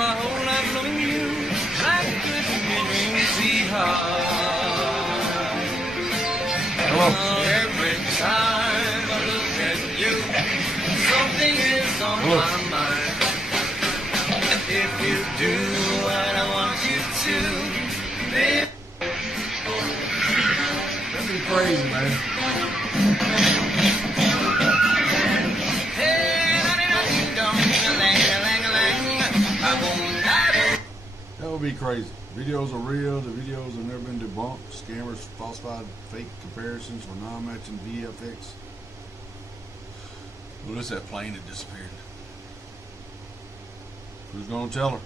my whole life loving you like a good million sweetheart. Every time I look at you, something is on my mind. If you do what I want you to, then that'd be crazy, man. That would be crazy. Videos are real. The videos have never been debunked. Scammers falsified fake comparisons for non-matching VFX. Well, it's that plane that disappeared. Who's gonna tell her?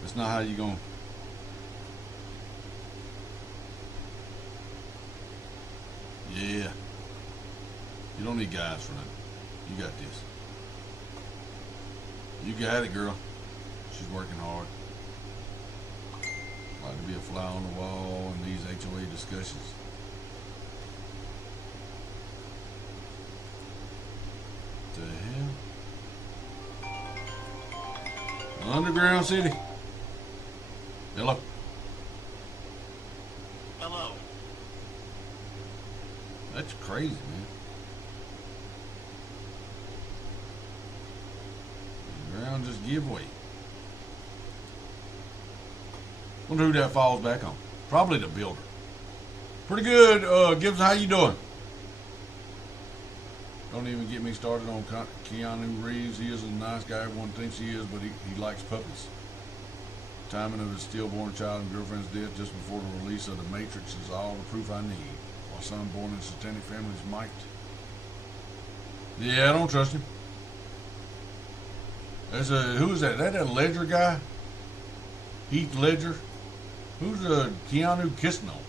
That's not how you gonna. Yeah. You don't need guys for that. You got this. You got it, girl. She's working hard. Like to be a fly on the wall in these HOA discussions. What the hell? Underground City. Hello. Hello. That's crazy, man. The ground just give way. Wonder who that falls back on. Probably the builder. Pretty good, Gibbs. How you doing? Don't even get me started on Keanu Reeves. He is a nice guy. Everyone thinks he is, but he likes puppies. Timing of his stillborn child and girlfriend's death just before the release of The Matrix is all the proof I need. While son born in satanic families might. Yeah, I don't trust him. Who is that? That Ledger guy? Heath Ledger? Who's Keanu kissing on?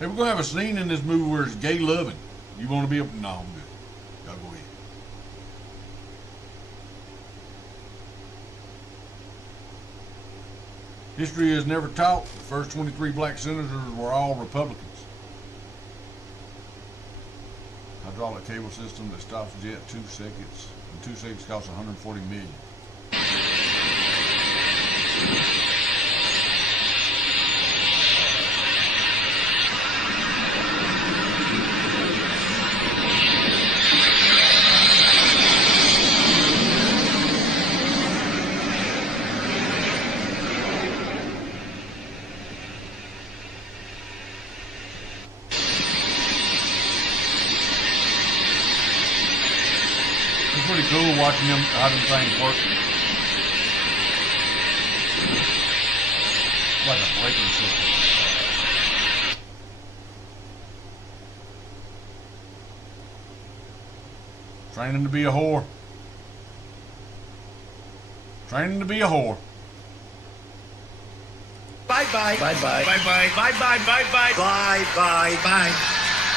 Hey, we're gonna have a scene in this movie where it's gay loving. You want to be up? No, I'm good. Y'all go ahead. History is never taught. The first 23 black senators were all Republicans. Hydraulic cable system that stops jet 2 seconds. And 2 seconds costs $140 million. It's pretty cool watching them, how them things work. Like a braking system. Training to be a whore. Training to be a whore. Bye bye. Bye bye. Bye bye. Bye bye. Bye bye. Bye bye.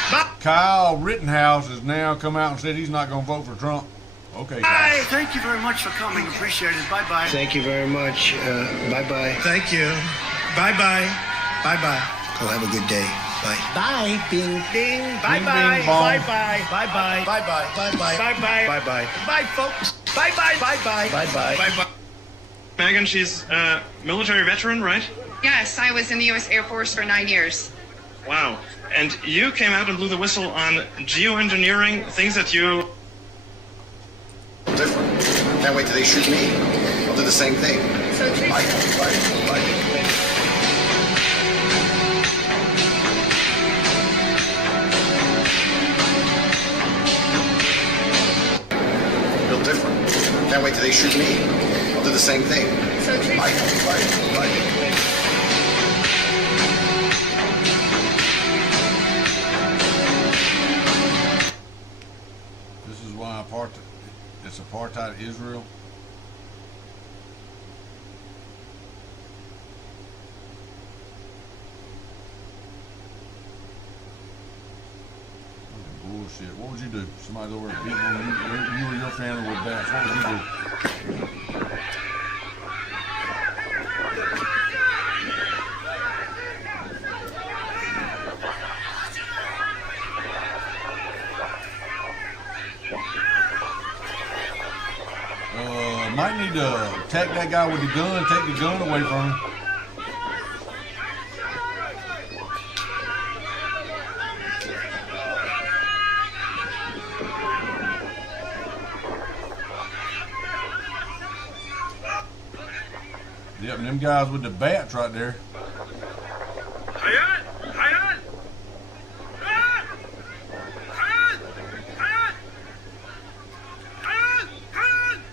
Bye. Kyle Rittenhouse has now come out and said he's not going to vote for Trump. Okay, Kyle. Thank you very much for coming. Appreciate it. Bye bye. Thank you very much. Bye bye. Thank you. Bye bye. Bye bye. Go have a good day. Bye. Bye. Bing bing. Bye Bing, bye. bing, bong. Bye bye. Bye bye. Bye bye. Bye bye. Bye bye. Bye bye. Bye folks. Bye bye. Bye bye. Bye bye. Bye bye. Megan, she's a military veteran, right? Yes, I was in the U.S. Air Force for 9 years. Wow. And you came out and blew the whistle on geoengineering, things that you... Different. Can't wait till they shoot me. I'll do the same thing. So Bye. Bye. Bye. Real different. Can't wait till they shoot me. I'll do the same thing. Bye. Bye. Bye. This is why it's apartheid Israel. Bullshit. What would you do? Somebody's over there beating on you or your family with bats. What would you do? Might need to attack that guy with the gun, take the gun away from him. Yep, and them guys with the bats right there.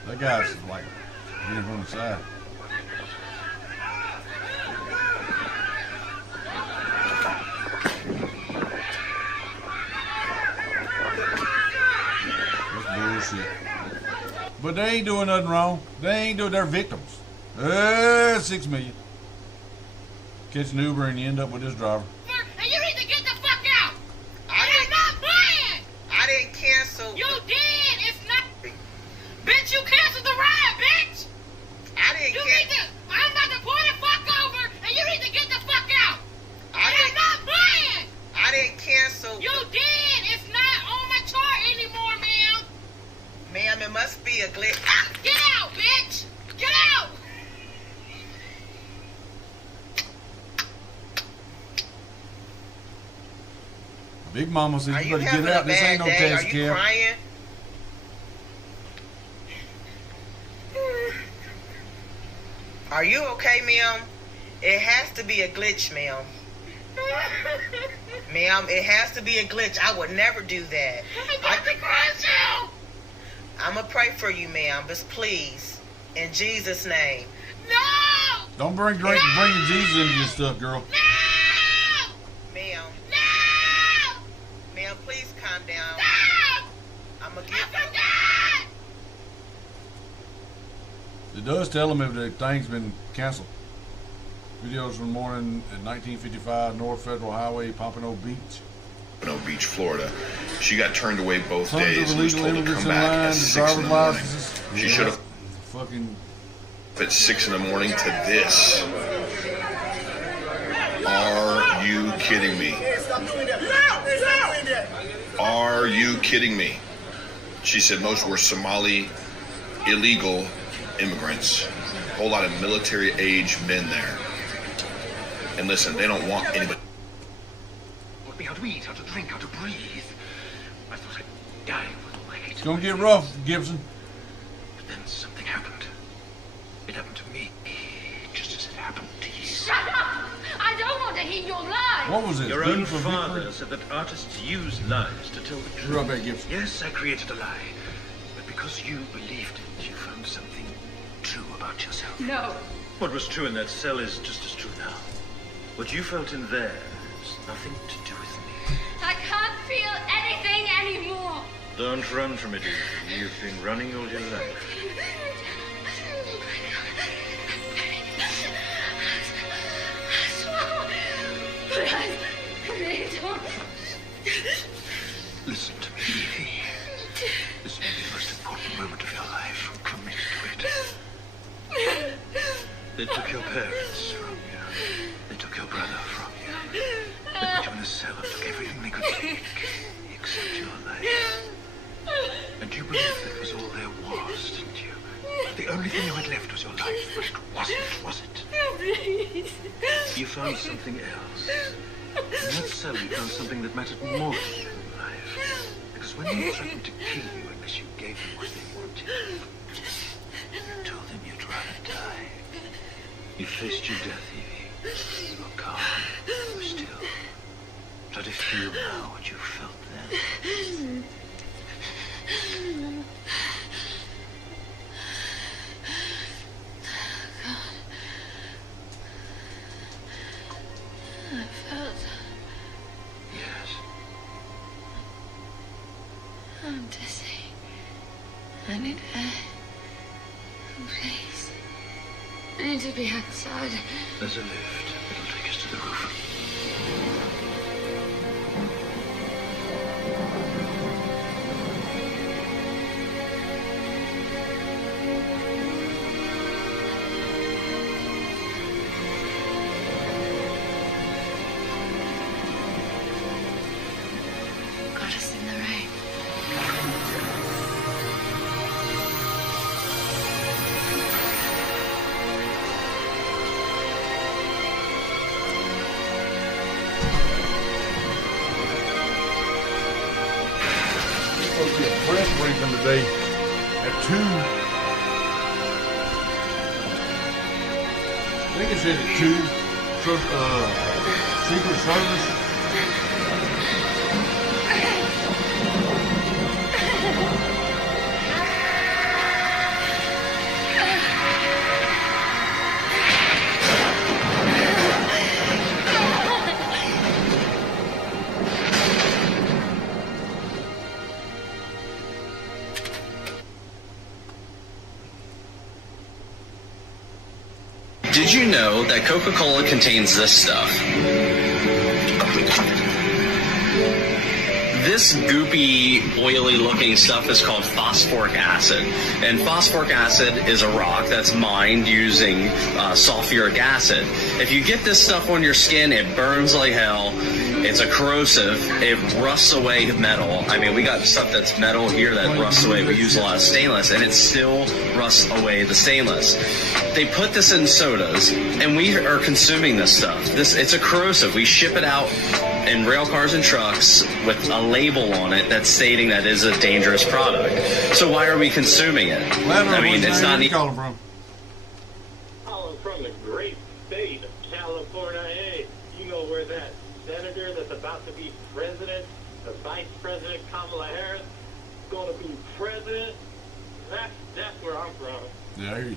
That guy's like getting from the side. That's bullshit. But they ain't doing nothing wrong. They ain't doing, they're victims. 6 million. Catch an Uber and you end up with this driver. And you need to get the fuck out. I'm not playing. I didn't cancel. You did. It's not. Bitch, you canceled the ride, bitch. I didn't cancel. I'm about to pull the fuck over, and you need to get the fuck out. I'm not playing. I didn't cancel. You did. It's not on my chart anymore, ma'am. Ma'am, it must be a glitch. Get out, bitch. Get out. Big Mama said, Are you you better get out. This ain't no day? tax Are you cab. crying? Are you okay, ma'am? It has to be a glitch, ma'am. Ma'am, it has to be a glitch. I would never do that. I'm going to pray for you, ma'am, but please, in Jesus' name. No! Don't bring drink, bringing Jesus into your stuff, girl. No! Ma'am. No! Ma'am, please calm down. Stop! I'm going to I get... forgot! It does tell them if the thing's been canceled. Videos from the morning at 1955 North Federal Highway, Pompano Beach. Pompano Beach, Florida. She got turned away both Tons days of and was illegal told to immigrants come in back line, at 6 in driver's the morning. licenses. She should have Fucking. at 6 in the morning to this. Are you kidding me? Are you kidding me? She said most were Somali illegal immigrants. A whole lot of military-age men there. And listen, they don't want anybody. Taught me how to eat, how to drink, how to breathe. I thought I'd die with all I hate. It's gonna get rough, Gibson. But then something happened. It happened to me, just as it happened to you. Shut up! I don't want to hear your lies! What was it? Your Beef own or father victory? said that artists use lies to tell the truth. You're right back, Gibson. Yes, I created a lie. But because you believed it, you found something true about yourself. No. What was true in that cell is just as true now. What you felt in there has nothing to do with me. I can't feel anything anymore. Don't run from it, Evie. You've been running all your life. Listen to me, Evie. This may be the most important moment of your life. Commit to it. They took your parents from you. They took your brother from you. They put you in a cell and took everything they could take, except your life. And you believed that was all there was, didn't you? The only thing you had left was your life, but it wasn't, was it? You found something else. In that cell, you found something that mattered more to you in life. Because when they threatened to kill you unless you gave them what they wanted, you told them you'd rather die. You faced your death, Evie. You were calm. You were still. Try to feel now what you felt then. I felt. Yes. I'm dizzy. I need air. Please. I need to be outside. There's a lift. It'll take us to the roof. Got us in the rain. supposed to be a press briefing today at 2. I think it said at 2. So, Secret Service. Did you know that Coca-Cola contains this stuff? This goopy, oily looking stuff is called phosphoric acid. And phosphoric acid is a rock that's mined using sulfuric acid. If you get this stuff on your skin, it burns like hell. It's a corrosive. It rusts away metal. I mean, we got stuff that's metal here that rusts away. We use a lot of stainless, and it still rusts away the stainless. They put this in sodas, and we are consuming this stuff. It's a corrosive. We ship it out in rail cars and trucks with a label on it that's stating that it is a dangerous product. So why are we consuming it? I mean, it's not even... Calling from the great state of California. Hey, you know where that senator that's about to be president, the vice president Kamala Harris, is going to be president? That's where I'm from. Yeah, I hear you.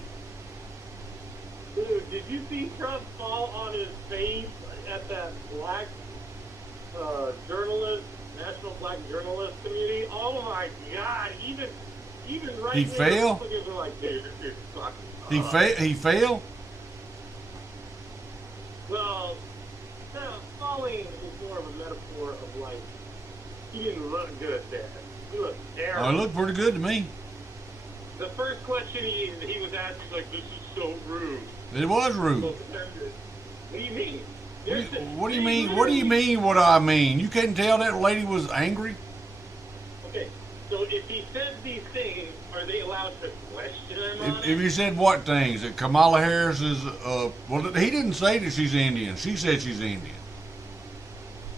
Dude, did you see Trump fall on his face at that black journalist, National Black Journalist Committee? Oh my God! Even right He there, failed? Republicans were like, dude, this is fucking. He failed? Well, falling is more of a metaphor of like he didn't look good there. He looked terrible. Oh, it looked pretty good to me. The first question he was asked was like, "This is so rude." It was rude. What do you mean? What do you mean? What do you mean? What I mean? You couldn't tell that lady was angry. Okay, so if he says these things, are they allowed to question him on If you said what things? That Kamala Harris is, well, he didn't say that she's Indian. She said she's Indian.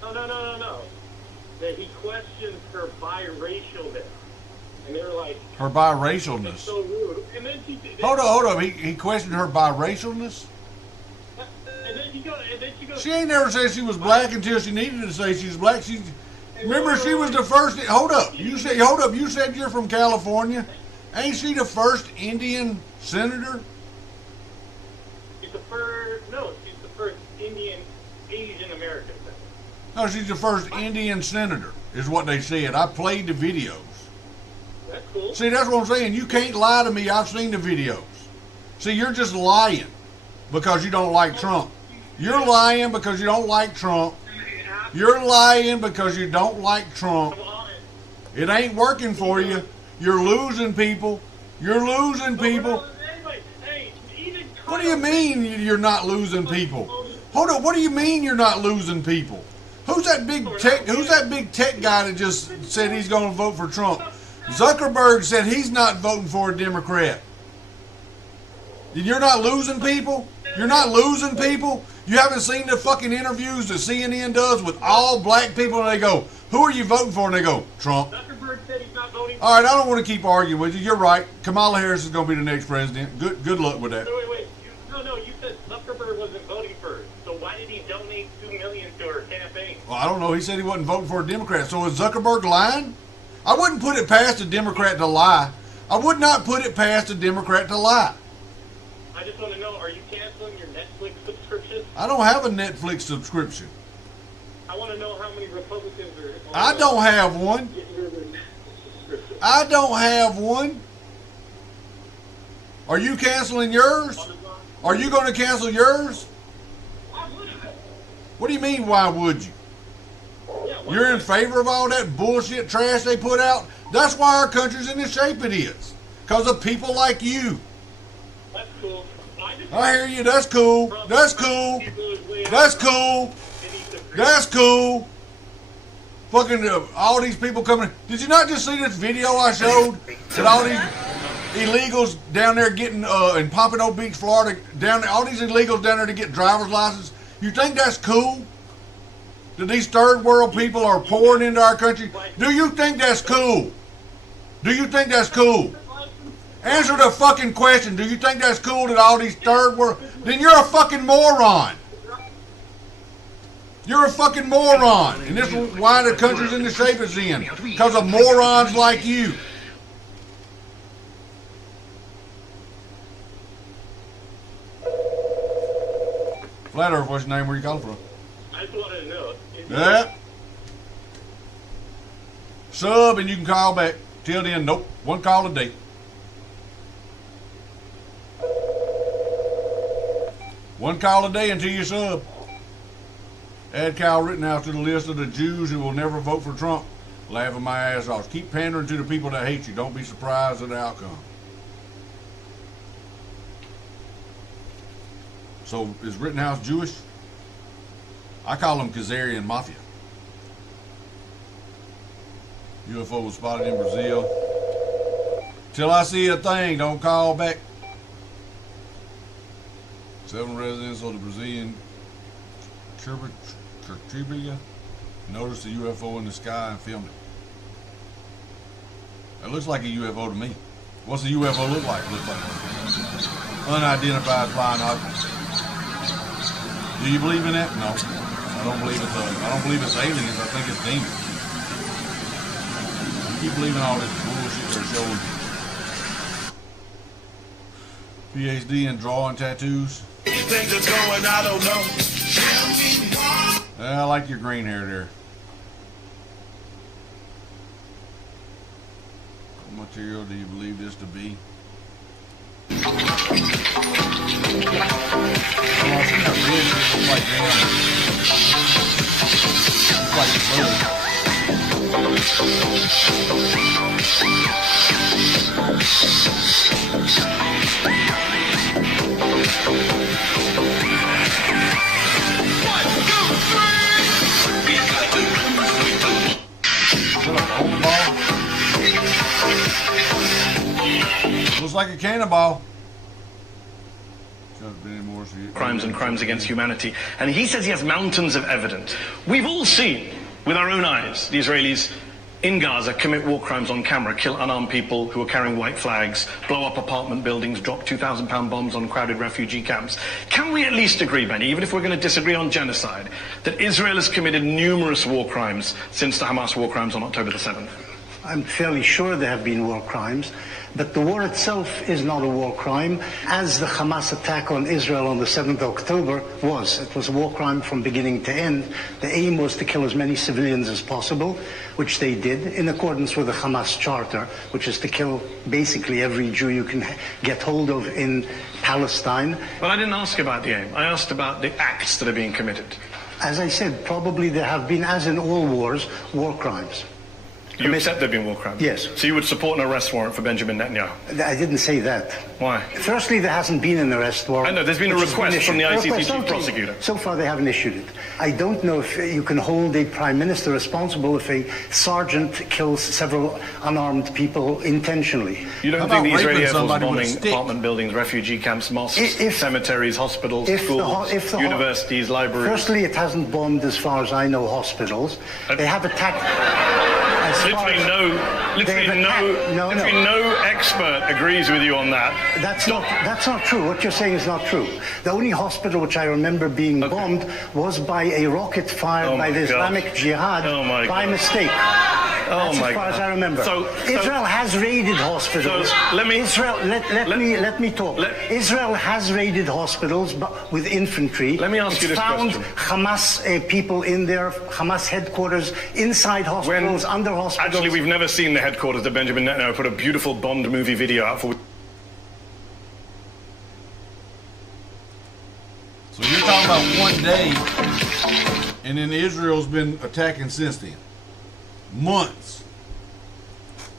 No. That he questions her biracialness. And they're like... Her biracialness. So rude. And then she... Hold up. He questioned her biracialness? And then she goes... She ain't never said she was black until she needed to say she's black. Remember, she was the first... Hold up. You said you're from California. Ain't she the first Indian senator? She's the first Indian Asian American senator. No, she's the first Indian senator, is what they said. I played the videos. That's cool. See, that's what I'm saying. You can't lie to me. I've seen the videos. See, you're just lying because you don't like Trump. You're lying because you don't like Trump. You're lying because you don't like Trump. It ain't working for you. You're losing people. You're losing people. What do you mean you're not losing people? Hold on. What do you mean you're not losing people? Who's that big tech guy that just said he's going to vote for Trump? Zuckerberg said he's not voting for a Democrat. You're not losing people? You're not losing people? You haven't seen the fucking interviews that CNN does with all black people, and they go, "Who are you voting for?" And they go, "Trump." Zuckerberg said he's not voting for... All right, I don't want to keep arguing with you. You're right. Kamala Harris is going to be the next president. Good luck with that. Wait. You said Zuckerberg wasn't voting for her. So why did he donate $2 million to her campaign? Well, I don't know. He said he wasn't voting for a Democrat. So is Zuckerberg lying? I wouldn't put it past a Democrat to lie. I would not put it past a Democrat to lie. I just want to know, are you canceling your Netflix subscription? I don't have a Netflix subscription. I want to know how many Republicans are... I don't have one. I don't have one. Are you canceling yours? Are you going to cancel yours? What do you mean, why would you? You're in favor of all that bullshit trash they put out? That's why our country's in the shape it is. Because of people like you. That's cool. I hear you. That's cool. That's cool. That's cool. That's cool. Fucking all these people coming. Did you not just see this video I showed? That all these illegals down there getting, in Pompano Beach, Florida, down there, all these illegals down there to get driver's license. You think that's cool? That these third world people are pouring into our country? Do you think that's cool? Do you think that's cool? Answer the fucking question. Do you think that's cool that all these third world... Then you're a fucking moron. You're a fucking moron. And this is why the country's in the shape it's in. Because of morons like you. Flat Earth, what's your name? Where you calling from? I just wanted to know. Yeah. Sub and you can call back. Till then, nope. One call a day. One call a day until you sub. Add Kyle Rittenhouse to the list of the Jews who will never vote for Trump. Laughing my ass off. Keep pandering to the people that hate you. Don't be surprised at the outcome. So, is Rittenhouse Jewish? I call him Khazarian Mafia. UFO was spotted in Brazil. Till I see a thing, don't call back. 7 residents of the Brazilian Curitiba noticed a UFO in the sky and filmed it. It looks like a UFO to me. What's a UFO look like? Looks like unidentified flying object. Do you believe in that? No, I don't believe it's. I don't believe it's aliens. I think it's demons. You keep believing all this bullshit they're showing. PhD in drawing tattoos. Things that's going, I don't know. I like your green hair there. What material do you believe this to be? Oh, I think that red shit looks like looks like a cannonball. Crimes and crimes against humanity. And he says he has mountains of evidence. We've all seen with our own eyes the Israelis in Gaza commit war crimes on camera, kill unarmed people who are carrying white flags, blow up apartment buildings, drop 2,000-pound bombs on crowded refugee camps. Can we at least agree, Benny, even if we're going to disagree on genocide, that Israel has committed numerous war crimes since the Hamas war crimes on October the 7th? I'm fairly sure there have been war crimes, but the war itself is not a war crime, as the Hamas attack on Israel on the 7th of October was. It was a war crime from beginning to end. The aim was to kill as many civilians as possible, which they did, in accordance with the Hamas charter, which is to kill basically every Jew you can get hold of in Palestine. But I didn't ask about the aim. I asked about the acts that are being committed. As I said, probably there have been, as in all wars, war crimes. You accept there have been war crimes? Yes. So you would support an arrest warrant for Benjamin Netanyahu? I didn't say that. Why? Firstly, there hasn't been an arrest warrant. I know, there's been a request from the ICC chief prosecutor. So far, they haven't issued it. I don't know if you can hold a prime minister responsible if a sergeant kills several unarmed people intentionally. You don't think the Israeli Air Force bombing apartment buildings, refugee camps, mosques, cemeteries, hospitals, schools, universities, libraries? Firstly, it hasn't bombed, as far as I know, hospitals. They have attacked... Literally no expert agrees with you on that. That's not true. What you're saying is not true. The only hospital which I remember being bombed was by a rocket fired by the Islamic Jihad by mistake. That's as far as I remember. Israel has raided hospitals. Let me talk. Israel has raided hospitals with infantry. Let me ask you this question. Found Hamas people in their Hamas headquarters, inside hospitals, under hospitals. Actually, we've never seen the headquarters of Benjamin Netanyahu. Put a beautiful Bond movie video out for. So you're talking about one day, and then Israel's been attacking since then. Months.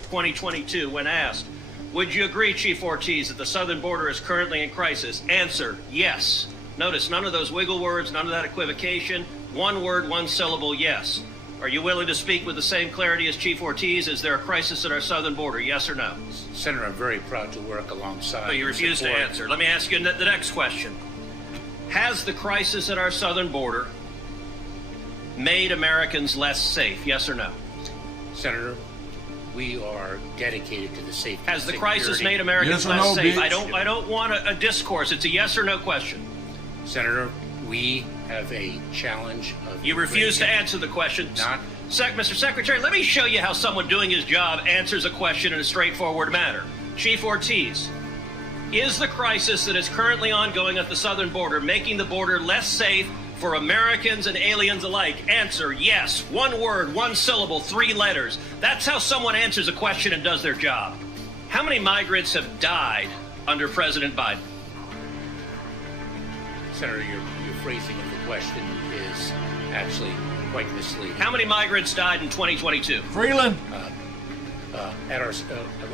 2022, when asked, would you agree, Chief Ortiz, that the southern border is currently in crisis? Answer, yes. Notice none of those wiggle words, none of that equivocation. One word, one syllable, yes. Are you willing to speak with the same clarity as Chief Ortiz? Is there a crisis at our southern border, yes or no? Senator, I'm very proud to work alongside. But you refuse to answer. Let me ask you the next question. Has the crisis at our southern border made Americans less safe, yes or no? Senator, we are dedicated to the safety. Has the crisis made Americans Yes or less no, safe? bitch? I don't want a discourse. It's a yes or no question. Senator, we have a challenge of... You refuse to answer the question. Mr. Secretary, let me show you how someone doing his job answers a question in a straightforward manner. Chief Ortiz, is the crisis that is currently ongoing at the southern border making the border less safe for Americans and aliens alike? Answer, yes. One word, one syllable, 3 letters. That's how someone answers a question and does their job. How many migrants have died under President Biden? Senator, your phrasing of the question is actually quite misleading. How many migrants died in 2022? Freeland? At our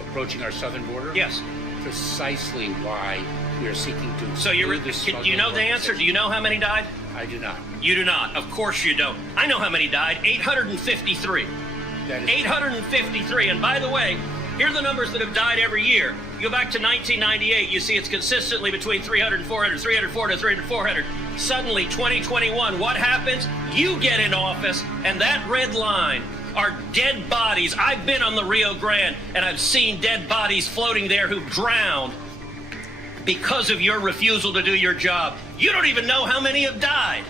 approaching our southern border? Yes. Precisely why we are seeking to... So do you know the answer? Do you know how many died? I do not. You do not. Of course you don't. I know how many died. 853. 853. And by the way, here are the numbers that have died every year. You go back to 1998, you see it's consistently between 300 and 400, 300, 400, 300, 400. Suddenly, 2021, what happens? You get in office, and that red line are dead bodies. I've been on the Rio Grande, and I've seen dead bodies floating there who drowned because of your refusal to do your job. You don't even know how many have died.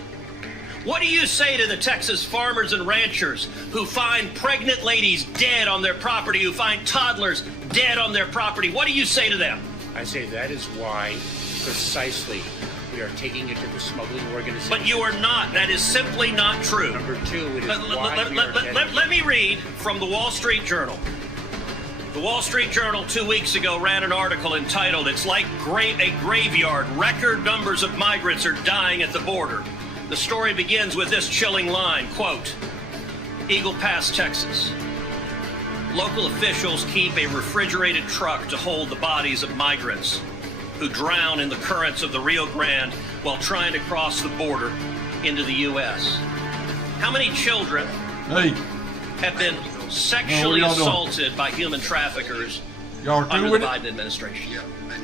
What do you say to the Texas farmers and ranchers who find pregnant ladies dead on their property, who find toddlers dead on their property? What do you say to them? I say that is why, precisely, we are taking it to the smuggling organization. But you are not. That is simply not true. Number 2, it is let me read from the Wall Street Journal. The Wall Street Journal 2 weeks ago ran an article entitled, "It's like a graveyard. Record numbers of migrants are dying at the border." The story begins with this chilling line, quote, Eagle Pass, Texas. Local officials keep a refrigerated truck to hold the bodies of migrants who drown in the currents of the Rio Grande while trying to cross the border into the U.S. How many children have been sexually assaulted by human traffickers under the Biden administration?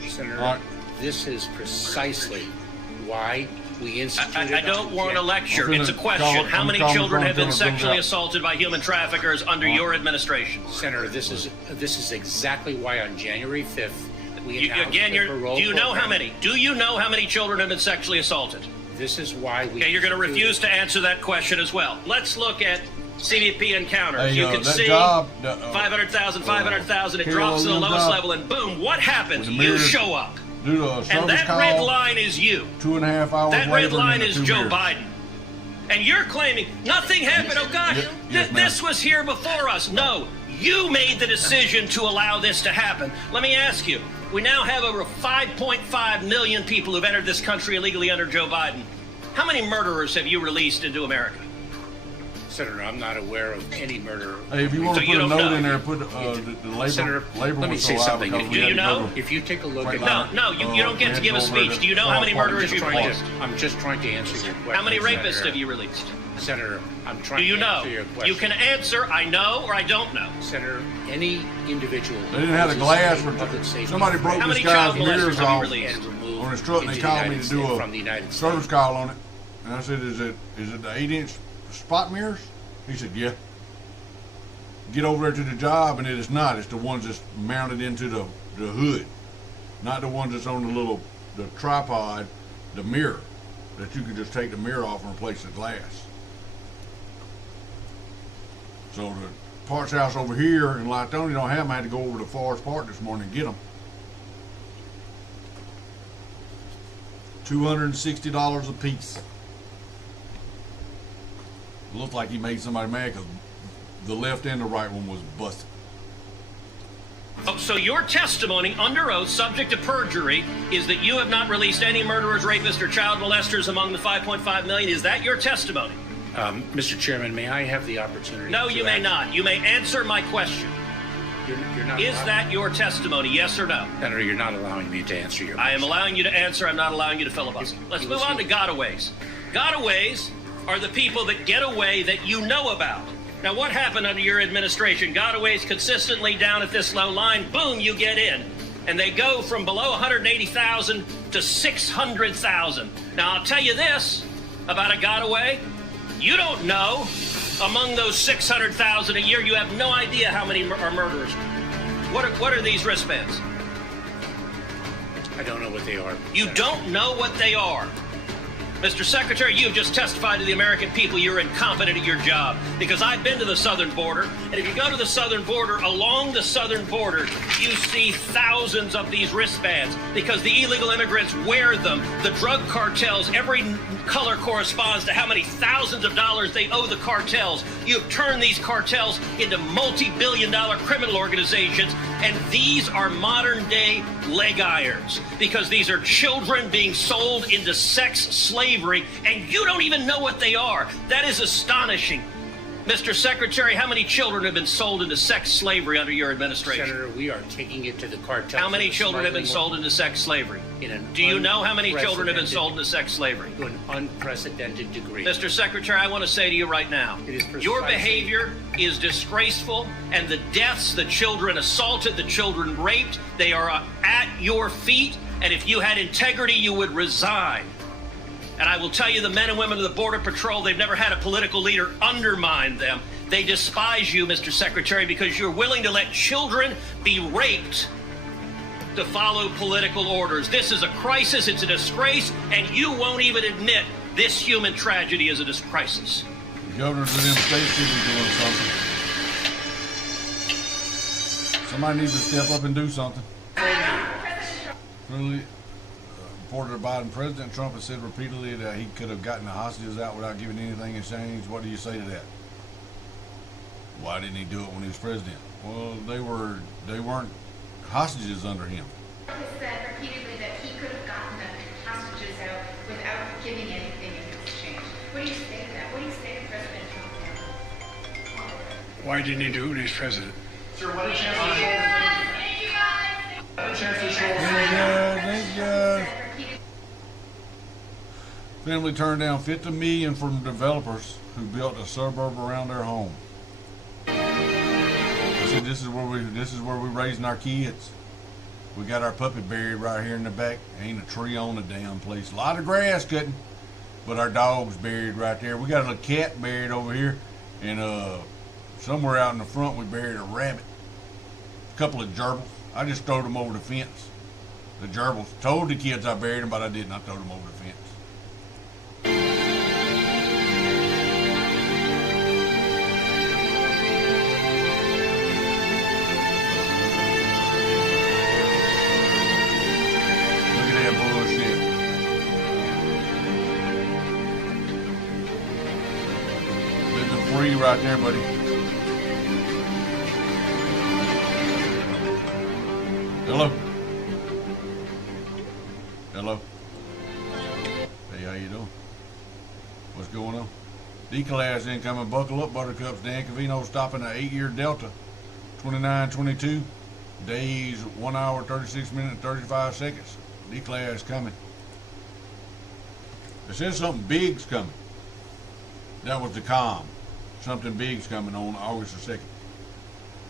Senator, this is precisely why we instituted... I don't want a lecture. It's a question. How many children have been sexually assaulted by human traffickers under your administration? Senator, this is exactly why on January 5th we announced again, the parole do you know program. how many? Do you know how many children have been sexually assaulted? This is why we... Okay, you're going to refuse to answer that question as well. Let's look at CBP encounters. Hey, you can see 500,000, 500,000. It drops to the lowest level, and boom, what happens? You show up. And that red line is you. 2.5 hours That red later line than is the 2 Joe years. Biden. And you're claiming nothing happened. Oh, God, Yes, this was here before us. No, you made the decision to allow this to happen. Let me ask you, we now have over 5.5 million people who've entered this country illegally under Joe Biden. How many murderers have you released into America? Senator, I'm not aware of any murder. Hey, if you want to put a note in there, put the labor. Senator, labor let me was say so high something. because we Do had you to go know? to- If you take a look at... No, you don't get to give a speech. Do you know how many murderers you've released? I'm just trying to answer your question. How many rapists Senator. have you released? Senator, I'm trying Do you to know? answer your question. You can answer, I know or I don't know. Senator, any individual... They didn't have the glass for public safety... somebody broke How this many guy's child molesters mirrors have you off released? on his truck, and they called me to do from the a United service States. call on it. And I said, "Is it the 8-inch spot mirrors?" He said, "Yeah." Get over there to the job, and it is not. It's the ones that's mounted into the hood, not the ones that's on the tripod, the mirror, that you can just take the mirror off and replace the glass. So the parts house over here in Latonia don't have them. I had to go over to Forest Park this morning and get them. $260 a piece. Looked like he made somebody mad because the left and the right one was busted. Oh, so your testimony under oath, subject to perjury, is that you have not released any murderers, rapists, or child molesters among the 5.5 million. Is that your testimony? Mr. Chairman, may I have the opportunity No, to you may not. You may answer my question. You're not Is that your testimony, yes or no? Senator, you're not allowing me to answer your I am question. allowing you to answer. I'm not allowing you to filibuster. Let's move on to gotaways. Gotaways are the people that get away that you know about. Now, what happened under your administration? Gotaways consistently down at this low line, boom, you get in. And they go from below 180,000 to 600,000. Now, I'll tell you this about a gotaway. You don't know Among those 600,000 a year, you have no idea how many are murderers. What are these wristbands? I don't know what they are. You don't know what they are. Mr. Secretary, you have just testified to the American people you're incompetent at your job, because I've been to the southern border, and if you go to the southern border, along the southern border, you see thousands of these wristbands because the illegal immigrants wear them. The drug cartels, every color corresponds to how many thousands of dollars they owe the cartels. You have turned these cartels into multi-billion-dollar criminal organizations, and these are modern-day leg irons because these are children being sold into sex slavery, and you don't even know what they are. That is astonishing. Mr. Secretary, how many children have been sold into sex slavery under your administration? Senator, we are taking it to the cartel. How many children have been sold into sex slavery? Do you know how many children have been sold into sex slavery? To an unprecedented degree. Mr. Secretary, I want to say to you right now, your behavior is disgraceful, and the deaths, the children assaulted, the children raped, they are at your feet, and if you had integrity, you would resign. And I will tell you, the men and women of the Border Patrol, they've never had a political leader undermine them. They despise you, Mr. Secretary, because you're willing to let children be raped to follow political orders. This is a crisis, it's a disgrace, and you won't even admit this human tragedy is a crisis. The governors of them states should be doing something. Somebody needs to step up and do something. Really, reported the Biden president, Trump has said repeatedly that he could have gotten the hostages out without giving anything in exchange. What do you say to that? Why didn't he do it when he was president? Well, they weren't hostages under him. He said repeatedly that he could have gotten the hostages out without giving anything in exchange. What do you say to that? What do you say to President Trump? Why didn't he do it when he was president? Sir, what a chance to show. Thank you guys. What a chance to show. Thank you. Family turned down $50 million from developers who built a suburb around their home. They said this is where we raising our kids. We got our puppy buried right here in the back. Ain't a tree on the damn place. A lot of grass cutting, but our dog's buried right there. We got a little cat buried over here, and somewhere out in the front we buried a rabbit. A couple of gerbils. I just throwed them over the fence. The gerbils. Told the kids I buried them, but I didn't. I threw them over the fence. Look at that bullshit. Living free right there, buddy. Hello. Hello. Hey, how you doing? What's going on? D-class incoming. Buckle up, buttercups. Dan Cavino stopping at 8-year Delta. 29-22. Days, 1 hour, 36 minutes, and 35 seconds. D-class coming. They said something big's coming. That was the calm. Something big's coming on August the 2nd.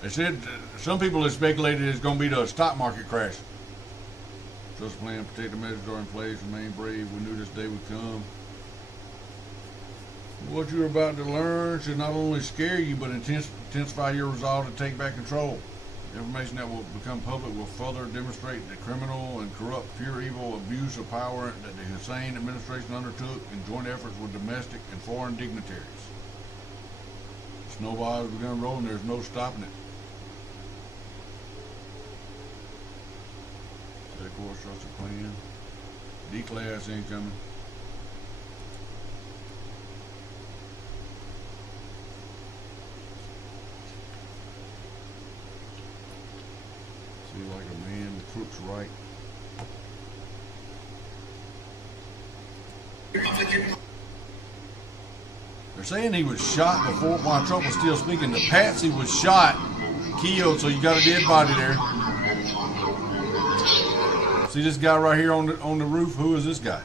They said some people have speculated it's going to be the stock market crash. Trust plan, protective measures are in place, remain brave. We knew this day would come. What you're about to learn should not only scare you, but intensify your resolve to take back control. Information that will become public will further demonstrate the criminal and corrupt, pure evil abuse of power that the Hussein administration undertook in joint efforts with domestic and foreign dignitaries. Snowball has begun rolling. There's no stopping it. Of course, trust the plan. D-class incoming. See like a man, the crook's right. They're saying he was shot before, while Trump was still speaking. The patsy was shot, killed, so you got a dead body there. See this guy right here on the roof? Who is this guy?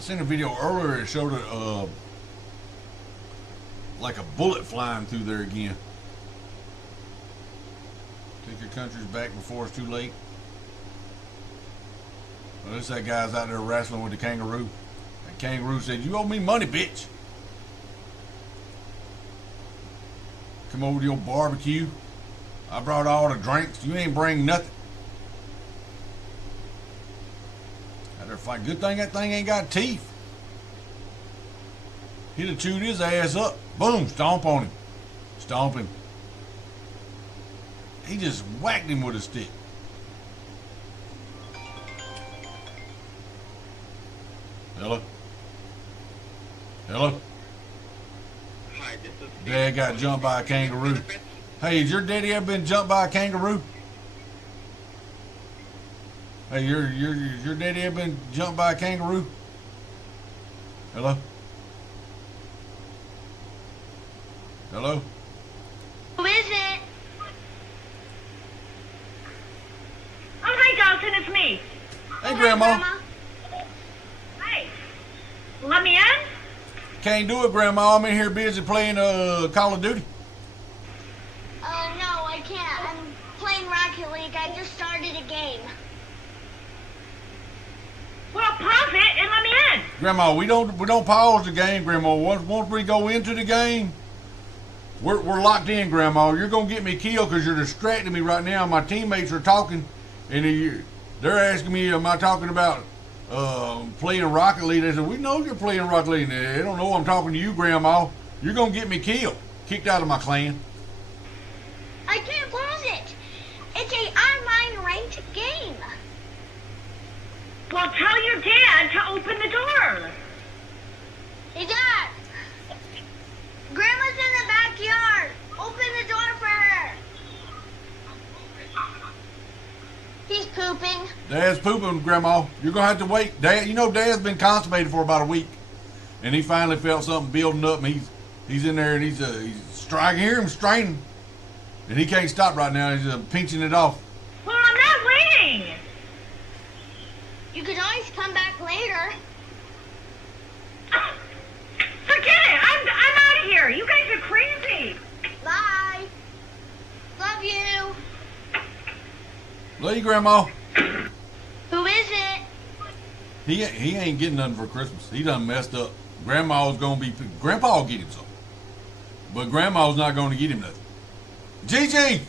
I seen a video earlier that showed it, like a bullet flying through there again. Take your countries back before it's too late. Well, this that guy's out there wrestling with the kangaroo. And kangaroo said, "You owe me money, bitch. Come over to your barbecue. I brought all the drinks. You ain't bring nothing." Out there fighting. Good thing that thing ain't got teeth. He'd have chewed his ass up. Boom, stomp on him. Stomp him. He just whacked him with a stick. Hello? Hello? Dad got jumped by a kangaroo. Hey, has your daddy ever been jumped by a kangaroo? Hey, your daddy ever been jumped by a kangaroo? Hello? Hello? Who is it? Oh, hi, Dawson. It's me. Hey, Grandma. Hi. Let me in? Can't do it, Grandma. I'm in here busy playing Call of Duty. No, I can't. I'm playing Rocket League. I just started a game. Well, pause it and let me in. Grandma, we don't pause the game, Grandma. Once we go into the game, we're locked in, Grandma. You're gonna get me killed because you're distracting me right now. My teammates are talking, and they're asking me, "Am I talking about playing Rocket League?" They said, "We know you're playing Rocket League." They don't know I'm talking to you, Grandma. You're gonna get me killed, kicked out of my clan. I can't pause it. It's a online ranked game. Well, tell your dad to open the door. Hey, Dad. Grandma's in the backyard. Open the door for her. He's pooping. Dad's pooping, Grandma. You're gonna have to wait. Dad, you know Dad's been constipated for about a week, and he finally felt something building up, and he's in there, and he's striking. I hear him straining, and he can't stop right now. He's pinching it off. Well, I'm not waiting. You could always come back later. Forget it. I'm out of here. You guys are crazy. Bye. Love you. Love you, Grandma. Who is it? He ain't getting nothing for Christmas. He done messed up. Grandma's gonna be. Grandpa will get him something, but Grandma's not gonna get him nothing. Gigi.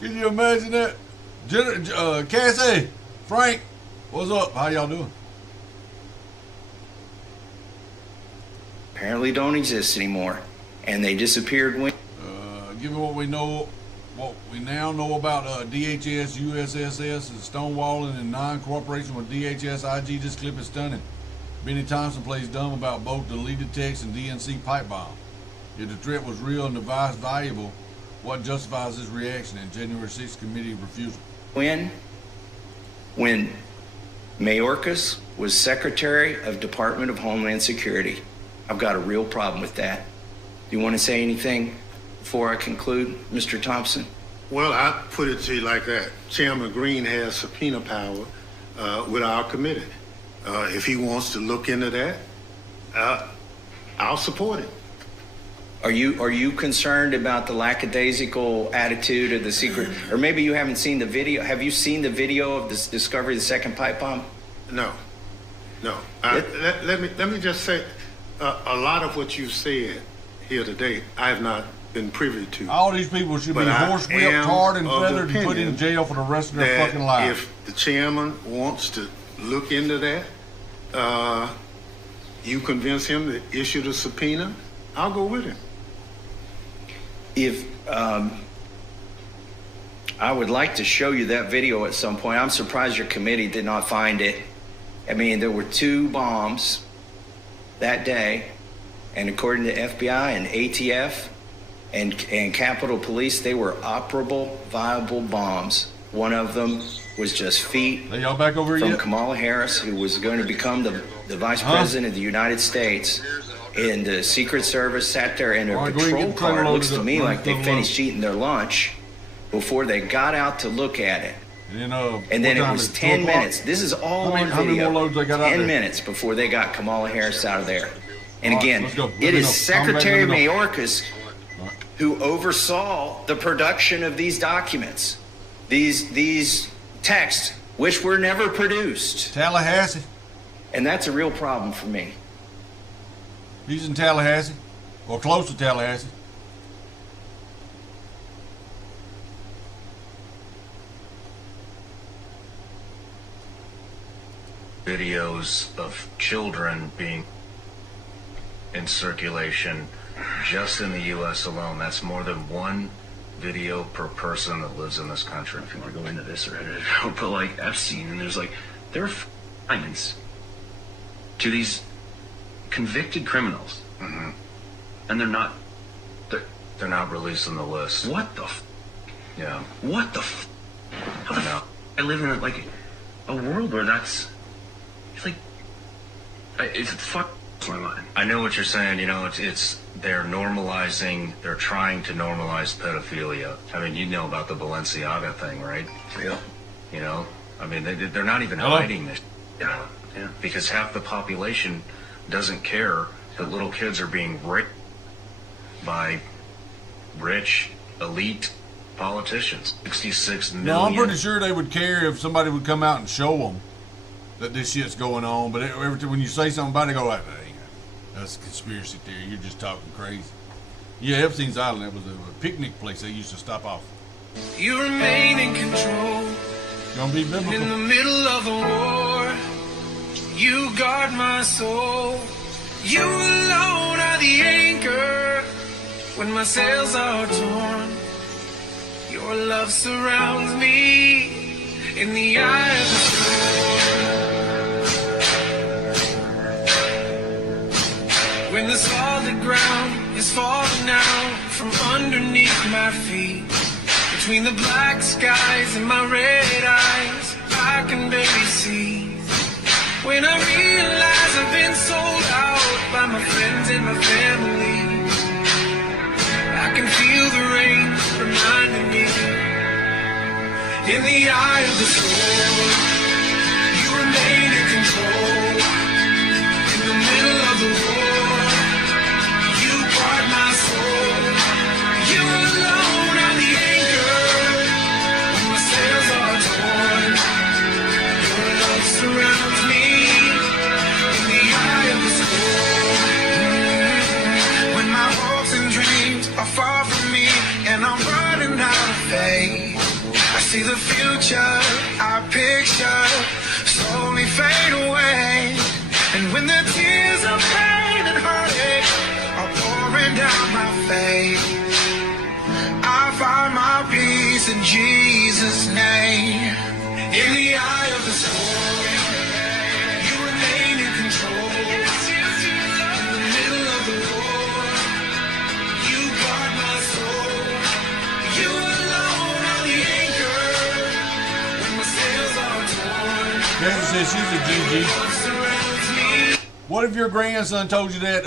Can you imagine that? Cassie, Frank, what's up? How y'all doing? Apparently don't exist anymore, and they disappeared when. Given what we now know about DHS, USSS, and stonewalling and non-cooperation with DHS, IG, this clip is stunning. Benny Thompson plays dumb about both deleted text and DNC pipe bomb. If the threat was real and the device valuable, what justifies this reaction and January 6th committee refusal? When Mayorkas was Secretary of Department of Homeland Security. I've got a real problem with that. Do you want to say anything before I conclude, Mr. Thompson? Well, I put it to you like that. Chairman Green has subpoena power with our committee. If he wants to look into that, I'll support it. Are you concerned about the lackadaisical attitude of the secret, or maybe you haven't seen the video? Have you seen the video of this discovery of the second pipe bomb? No. Let me just say, a lot of what you said here today, I have not been privy to. All these people should be horsewhipped, tarred, and feathered, and put in jail for the rest of their fucking lives. If the chairman wants to look into that, you convince him to issue the subpoena, I'll go with him. If I would like to show you that video at some point. I'm surprised your committee did not find it. I mean, there were 2 bombs that day, and according to FBI and ATF and Capitol Police, they were operable, viable bombs. One of them was just feet from Kamala Harris, who was going to become the vice president of the United States. And the Secret Service sat there in a patrol car. It looks to me like they finished eating their lunch before they got out to look at it. And then it was 10 minutes. This is all on how many video. more loads they got out 10 there? minutes before they got Kamala Harris out of there. And All right, again, let's go. it is Let Secretary me know. Mayorkas who oversaw the production of these documents, these texts, which were never produced. Tallahassee. And that's a real problem for me. He's in Tallahassee, or close to Tallahassee. Videos of children being in circulation just in the U.S. alone. That's more than one video per person that lives in this country. If you want to go into this or edit it out, but like I've seen, and there's like there are fines to these convicted criminals, and they're not releasing the list. What the? Yeah. What the? How the? I live in a world where that's. It's fuck my mind. I know what you're saying. You know, it's they're normalizing. They're trying to normalize pedophilia. I mean, you know about the Balenciaga thing, right? Yeah. You know, I mean, they're not even hiding this. Yeah. Because half the population doesn't care that little kids are being raped by rich, elite politicians. 66 million. No, I'm pretty sure they would care if somebody would come out and show them that this shit's going on. But every time when you say something about it, they go like, hey, that's a conspiracy theory. You're just talking crazy. Yeah, Epstein's Island, that was a picnic place they used to stop off. You remain in control. Gonna be biblical. In the middle of the war, you guard my soul. You alone are the anchor when my sails are torn. Your love surrounds me in the eye of the storm. When the solid ground is falling out from underneath my feet, between the black skies and my red eyes, I can barely see. When I realize I've been sold out by my friends and my family, I can feel the rain reminding me. In the eye of the storm, you remain in control. In the middle of the war, you guard my soul. You alone are the anchor when my sails are torn. Your love surrounds me in the eye of the storm. When my hopes and dreams are far from me and I'm running out of faith, I see the future I picture slowly fade away. And when the tears of pain and heartache are pouring down my face, I find my peace in Jesus' name. In the eye of the storm, you remain in control. In the middle of the war, you guard my soul. You alone are the anchor when my sails are torn. Cassie says she's a GG. What if your grandson told you that,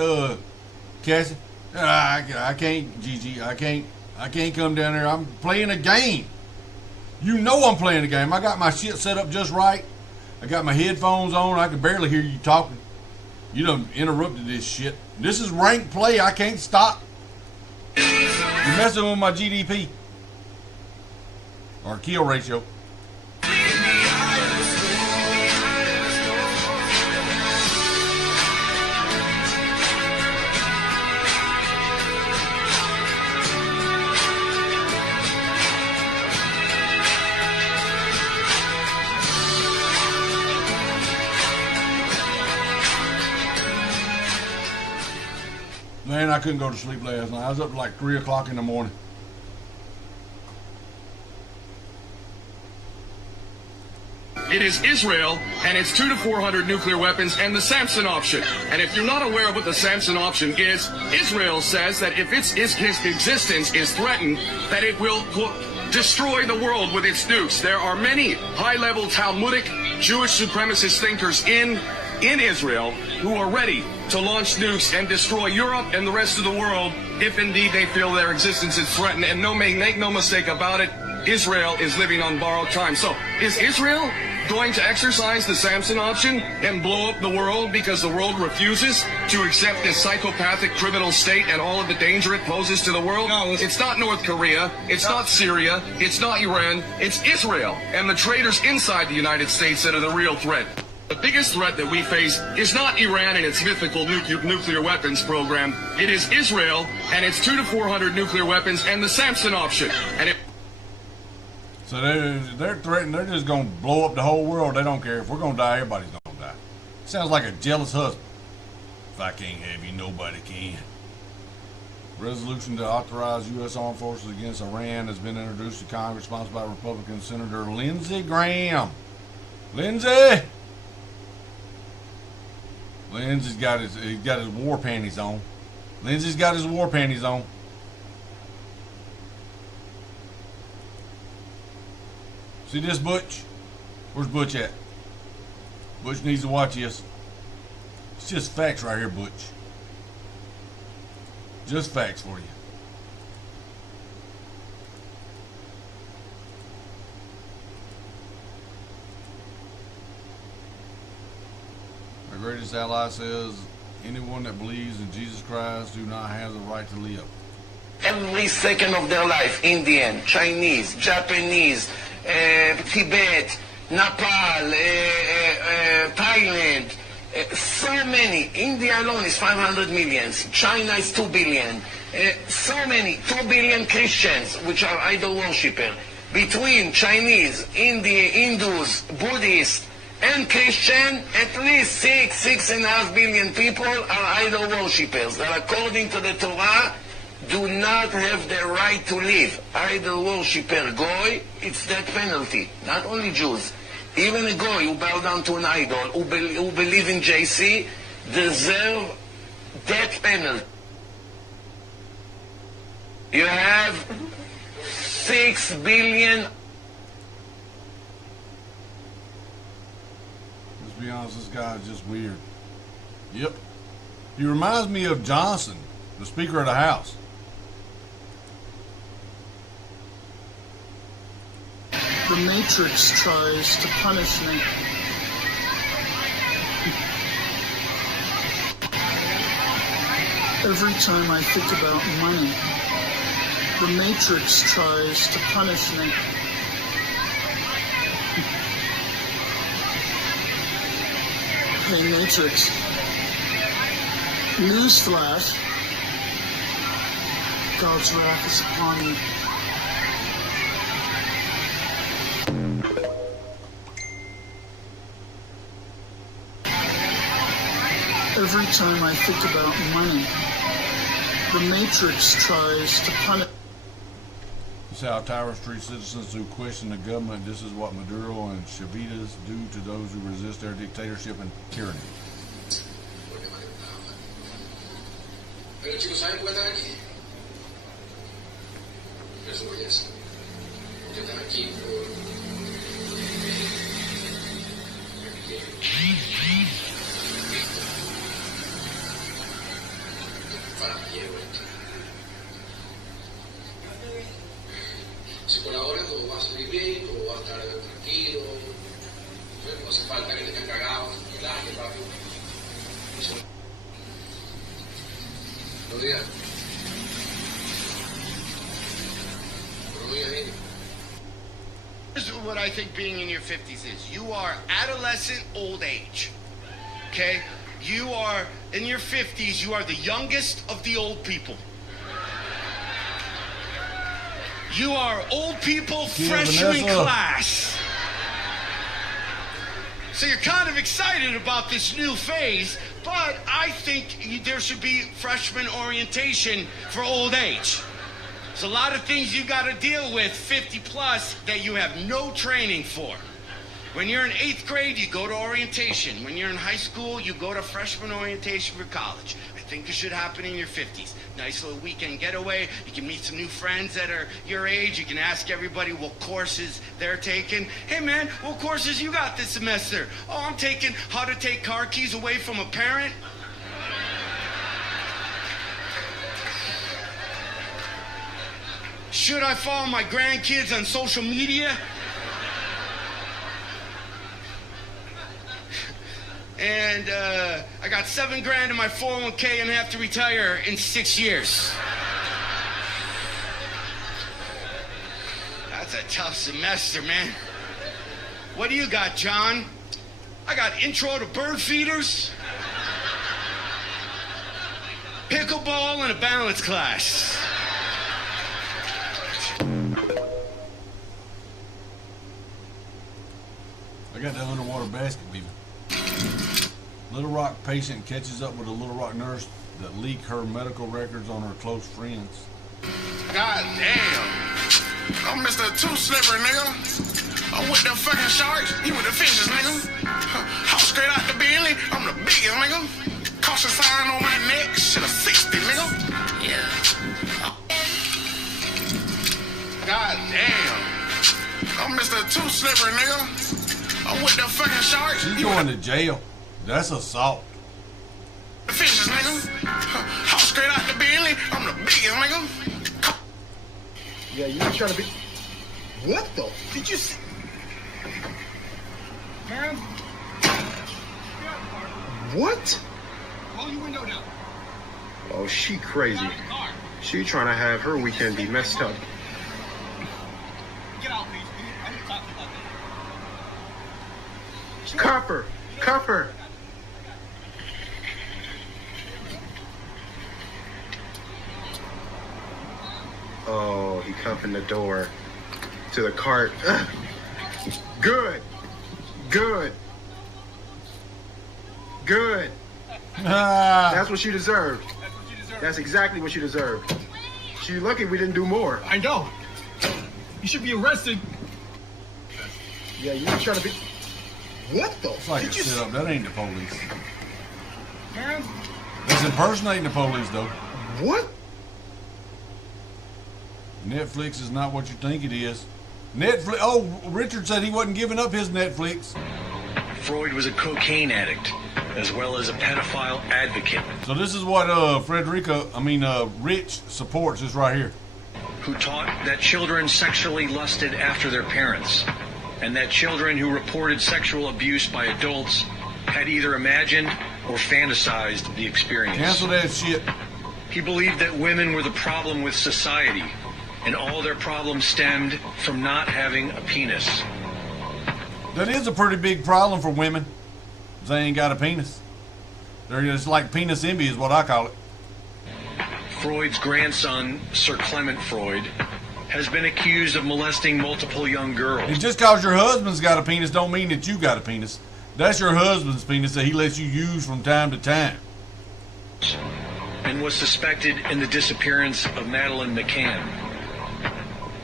Cassie? I can't, Gigi. I can't come down there. I'm playing a game. You know I'm playing a game. I got my shit set up just right. I got my headphones on. I can barely hear you talking. You done interrupted this shit. This is ranked play. I can't stop. You're messing with my GDP. Or kill ratio. Man, I couldn't go to sleep last night. I was up at like 3 o'clock in the morning. It is Israel and its 200 to 400 nuclear weapons and the Samson option. And if you're not aware of what the Samson option is, Israel says that if its existence is threatened, that it will destroy the world with its nukes. There are many high-level Talmudic Jewish supremacist thinkers in Israel who are ready to launch nukes and destroy Europe and the rest of the world if indeed they feel their existence is threatened. And make no mistake about it, Israel is living on borrowed time. So is Israel going to exercise the Samson option and blow up the world because the world refuses to accept this psychopathic criminal state and all of the danger it poses to the world? No, it's not North Korea, it's not Syria, it's not Iran, it's Israel and the traitors inside the United States that are the real threat. The biggest threat that we face is not Iran and its mythical nuclear weapons program. It is Israel and its 200 to 400 nuclear weapons and the Samson option. So they're threatening, they're just going to blow up the whole world. They don't care. If we're going to die, everybody's going to die. Sounds like a jealous husband. If I can't have you, nobody can. Resolution to authorize U.S. armed forces against Iran has been introduced to Congress, sponsored by Republican Senator Lindsey Graham. Lindsey! Lindsey's got his war panties on. Lindsey's got his war panties on. See this, Butch? Where's Butch at? Butch needs to watch this. It's just facts right here, Butch. Just facts for you. Our greatest ally says, anyone that believes in Jesus Christ do not have the right to live. Every second of their life, Indian, Chinese, Japanese, Tibet, Nepal, Thailand, so many. India alone is 500 million. China is 2 billion. So many, 2 billion Christians, which are idol worshippers. Between Chinese, Indian, Hindus, Buddhists, and Christian, at least 6.5 billion people are idol worshippers that, according to the Torah, do not have the right to live. Idol worshipper goy, it's death penalty. Not only Jews. Even a goy who bow down to an idol, who believe in JC, deserve death penalty. You have 6 billion. Let's be honest, this guy is just weird. Yep. He reminds me of Johnson, the Speaker of the House. The Matrix tries to punish me. Every time I think about money, the Matrix tries to punish me. Hey Matrix, newsflash, God's wrath is upon you. Every time I think about money, the Matrix tries to punish. This is how Tower Street citizens who question the government. This is what Maduro and Chavitas do to those who resist their dictatorship and tyranny. Pero chicos, ¿saben por qué están aquí? Eso por eso. Porque están aquí por... Si por ahora todo va a salir bien, todo va a estar tranquilo, no hace falta que te estén cagados, relaje, rápido. Buenos días. Buenos días, Indy. Here's what I think being in your 50s is. You are adolescent old age. Okay? You are in your 50s, you are the youngest of the old people. You are old people freshman class. So you're kind of excited about this new phase, but I think there should be freshman orientation for old age. There's a lot of things you got to deal with 50 plus that you have no training for. When you're in 8th grade, you go to orientation. When you're in high school, you go to freshman orientation for college. I think it should happen in your 50s. Nice little weekend getaway. You can meet some new friends that are your age. You can ask everybody what courses they're taking. Hey man, what courses you got this semester? Oh, I'm taking how to take car keys away from a parent. Should I follow my grandkids on social media? And I got $7,000 in my 401k and have to retire in 6 years. That's a tough semester, man. What do you got, John? I got intro to bird feeders, pickleball, and a balance class. I got the underwater basket beaver. Little Rock patient catches up with a Little Rock nurse that leak her medical records on her close friends. God damn. I'm Mr. Too Slippery, nigga. I'm with the fucking sharks. You with the fishes, nigga. House straight out the Bentley. I'm the biggest, nigga. Caution sign on my neck. Shit a 60, nigga. Yeah. God damn. I'm Mr. Too Slippery, nigga. I'm with the fucking sharks. She's going to jail. That's assault. The fishes, nigga. House straight out the Bentley. I'm the biggest, nigga. Yeah, you trying to be. What the? Did you see? Man. What? Roll your window down. Oh, she crazy. She trying to have her weekend be messed up. Get out, please. I need to talk to you about this. Copper! Copper! Oh, he cuffing the door to the cart. Good. Good. Good. That's what she deserved. That's exactly what she deserved. She's lucky we didn't do more. I know. You should be arrested. Yeah, you trying to be. What the? It's like a setup. That ain't the police. Man. That's impersonating the police, though. What? Netflix is not what you think it is. Netflix. Oh, Richard said he wasn't giving up his Netflix. Freud was a cocaine addict, as well as a pedophile advocate. So this is what Rich supports this right here. Who taught that children sexually lusted after their parents, and that children who reported sexual abuse by adults had either imagined or fantasized the experience. Cancel that shit. He believed that women were the problem with society, and all their problems stemmed from not having a penis. That is a pretty big problem for women. They ain't got a penis. They're just like penis envy is what I call it. Freud's grandson, Sir Clement Freud, has been accused of molesting multiple young girls. And just cause your husband's got a penis don't mean that you got a penis. That's your husband's penis that he lets you use from time to time. And was suspected in the disappearance of Madeleine McCann.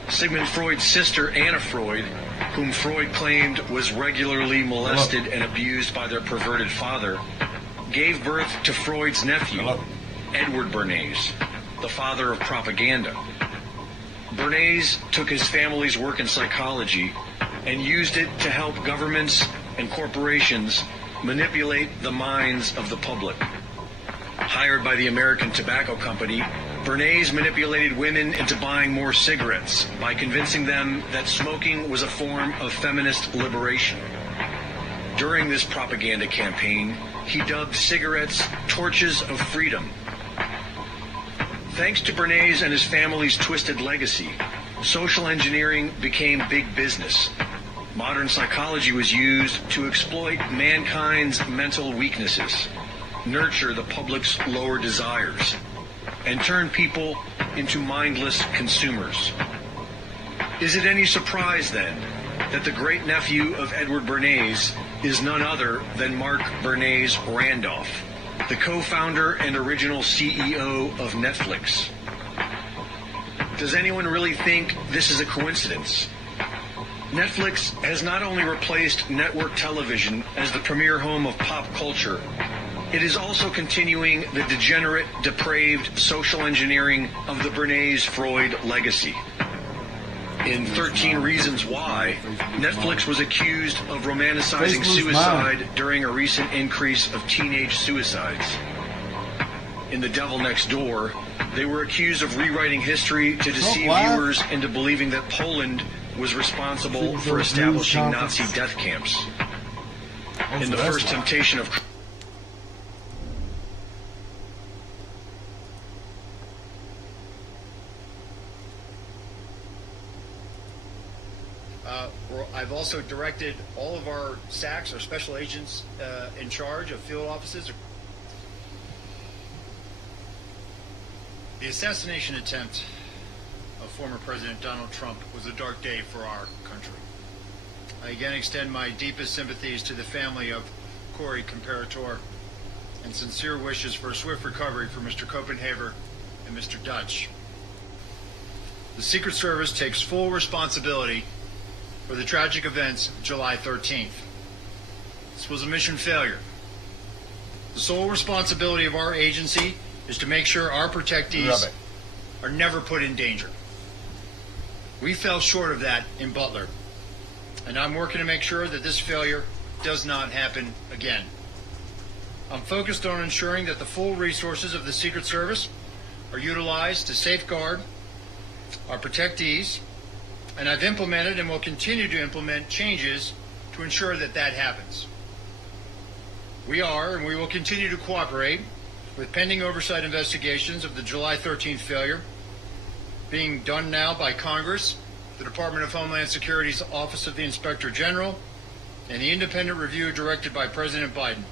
Sigmund Freud's sister, Anna Freud, whom Freud claimed was regularly molested and abused by their perverted father, gave birth to Freud's nephew, Edward Bernays, the father of propaganda. Bernays took his family's work in psychology and used it to help governments and corporations manipulate the minds of the public. Hired by the American Tobacco Company, Bernays manipulated women into buying more cigarettes by convincing them that smoking was a form of feminist liberation. During this propaganda campaign, he dubbed cigarettes torches of freedom. Thanks to Bernays and his family's twisted legacy, social engineering became big business. Modern psychology was used to exploit mankind's mental weaknesses, nurture the public's lower desires, and turn people into mindless consumers. Is it any surprise, then, that the great-nephew of Edward Bernays is none other than Mark Bernays Randolph, the co-founder and original CEO of Netflix? Does anyone really think this is a coincidence? Netflix has not only replaced network television as the premier home of pop culture, it is also continuing the degenerate, depraved social engineering of the Bernays-Freud legacy. In 13 Reasons Why, Netflix was accused of romanticizing suicide during a recent increase of teenage suicides. in The Devil Next Door, they were accused of rewriting history to deceive live? viewers into believing that Poland was responsible for establishing Nazi death camps. In the first temptation of I've also directed all of our SACs, our special agents in charge of field offices. The assassination attempt of former President Donald Trump was a dark day for our country. I again extend my deepest sympathies to the family of Corey Comparator and sincere wishes for a swift recovery for Mr. Copenhaver and Mr. Dutch. The Secret Service takes full responsibility for the tragic events of July 13th. This was a mission failure. The sole responsibility of our agency is to make sure our protectees are never put in danger. We fell short of that in Butler, and I'm working to make sure that this failure does not happen again. I'm focused on ensuring that the full resources of the Secret Service are utilized to safeguard our protectees, and I've implemented and will continue to implement changes to ensure that that happens. We are and we will continue to cooperate with pending oversight investigations of the July 13th failure being done now by Congress, the Department of Homeland Security's Office of the Inspector General, and the independent review directed by President Biden.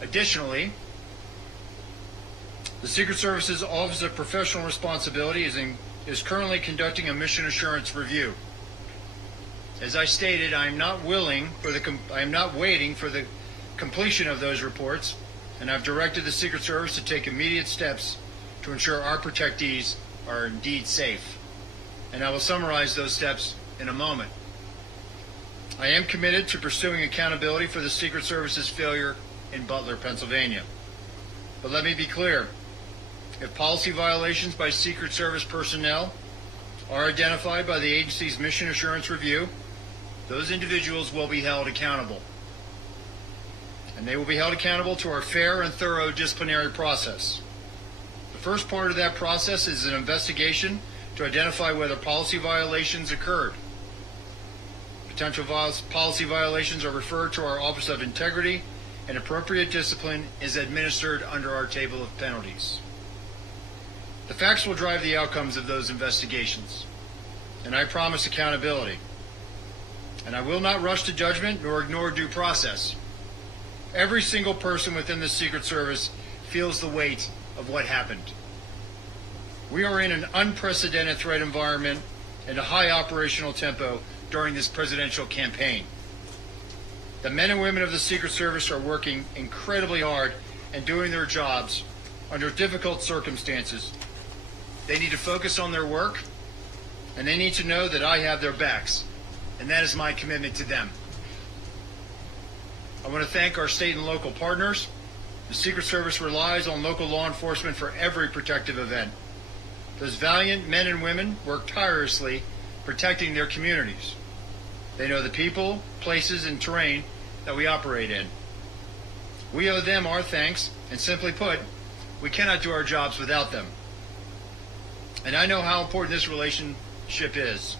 Additionally, the Secret Service's Office of Professional Responsibility is currently conducting a mission assurance review. As I stated, I am not waiting for the completion of those reports, and I've directed the Secret Service to take immediate steps to ensure our protectees are indeed safe. And I will summarize those steps in a moment. I am committed to pursuing accountability for the Secret Service's failure in Butler, Pennsylvania. But let me be clear. If policy violations by Secret Service personnel are identified by the agency's mission assurance review, those individuals will be held accountable. And they will be held accountable to our fair and thorough disciplinary process. The first part of that process is an investigation to identify whether policy violations occurred. Potential policy violations are referred to our Office of Integrity, and appropriate discipline is administered under our table of penalties. The facts will drive the outcomes of those investigations, and I promise accountability. And I will not rush to judgment nor ignore due process. Every single person within the Secret Service feels the weight of what happened. We are in an unprecedented threat environment and a high operational tempo during this presidential campaign. The men and women of the Secret Service are working incredibly hard and doing their jobs under difficult circumstances. They need to focus on their work, and they need to know that I have their backs, and that is my commitment to them. I want to thank our state and local partners. The Secret Service relies on local law enforcement for every protective event. Those valiant men and women work tirelessly protecting their communities. They know the people, places, and terrain that we operate in. We owe them our thanks, and simply put, we cannot do our jobs without them. And I know how important this relationship is.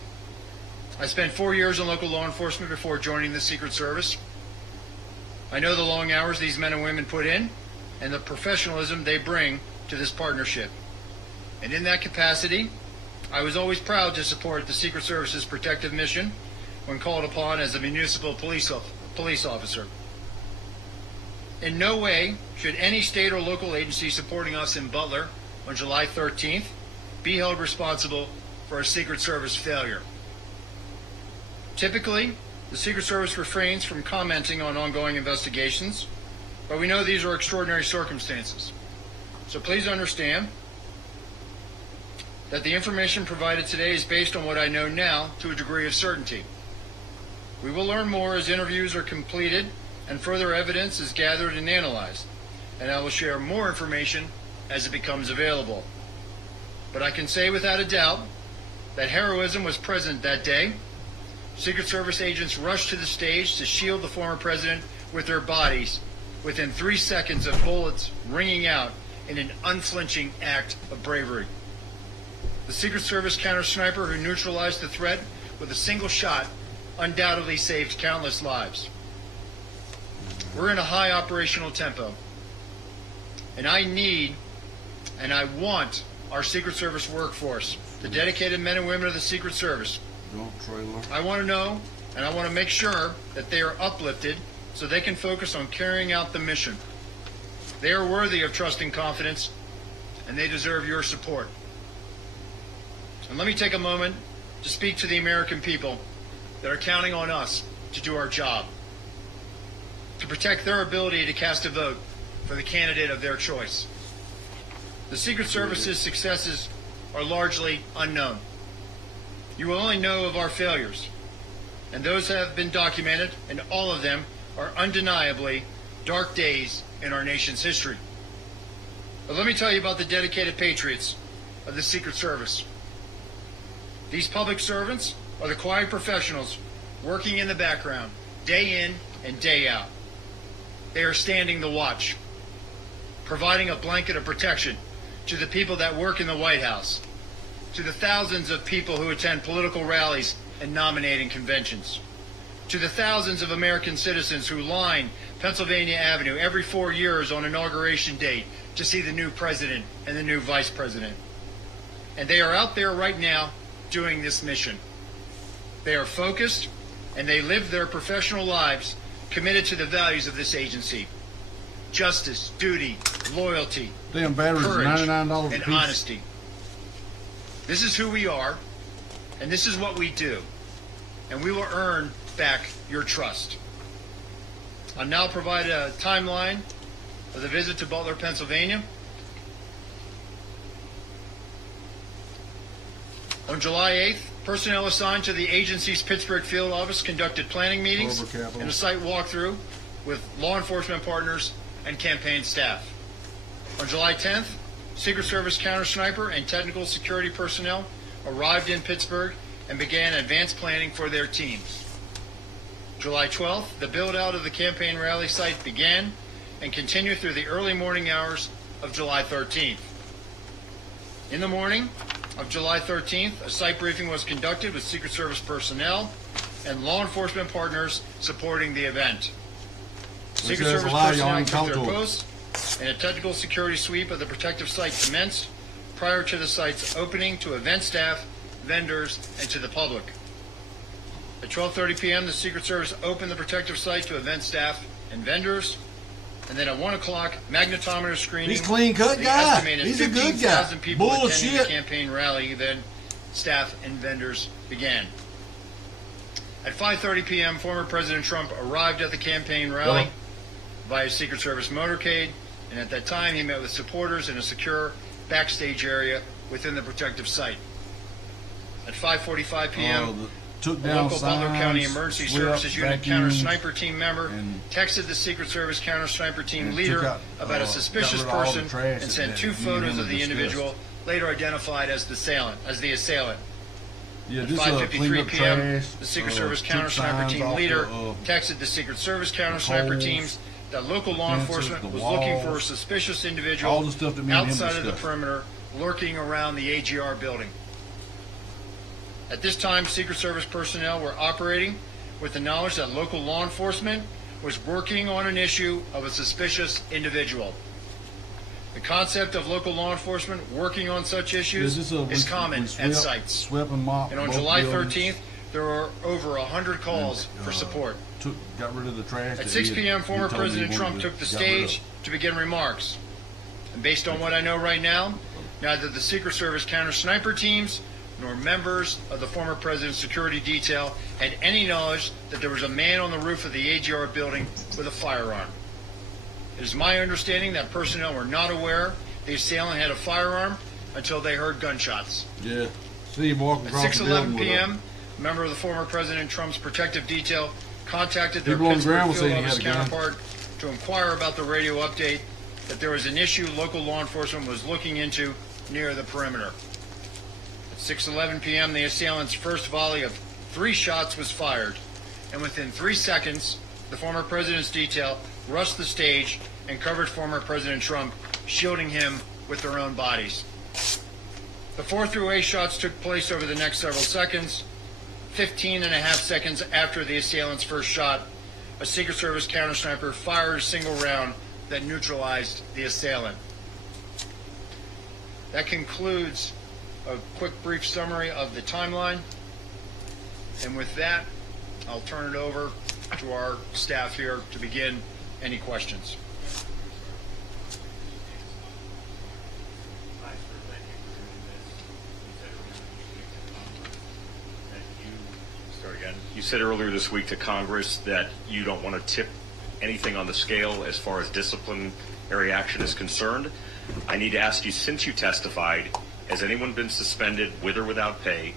I spent 4 years in local law enforcement before joining the Secret Service. I know the long hours these men and women put in and the professionalism they bring to this partnership. And in that capacity, I was always proud to support the Secret Service's protective mission when called upon as a municipal police officer. In no way should any state or local agency supporting us in Butler on July 13th be held responsible for a Secret Service failure. Typically, the Secret Service refrains from commenting on ongoing investigations, but we know these are extraordinary circumstances. So please understand that the information provided today is based on what I know now to a degree of certainty. We will learn more as interviews are completed and further evidence is gathered and analyzed, and I will share more information as it becomes available. But I can say without a doubt that heroism was present that day. Secret Service agents rushed to the stage to shield the former president with their bodies within 3 seconds of bullets ringing out in an unflinching act of bravery. The Secret Service counter-sniper who neutralized the threat with a single shot undoubtedly saved countless lives. We're in a high operational tempo, and I need and I want our Secret Service workforce, the dedicated men and women of the Secret Service. I want to know and I want to make sure that they are uplifted so they can focus on carrying out the mission. They are worthy of trust and confidence, and they deserve your support. And let me take a moment to speak to the American people that are counting on us to do our job, to protect their ability to cast a vote for the candidate of their choice. The Secret Service's successes are largely unknown. You will only know of our failures, and those have been documented, and all of them are undeniably dark days in our nation's history. But let me tell you about the dedicated patriots of the Secret Service. These public servants are the quiet professionals working in the background, day in and day out. They are standing the watch, providing a blanket of protection to the people that work in the White House, to the thousands of people who attend political rallies and nominating conventions, to the thousands of American citizens who line Pennsylvania Avenue every 4 years on Inauguration Day to see the new president and the new vice president. And they are out there right now doing this mission. They are focused, and they live their professional lives committed to the values of this agency: justice, duty, loyalty, Damn batteries are courage, $99 a and piece. honesty. This is who we are, and this is what we do, and we will earn back your trust. I'll now provide a timeline of the visit to Butler, Pennsylvania. On July 8th, personnel assigned to the agency's Pittsburgh field office conducted planning meetings and a site walkthrough with law enforcement partners and campaign staff. On July 10th, Secret Service counter-sniper and technical security personnel arrived in Pittsburgh and began advanced planning for their teams. July 12th, the build-out of the campaign rally site began and continued through the early morning hours of July 13th. In the morning of July 13th, a site briefing was conducted with Secret Service personnel and law enforcement partners supporting the event. Secret Service personnel took their posts, and a technical security sweep of the protective site commenced prior to the site's opening to event staff, vendors, and to the public. At 12:30 p.m., the Secret Service opened the protective site to event staff and vendors, and then at 1 o'clock, magnetometer screening. He's clean-cut the guy. estimated He's a good 15,000 guy. people attending Bullshit. the campaign rally, then staff and vendors began. At 5:30 p.m., former President Trump arrived at the campaign rally via Secret Service motorcade, and at that time he met with supporters in a secure backstage area within the protective site. At 5:45 p.m., took a down local Butler signs, County Emergency swept, Services Unit vacuumed, counter-sniper team member texted the Secret Service counter-sniper team and leader took out, about a got suspicious rid of all the person trash and that sent me two and photos him of the had individual, later identified as the assailant. Yeah, At just 5:53 up p.m., trash, the Secret Service took counter-sniper signs team off leader the, texted the Secret Service counter-sniper poles, teams that local law fences, enforcement the was looking for a walls, suspicious all individual the stuff that me and him outside of the discussed. perimeter lurking around the AGR building. At this time, Secret Service personnel were operating with the knowledge that local law enforcement was working on an issue of a suspicious individual. The concept of local law enforcement working on such issues is common at sites. Swept and mopped And on both July buildings. 13th, there were over 100 calls for support. Got rid of the trash. At that 6 he had- p.m., he former told me he President Trump wanted to took the get rid of. stage to begin remarks. And based on what I know right now, neither the Secret Service counter-sniper teams nor members of the former president's security detail had any knowledge that there was a man on the roof of the AGR building with a firearm. It is my understanding that personnel were not aware the assailant had a firearm until they heard gunshots. Yeah. See him walking At across the building 6:11 with p.m., a member of the former President Trump's protective detail contacted their People on the Pittsburgh ground were field saying he office had a gun. counterpart to inquire about the radio update that there was an issue local law enforcement was looking into near the perimeter. At 6:11 p.m., the assailant's first volley of 3 shots was fired, and within 3 seconds, the former president's detail rushed the stage and covered former President Trump shielding him with their own bodies. The 4 through 8 shots took place over the next several seconds. 15 and a half seconds after the assailant's first shot, a Secret Service counter sniper fired a single round that neutralized the assailant. That concludes a quick, brief summary of the timeline. And with that, I'll turn it over to our staff here to begin any questions. You said earlier this week to Congress that you don't want to tip anything on the scale as far as disciplinary action is concerned. I need to ask you, since you testified, has anyone been suspended with or without pay?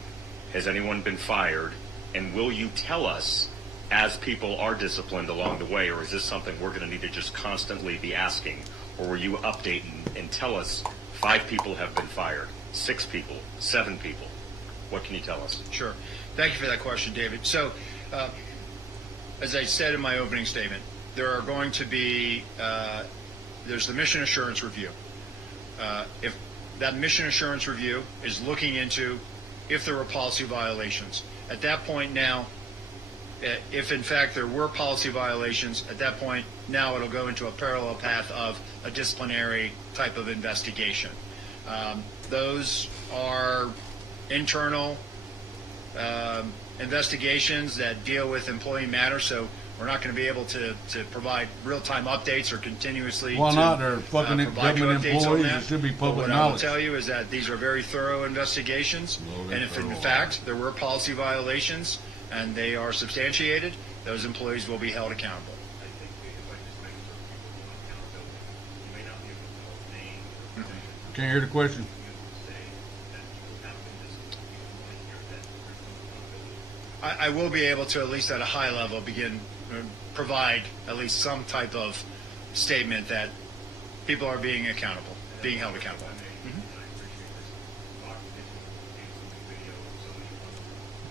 Has anyone been fired? And will you tell us as people are disciplined along the way, or is this something we're going to need to just constantly be asking? Or will you update and tell us 5 people have been fired, 6 people, 7 people? What can you tell us? Sure. Thank you for that question, David. So, as I said in my opening statement, there are going to be, there's the mission assurance review. If that mission assurance review is looking into if there were policy violations. At that point now, if in fact there were policy violations, at that point now it'll go into a parallel path of a disciplinary type of investigation. Those are internal investigations that deal with employee matters, so we're not going to be able to provide real-time updates or continuously Why not? They're fucking government employees. It should be public knowledge. What I will tell you is that these are very thorough investigations, and if in fact there were policy violations and they are substantiated, those employees will be held accountable. Can't hear the question. I will be able to, at least at a high level, provide at least some type of statement that people are being held accountable.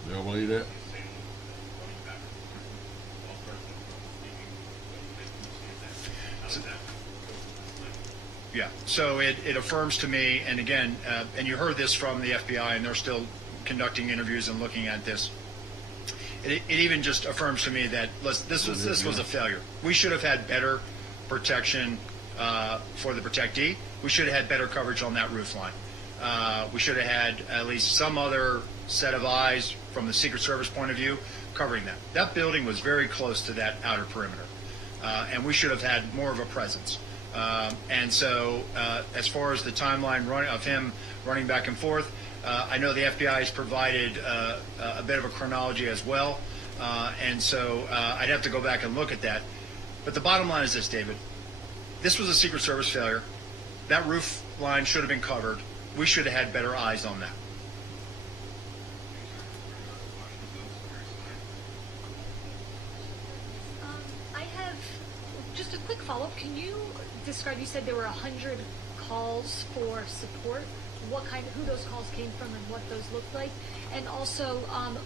Y'all believe that? Yeah, so it affirms to me, and again, and you heard this from the FBI, and they're still conducting interviews and looking at this. It even just affirms to me that this was a failure. We should have had better protection for the protectee. We should have had better coverage on that roof line. We should have had at least some other set of eyes from the Secret Service point of view covering that. That building was very close to that outer perimeter, and we should have had more of a presence. And so as far as the timeline of him running back and forth, I know the FBI has provided a bit of a chronology as well, and so I'd have to go back and look at that. But the bottom line is this, David. This was a Secret Service failure. That roof line should have been covered. We should have had better eyes on that. I have just a quick follow-up. Can you describe, you said there were 100 calls for support. Who those calls came from and what those looked like? And also,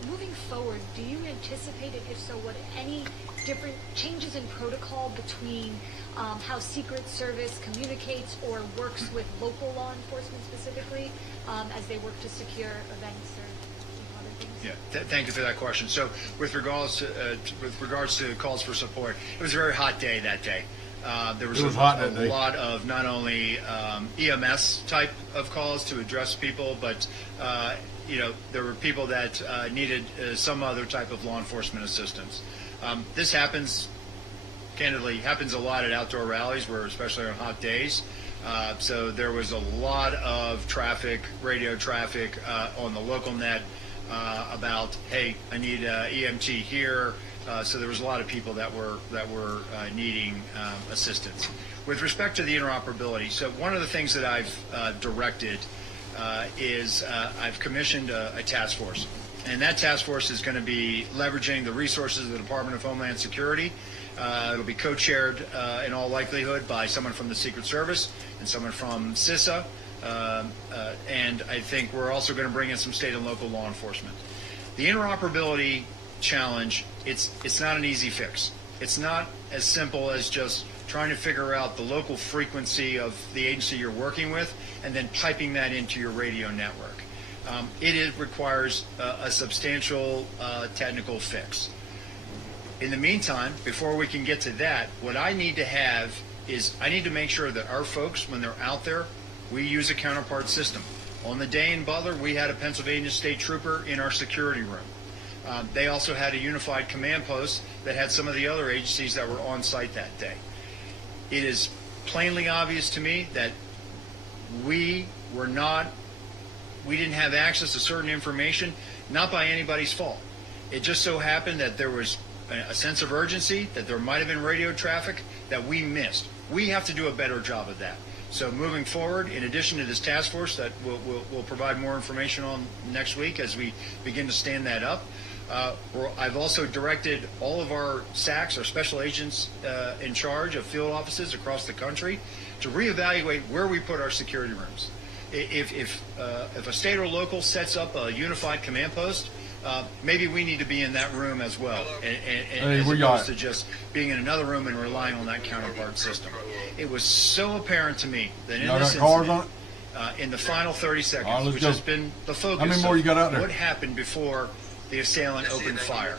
moving forward, do you anticipate, and if so, what any different changes in protocol between how Secret Service communicates or works with local law enforcement specifically as they work to secure events or other things? Yeah, thank you for that question. So, with regards to calls for support, it was a very hot day that day. There was a lot of not only EMS type of calls to address people, but there were people that needed some other type of law enforcement assistance. This happens a lot at outdoor rallies, where especially on hot days. So there was a lot of traffic, radio traffic on the local net about, hey, I need EMT here. So there was a lot of people that were needing assistance. With respect to the interoperability, so one of the things that I've directed is I've commissioned a task force, and that task force is going to be leveraging the resources of the Department of Homeland Security. It'll be co-chaired in all likelihood by someone from the Secret Service and someone from CISA, and I think we're also going to bring in some state and local law enforcement. The interoperability challenge, it's not an easy fix. It's not as simple as just trying to figure out the local frequency of the agency you're working with, and then piping that into your radio network. It requires a substantial technical fix. In the meantime, before we can get to that, what I need to have is I need to make sure that our folks, when they're out there, we use a counterpart system. On the day in Butler, we had a Pennsylvania State Trooper in our security room. They also had a unified command post that had some of the other agencies that were on site that day. It is plainly obvious to me that we didn't have access to certain information, not by anybody's fault. It just so happened that there was a sense of urgency, that there might have been radio traffic that we missed. We have to do a better job of that. So moving forward, in addition to this task force that we'll provide more information on next week as we begin to stand that up, I've also directed all of our SACs, our special agents in charge of field offices across the country, to reevaluate where we put our security rooms. If a state or local sets up a unified command post, maybe we need to be in that room as well, as opposed to just being in another room and relying on that counterpart system. It was so apparent to me that in this incident, in the final 30 seconds, which has been the focus How many more you got out there? What happened before the assailant opened fire.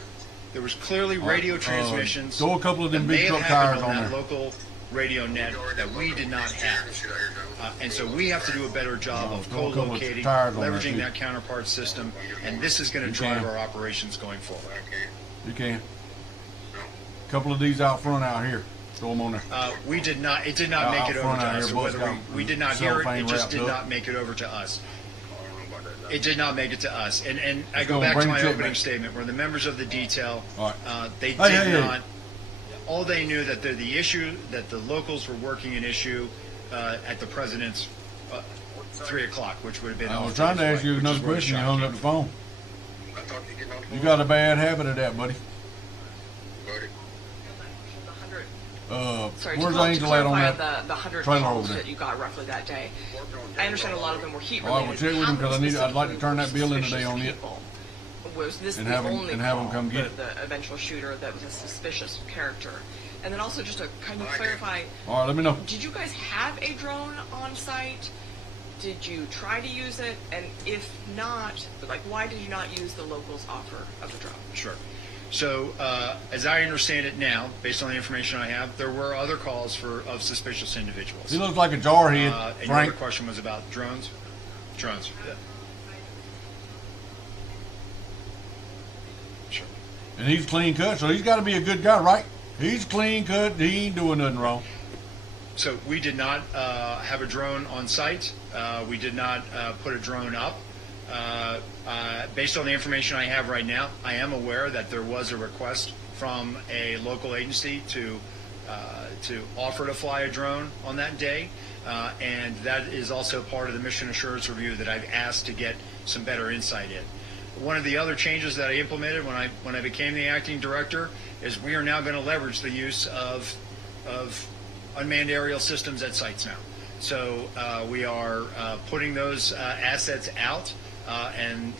There was clearly radio transmissions Throw a couple of them that may big have truck happened tires on on that there. local radio net that we did not have. And so we have to do a better job of throw a couple of co-locating, tires on there, leveraging too. that counterpart system, and this is going to You drive can. our operations going forward. You can. Couple of these out front out here. Throw them on there. We did not. It did not Out make it over front to out us. here, So boys whether got we did not hear it, cellophane it just wrapped did up. not make it over to us. It did not make it to us. And I Let's go go back to bring my the check opening back. statement where the members of the detail, All they Hey, did hey, hey. not. All they knew that the issue that the locals were working an issue at the president's 3 o'clock, which would have been. I was off trying to his ask you right, another which is where the question. You shot hung came up the phone. You You got a bad habit of that, buddy. Sorry, Where's to Angel at on clarify that the 100 trailer calls over there? that you got roughly that day. I understand a lot of them were heat All right, related. we'll check with How him because many I'd like to specifically turn were that bill in today suspicious on it. people? Was this And the have 'em- only and have 'em call, come get it. the eventual shooter that was a suspicious character? And then also just can you clarify, All right, let me know. did you guys have a drone on site? Did you try to use it? And if not, like, why did you not use the locals' offer of a drone? Sure. So, as I understand it now, based on the information I have, there were other calls of suspicious individuals. He looks like a jarhead, And your other Frank. question was about drones? Drones. Yeah. And he's clean cut, so he's got to be a good guy, right? He's clean cut. He ain't doing nothing wrong. So we did not have a drone on site. We did not put a drone up. Based on the information I have right now, I am aware that there was a request from a local agency to offer to fly a drone on that day, and that is also part of the mission assurance review that I've asked to get some better insight in. One of the other changes that I implemented when I became the acting director is we are now going to leverage the use of unmanned aerial systems at sites now. So we are putting those assets out, and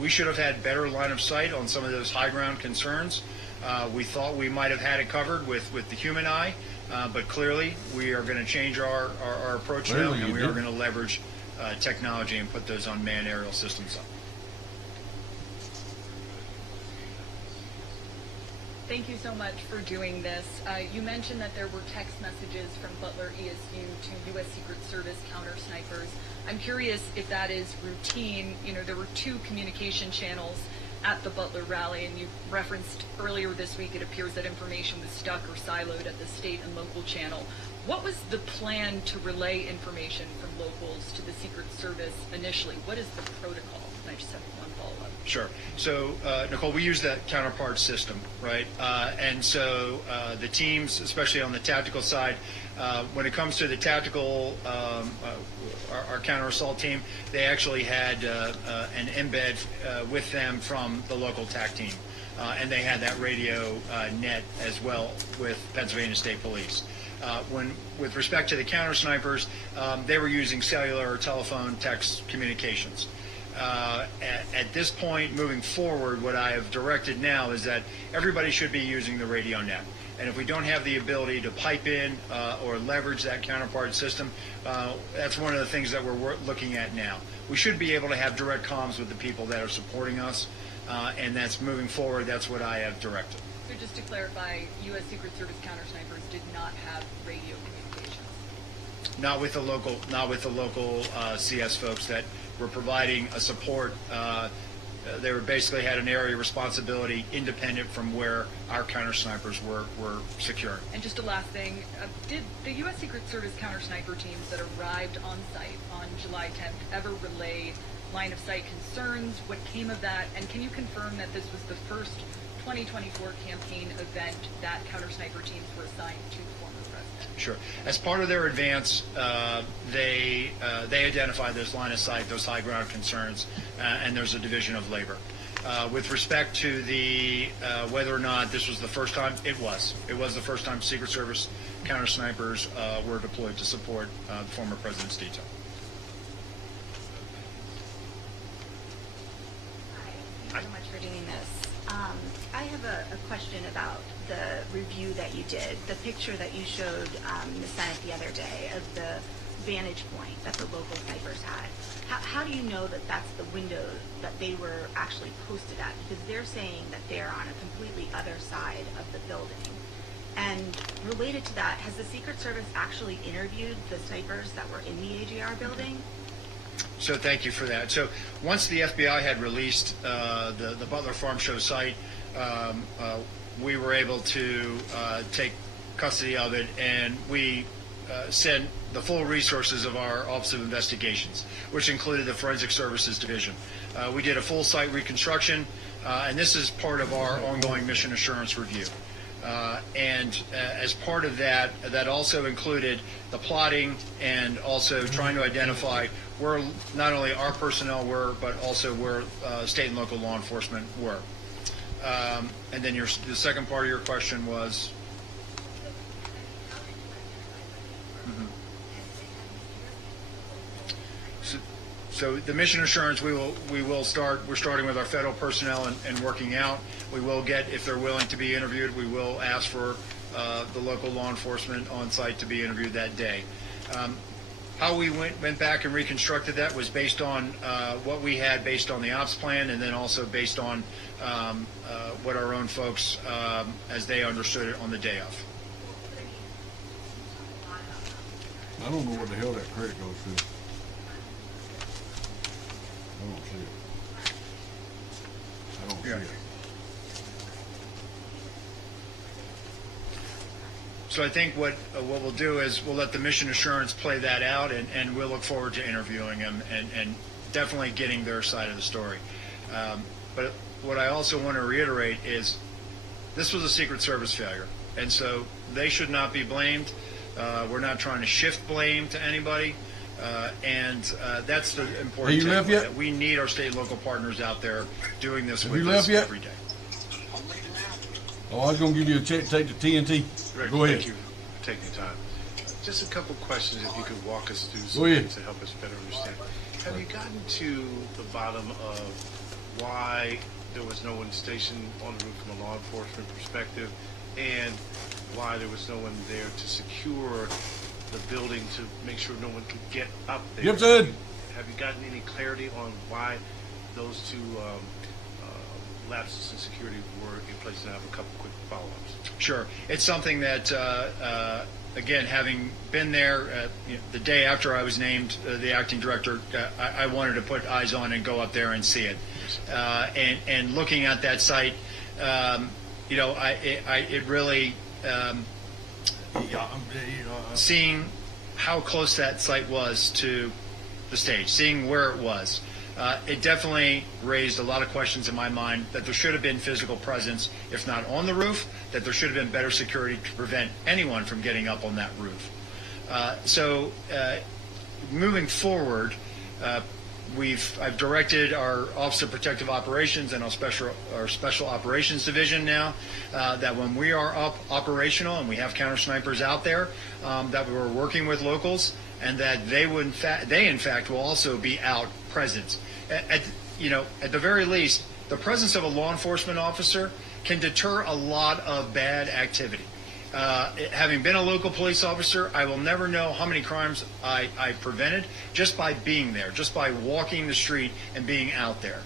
we should have had better line of sight on some of those high ground concerns. We thought we might have had it covered with the human eye, but clearly we are going to change our approach now, Clearly and you we are did. going to leverage technology and put those unmanned aerial systems up. Thank you so much for doing this. You mentioned that there were text messages from Butler ESU to U.S. Secret Service counter snipers. I'm curious if that is routine. There were 2 communication channels at the Butler rally, and you referenced earlier this week it appears that information was stuck or siloed at the state and local channel. What was the plan to relay information from locals to the Secret Service initially? What is the protocol? And I just have one follow-up. Sure. So, Nicole, we use that counterpart system, right? And so the teams, especially on the tactical side, when it comes to the tactical, our counter-assault team, they actually had an embed with them from the local TAC team. And they had that radio net as well with Pennsylvania State Police. With respect to the counter-snipers, they were using cellular or telephone text communications. At this point, moving forward, what I have directed now is that everybody should be using the radio net. And if we don't have the ability to pipe in or leverage that counterpart system, that's one of the things that we're looking at now. We should be able to have direct comms with the people that are supporting us, and that's moving forward. That's what I have directed. So just to clarify, U.S. Secret Service counter snipers did not have radio communications. Not with the local CS folks that were providing a support. They were basically had an area of responsibility independent from where our counter snipers were secured. And just a last thing, did the U.S. Secret Service counter sniper teams that arrived on site on July 10th ever relay line of sight concerns? What came of that? And can you confirm that this was the first 2024 campaign event that counter sniper teams were assigned to the former president? Sure. As part of their advance, they identified those line of sight, those high ground concerns, and there's a division of labor. With respect to the whether or not this was the first time, it was. It was the first time Secret Service counter snipers were deployed to support the former president's detail. Thank you so much for doing this. I have a question about the review that you did, the picture that you showed the Senate the other day of the vantage point that the local snipers had. How do you know that that's the window that they were actually posted at? Because they're saying that they're on a completely other side of the building. And related to that, has the Secret Service actually interviewed the snipers that were in the AGR building? So thank you for that. So once the FBI had released the Butler Farm Show site, we were able to take custody of it, and we sent the full resources of our Office of Investigations, which included the Forensic Services Division. We did a full site reconstruction, and this is part of our ongoing mission assurance review. And as part of that, that also included the plotting and also trying to identify where not only our personnel were, but also where state and local law enforcement were. And then the second part of your question was? So the mission assurance, we're starting with our federal personnel and working out. We will get, if they're willing to be interviewed, we will ask for the local law enforcement on site to be interviewed that day. How we went back and reconstructed that was based on what we had based on the ops plan, and then also based on what our own folks, as they understood it on the day of. I don't know what the hell that credit goes to. I don't see it. I don't see it. So I think what we'll do is we'll let the mission assurance play that out, and we'll look forward to interviewing them and definitely getting their side of the story. But what I also want to reiterate is this was a Secret Service failure, and so they should not be blamed. We're not trying to shift blame to anybody. And that's the important thing. Have you left yet? We need our state and local partners out there doing this with us every day. Oh, I was going to give you a check to take the TNT. Rick, Go ahead. Thank you for taking the time. Just a couple questions, if you could walk us through Go some ahead. things to help us better understand. Have you gotten to the bottom of why there was no one stationed on the roof from a law enforcement perspective, and why there was no one there to secure the building to make sure no one could get up there? Yep, Ed. Have you gotten any clarity on why those two lapses in security were in place? And I have a couple quick follow-ups. Sure. It's something that, again, having been there the day after I was named the acting director, I wanted to put eyes on and go up there and see it. And looking at that site, it really, seeing how close that site was to the stage, seeing where it was, it definitely raised a lot of questions in my mind that there should have been physical presence, if not on the roof, that there should have been better security to prevent anyone from getting up on that roof. So moving forward, I've directed our Office of Protective Operations and our Special Operations Division now that when we are up operational and we have counter snipers out there, that we're working with locals, and that they in fact will also be out present. At the very least, the presence of a law enforcement officer can deter a lot of bad activity. Having been a local police officer, I will never know how many crimes I prevented just by being there, just by walking the street and being out there.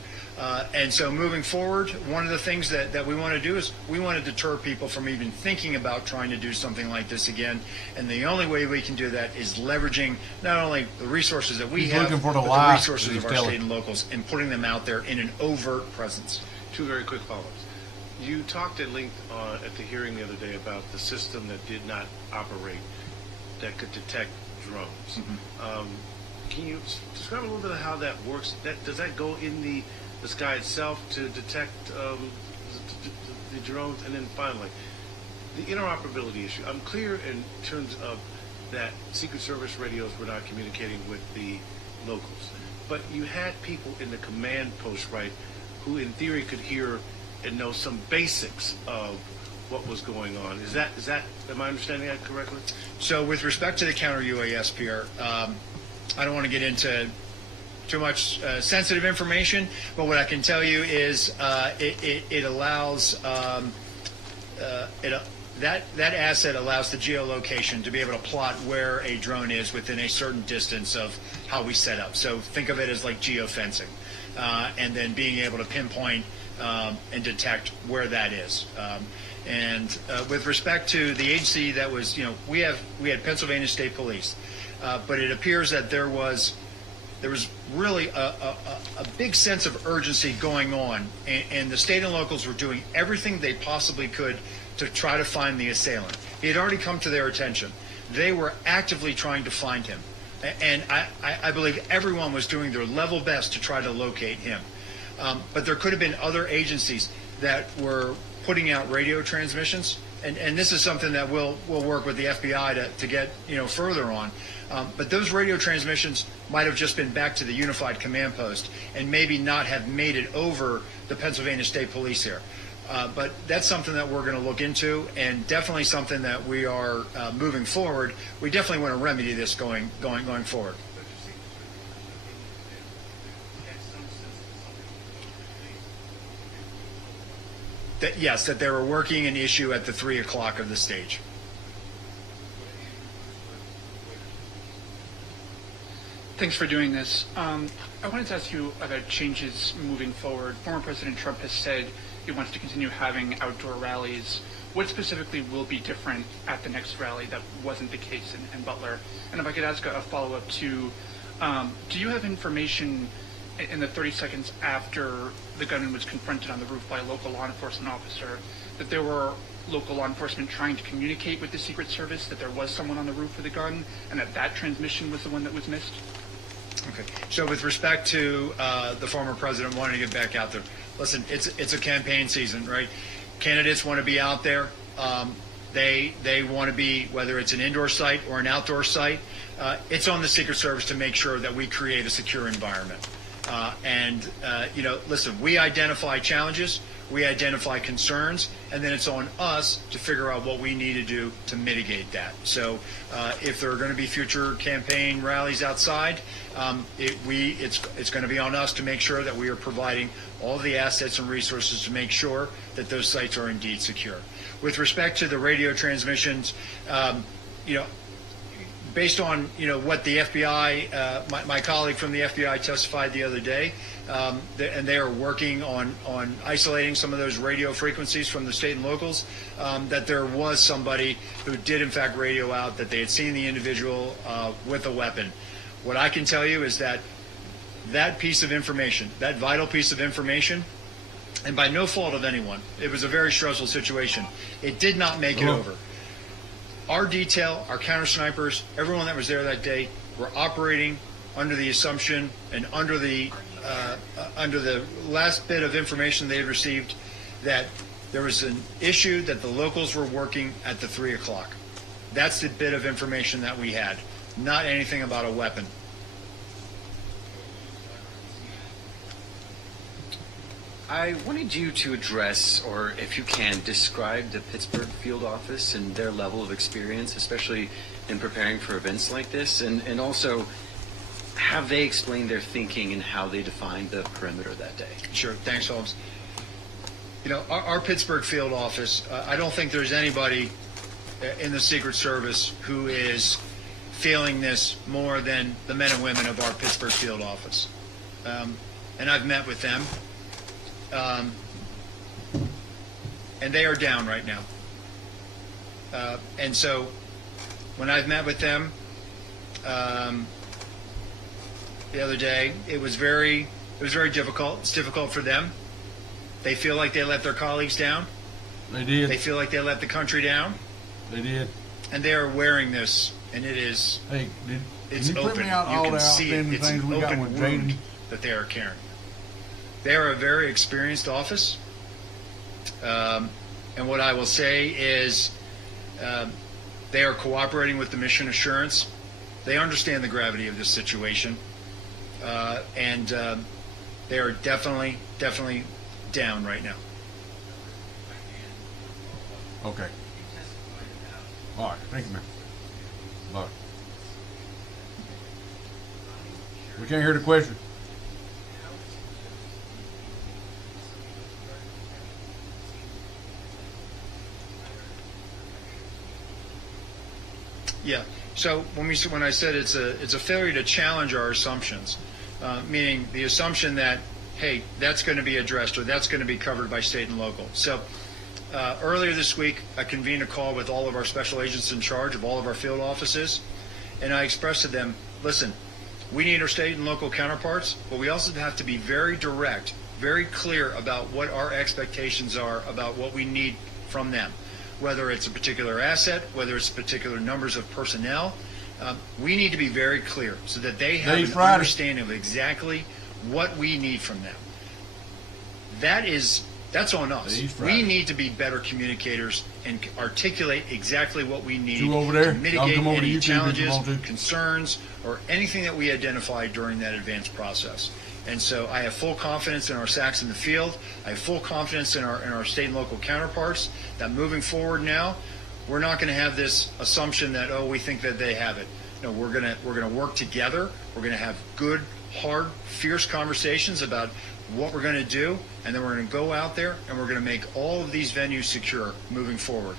And so moving forward, one of the things that we want to do is we want to deter people from even thinking about trying to do something like this again. And the only way we can do that is leveraging not only the resources that we have, but the resources of our state and locals, and putting them out there in an overt presence. Two very quick follow-ups. You talked at length at the hearing the other day about the system that did not operate, that could detect drones. Can you describe a little bit of how that works? Does that go in the sky itself to detect the drones? And then finally, the interoperability issue. I'm clear in terms of that Secret Service radios were not communicating with the locals, but you had people in the command post, right, who in theory could hear and know some basics of what was going on. Is that am I understanding that correctly? So with respect to the counter UAS, Pierre, I don't want to get into too much sensitive information, but what I can tell you is it allows that asset allows the geolocation to be able to plot where a drone is within a certain distance of how we set up. So think of it as like geofencing, and then being able to pinpoint and detect where that is. And with respect to the agency that was, we had Pennsylvania State Police, but it appears that there was really a big sense of urgency going on, and the state and locals were doing everything they possibly could to try to find the assailant. He had already come to their attention. They were actively trying to find him, and I believe everyone was doing their level best to try to locate him. But there could have been other agencies that were putting out radio transmissions, and this is something that we'll work with the FBI to get further on. But those radio transmissions might have just been back to the unified command post and maybe not have made it over the Pennsylvania State Police here. But that's something that we're going to look into, and definitely something that we are moving forward. We definitely want to remedy this going forward. Yes, that they were working an issue at the 3 o'clock of the stage. Thanks for doing this. I wanted to ask you about changes moving forward. Former President Trump has said he wants to continue having outdoor rallies. What specifically will be different at the next rally that wasn't the case in Butler? And if I could ask a follow-up to, do you have information in the 30 seconds after the gunman was confronted on the roof by a local law enforcement officer that there were local law enforcement trying to communicate with the Secret Service that there was someone on the roof with a gun, and that transmission was the one that was missed? Okay. So with respect to the former president wanting to get back out there, listen, it's a campaign season, right? Candidates want to be out there. They want to be, whether it's an indoor site or an outdoor site, it's on the Secret Service to make sure that we create a secure environment. Listen, we identify challenges, we identify concerns, and then it's on us to figure out what we need to do to mitigate that. So if there are going to be future campaign rallies outside, it's going to be on us to make sure that we are providing all the assets and resources to make sure that those sites are indeed secure. With respect to the radio transmissions, based on what the FBI, my colleague from the FBI testified the other day, and they are working on isolating some of those radio frequencies from the state and locals, that there was somebody who did in fact radio out that they had seen the individual with a weapon. What I can tell you is that piece of information, that vital piece of information, and by no fault of anyone, it was a very stressful situation. It did not make it over. Our detail, our counter snipers, everyone that was there that day, were operating under the assumption and under the last bit of information they had received that there was an issue that the locals were working at the 3 o'clock. That's the bit of information that we had, not anything about a weapon. I wanted you to address, or if you can, describe the Pittsburgh field office and their level of experience, especially in preparing for events like this, and also have they explained their thinking and how they defined the perimeter that day? Sure. Thanks, Holmes. Our Pittsburgh field office, I don't think there's anybody in the Secret Service who is feeling this more than the men and women of our Pittsburgh field office. And I've met with them. And they are down right now. And so when I've met with them the other day, it was very difficult. It's difficult for them. They feel like they let their colleagues down. They did. They feel like they let the country down. They did. And they are wearing this, and it is. Hey, it's can you open. print me out You all can the see it. outstanding It's things an we got open with wound Jaden? that they are carrying. They are a very experienced office, and what I will say is, they are cooperating with the mission assurance. They understand the gravity of this situation, and they are definitely down right now. Okay. All right. Thank you, man. Bye. We can't hear the question. Yeah. So when I said it's a failure to challenge our assumptions, meaning the assumption that, hey, that's going to be addressed or that's going to be covered by state and local. So earlier this week, I convened a call with all of our special agents in charge of all of our field offices, and I expressed to them, listen, we need our state and local counterparts, but we also have to be very direct, very clear about what our expectations are about what we need from them. Whether it's a particular asset, whether it's particular numbers of personnel, we need to be very clear so that they have an understanding of exactly what we need from them. That's on us. We need to be better communicators and articulate exactly what we need to mitigate any challenges, concerns, or anything that we identify during that advanced process. And so I have full confidence in our SACs in the field. I have full confidence in our state and local counterparts that moving forward now, we're not going to have this assumption that, oh, we think that they have it. No, we're going to work together. We're going to have good, hard, fierce conversations about what we're going to do, and then we're going to go out there and we're going to make all of these venues secure moving forward.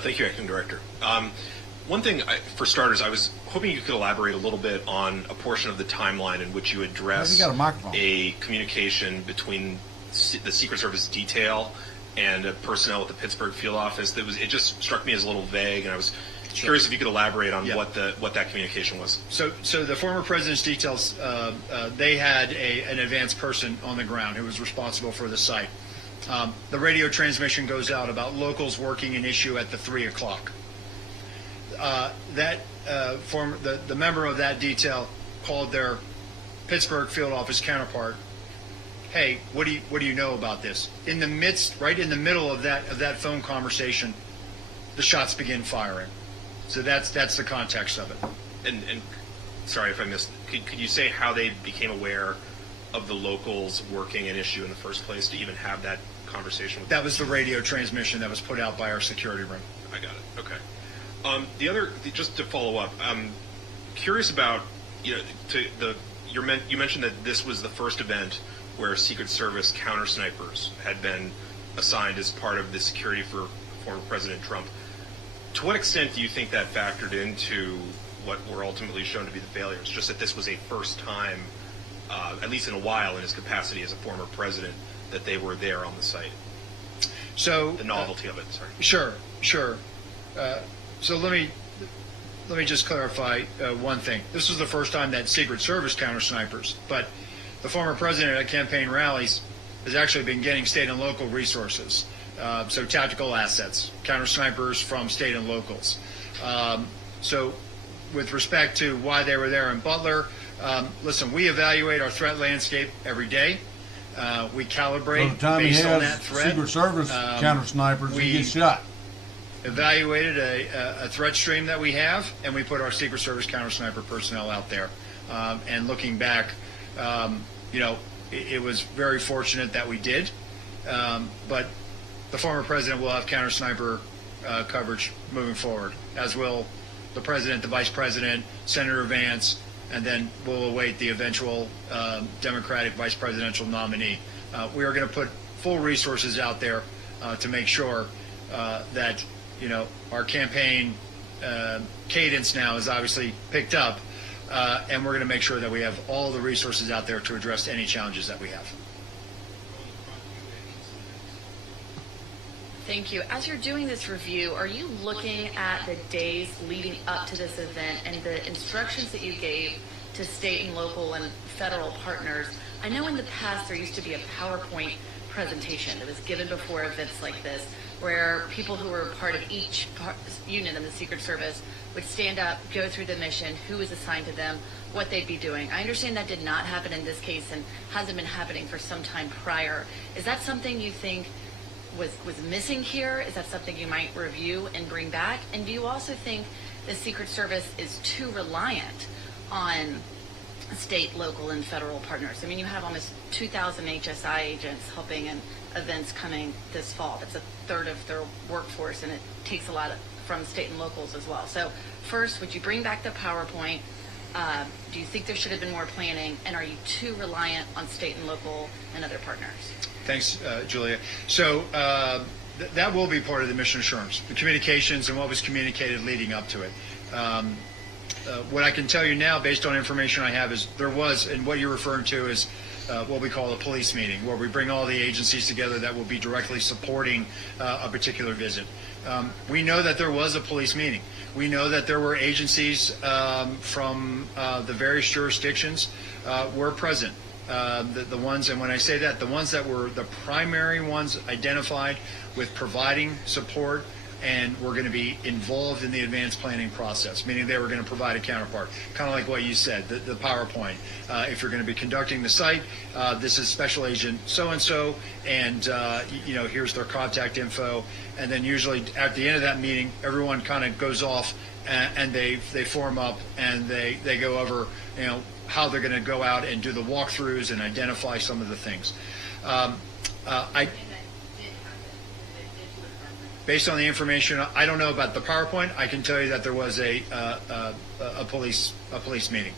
Thank you, Acting Director. One thing, for starters, I was hoping you could elaborate a little bit on a portion of the timeline in which you address a communication between the Secret Service detail and personnel at the Pittsburgh field office. It just struck me as a little vague, and I was curious if you could elaborate on what that communication was. So the former president's details, they had an advanced person on the ground who was responsible for the site. The radio transmission goes out about locals working an issue at the 3 o'clock. The member of that detail called their Pittsburgh field office counterpart. Hey, what do you know about this? Right in the middle of that phone conversation, the shots begin firing. So that's the context of it. And sorry if I missed. Could you say how they became aware of the locals working an issue in the first place to even have that conversation with them? That was the radio transmission that was put out by our security room. I got it. Okay. Just to follow up, I'm curious about, you mentioned that this was the first event where Secret Service counter snipers had been assigned as part of the security for former President Trump. To what extent do you think that factored into what were ultimately shown to be the failures? Just that this was a first time, at least in a while, in his capacity as a former president, that they were there on the site. So the novelty of it. Sorry. Sure. So let me just clarify one thing. This was the first time that Secret Service counter snipers, but the former president at campaign rallies has actually been getting state and local resources. So tactical assets, counter snipers from state and locals. So with respect to why they were there in Butler, listen, we evaluate our threat landscape every day. We calibrate based on that threat. Secret Service counter snipers, he gets shot. Evaluated a threat stream that we have, and we put our Secret Service counter sniper personnel out there. And looking back, it was very fortunate that we did. But the former president will have counter sniper coverage moving forward, as will the president, the vice president, Senator Vance, and then we'll await the eventual Democratic vice presidential nominee. we are going to put full resources out there to make sure that our campaign cadence now is obviously picked up, and we're going to make sure that we have all the resources out there to address any challenges that we have. Thank you. As you're doing this review, are you looking at the days leading up to this event and the instructions that you gave to state and local and federal partners? I know in the past there used to be a PowerPoint presentation that was given before events like this, where people who were part of each unit in the Secret Service would stand up, go through the mission, who was assigned to them, what they'd be doing. I understand that did not happen in this case and hasn't been happening for some time prior. Is that something you think was missing here? Is that something you might review and bring back? And do you also think the Secret Service is too reliant on state, local, and federal partners? I mean, you have almost 2,000 HSI agents helping in events coming this fall. That's a third of their workforce, and it takes a lot from state and locals as well. So first, would you bring back the PowerPoint? Do you think there should have been more planning? And are you too reliant on state and local and other partners? Thanks, Julia. So that will be part of the mission assurance, the communications and what was communicated leading up to it. What I can tell you now, based on information I have, is there was, and what you're referring to is what we call a police meeting, where we bring all the agencies together that will be directly supporting a particular visit. We know that there was a police meeting. We know that there were agencies from the various jurisdictions were present. The ones, and when I say that, the ones that were the primary ones identified with providing support and were going to be involved in the advanced planning process, meaning they were going to provide a counterpart, kind of like what you said, the PowerPoint. If you're going to be conducting the site, this is Special Agent so-and-so, and here's their contact info. And then usually at the end of that meeting, everyone kind of goes off and they form up and they go over, how they're going to go out and do the walkthroughs and identify some of the things. Based on the information, I don't know about the PowerPoint. I can tell you that there was a police meeting.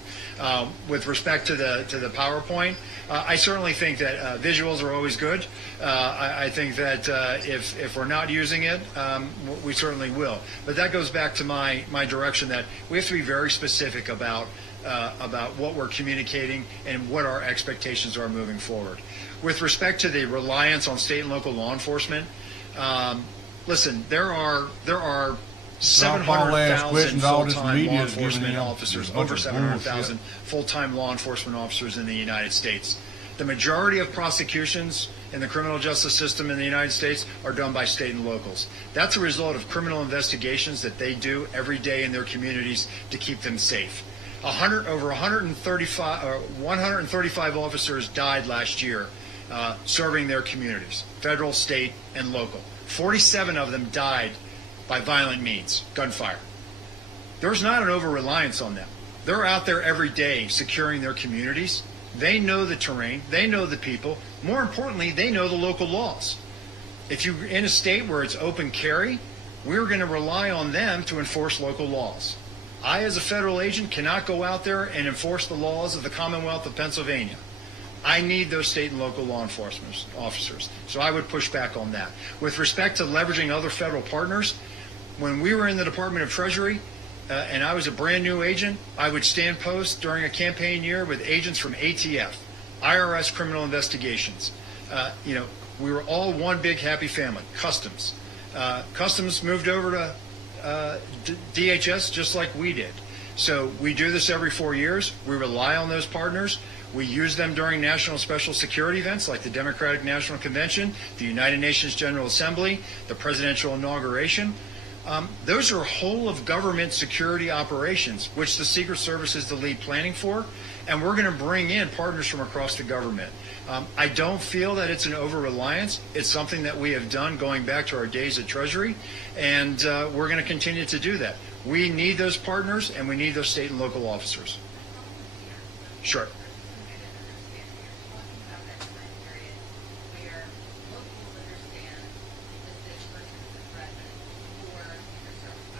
With respect to the PowerPoint, I certainly think that visuals are always good. I think that if we're not using it, we certainly will. But that goes back to my direction that we have to be very specific about what we're communicating and what our expectations are moving forward. With respect to the reliance on state and local law enforcement, listen, there are 700,000 full-time law enforcement officers, over 700,000 full-time law enforcement officers in the United States. The majority of prosecutions in the criminal justice system in the United States are done by state and locals. That's a result of criminal investigations that they do every day in their communities to keep them safe. Over 135 officers died last year serving their communities, federal, state, and local. 47 of them died by violent means, gunfire. There's not an over-reliance on them. They're out there every day securing their communities. They know the terrain. They know the people. More importantly, they know the local laws. If you're in a state where it's open carry, we're going to rely on them to enforce local laws. I, as a federal agent, cannot go out there and enforce the laws of the Commonwealth of Pennsylvania. I need those state and local law enforcement officers. So I would push back on that. With respect to leveraging other federal partners, when we were in the Department of Treasury and I was a brand new agent, I would stand post during a campaign year with agents from ATF, IRS criminal investigations. We were all one big happy family. Customs. Customs moved over to DHS just like we did. So we do this every 4 years. We rely on those partners. We use them during national special security events like the Democratic National Convention, the United Nations General Assembly, the presidential inauguration. Those are whole of government security operations, which the Secret Service is the lead planning for, and we're going to bring in partners from across the government. I don't feel that it's an over-reliance. It's something that we have done going back to our days at Treasury, and we're going to continue to do that. We need those partners, and we need those state and local officers. Sure.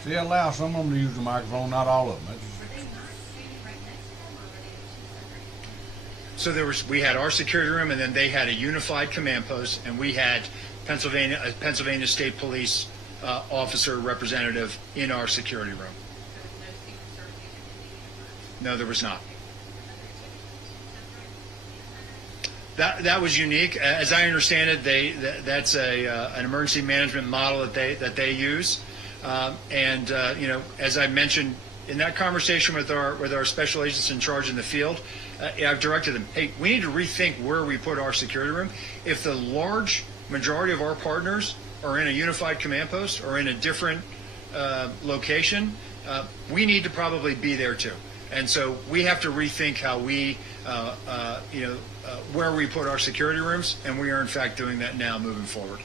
See, allow some of them to use the microphone, not all of them. we had our security room, and then they had a unified command post, and we had Pennsylvania State Police officer representative in our security room. No, there was not. That was unique. As I understand it, that's an emergency management model that they use. As I mentioned in that conversation with our special agents in charge in the field, I've directed them, hey, we need to rethink where we put our security room. If the large majority of our partners are in a unified command post or in a different location, we need to probably be there too. And so we have to rethink how we, where we put our security rooms, and we are in fact doing that now moving forward.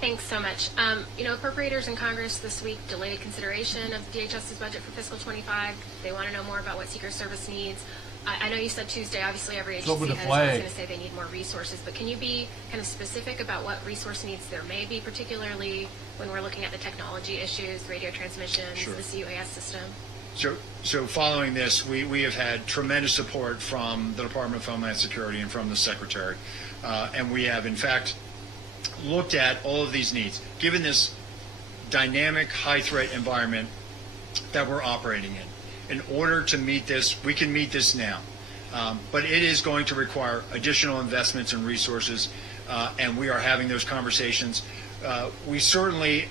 Thanks so much. Appropriators in Congress this week delayed consideration of DHS's budget for fiscal 25. They want to know more about what Secret Service needs. I know you said Tuesday, obviously every agency head is going to say they need more resources, but can you be kind of specific about what resource needs there may be, particularly when we're looking at the technology issues, radio transmissions, Sure. the CUAS system? So following this, we have had tremendous support from the Department of Homeland Security and from the Secretary. And we have, in fact, looked at all of these needs. Given this dynamic, high-threat environment that we're operating in order to meet this, we can meet this now. But it is going to require additional investments and resources, and we are having those conversations. We certainly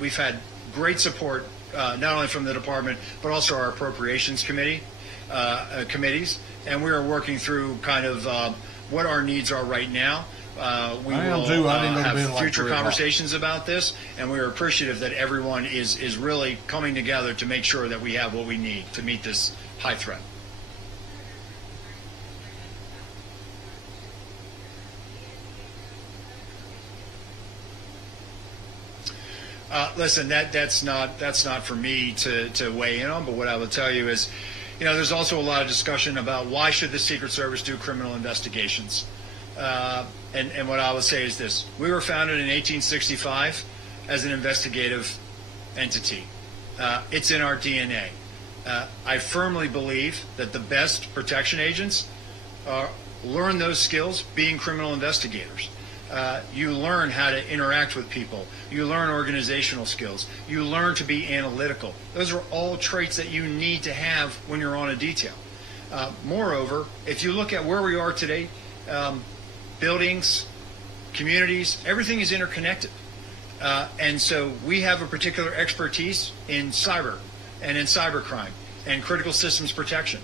we've had great support, not only from the department, but also our appropriations committees, and we are working through kind of what our needs are right now. We will have future conversations about this, and we are appreciative that everyone is really coming together to make sure that we have what we need to meet this high threat. Listen, that's not for me to weigh in on, but what I will tell you is, there's also a lot of discussion about why should the Secret Service do criminal investigations. And what I will say is this: we were founded in 1865 as an investigative entity. It's in our DNA. I firmly believe that the best protection agents learn those skills being criminal investigators. You learn how to interact with people. You learn organizational skills. You learn to be analytical. Those are all traits that you need to have when you're on a detail. Moreover, if you look at where we are today, buildings, communities, everything is interconnected. And so we have a particular expertise in cyber and in cybercrime and critical systems protection.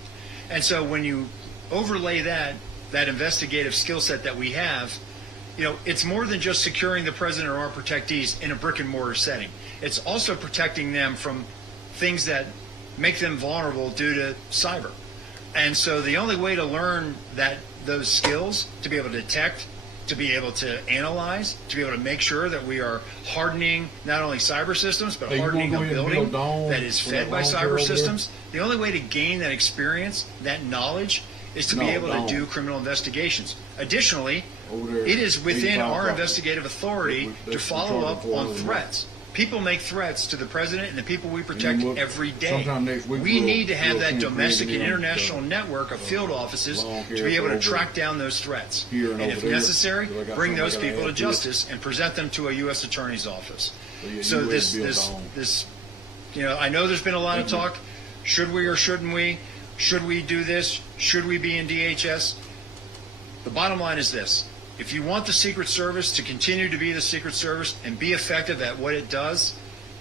And so when you overlay that investigative skill set that we have, it's more than just securing the president or our protectees in a brick and mortar setting. It's also protecting them from things that make them vulnerable due to cyber. And so the only way to learn those skills, to be able to detect, to be able to analyze, to be able to make sure that we are hardening not only cyber systems, but hardening a building that is fed by cyber systems. The only way to gain that experience, that knowledge, is to be able to do criminal investigations. Additionally, it is within our investigative authority to follow up on threats. People make threats to the president and the people we protect every day. We need to have that domestic and international network of field offices to be able to track down those threats. And if necessary, bring those people to justice and present them to a U.S. Attorney's office. So I know there's been a lot of talk. Should we or shouldn't we? Should we do this? Should we be in DHS? The bottom line is this: if you want the Secret Service to continue to be the Secret Service and be effective at what it does,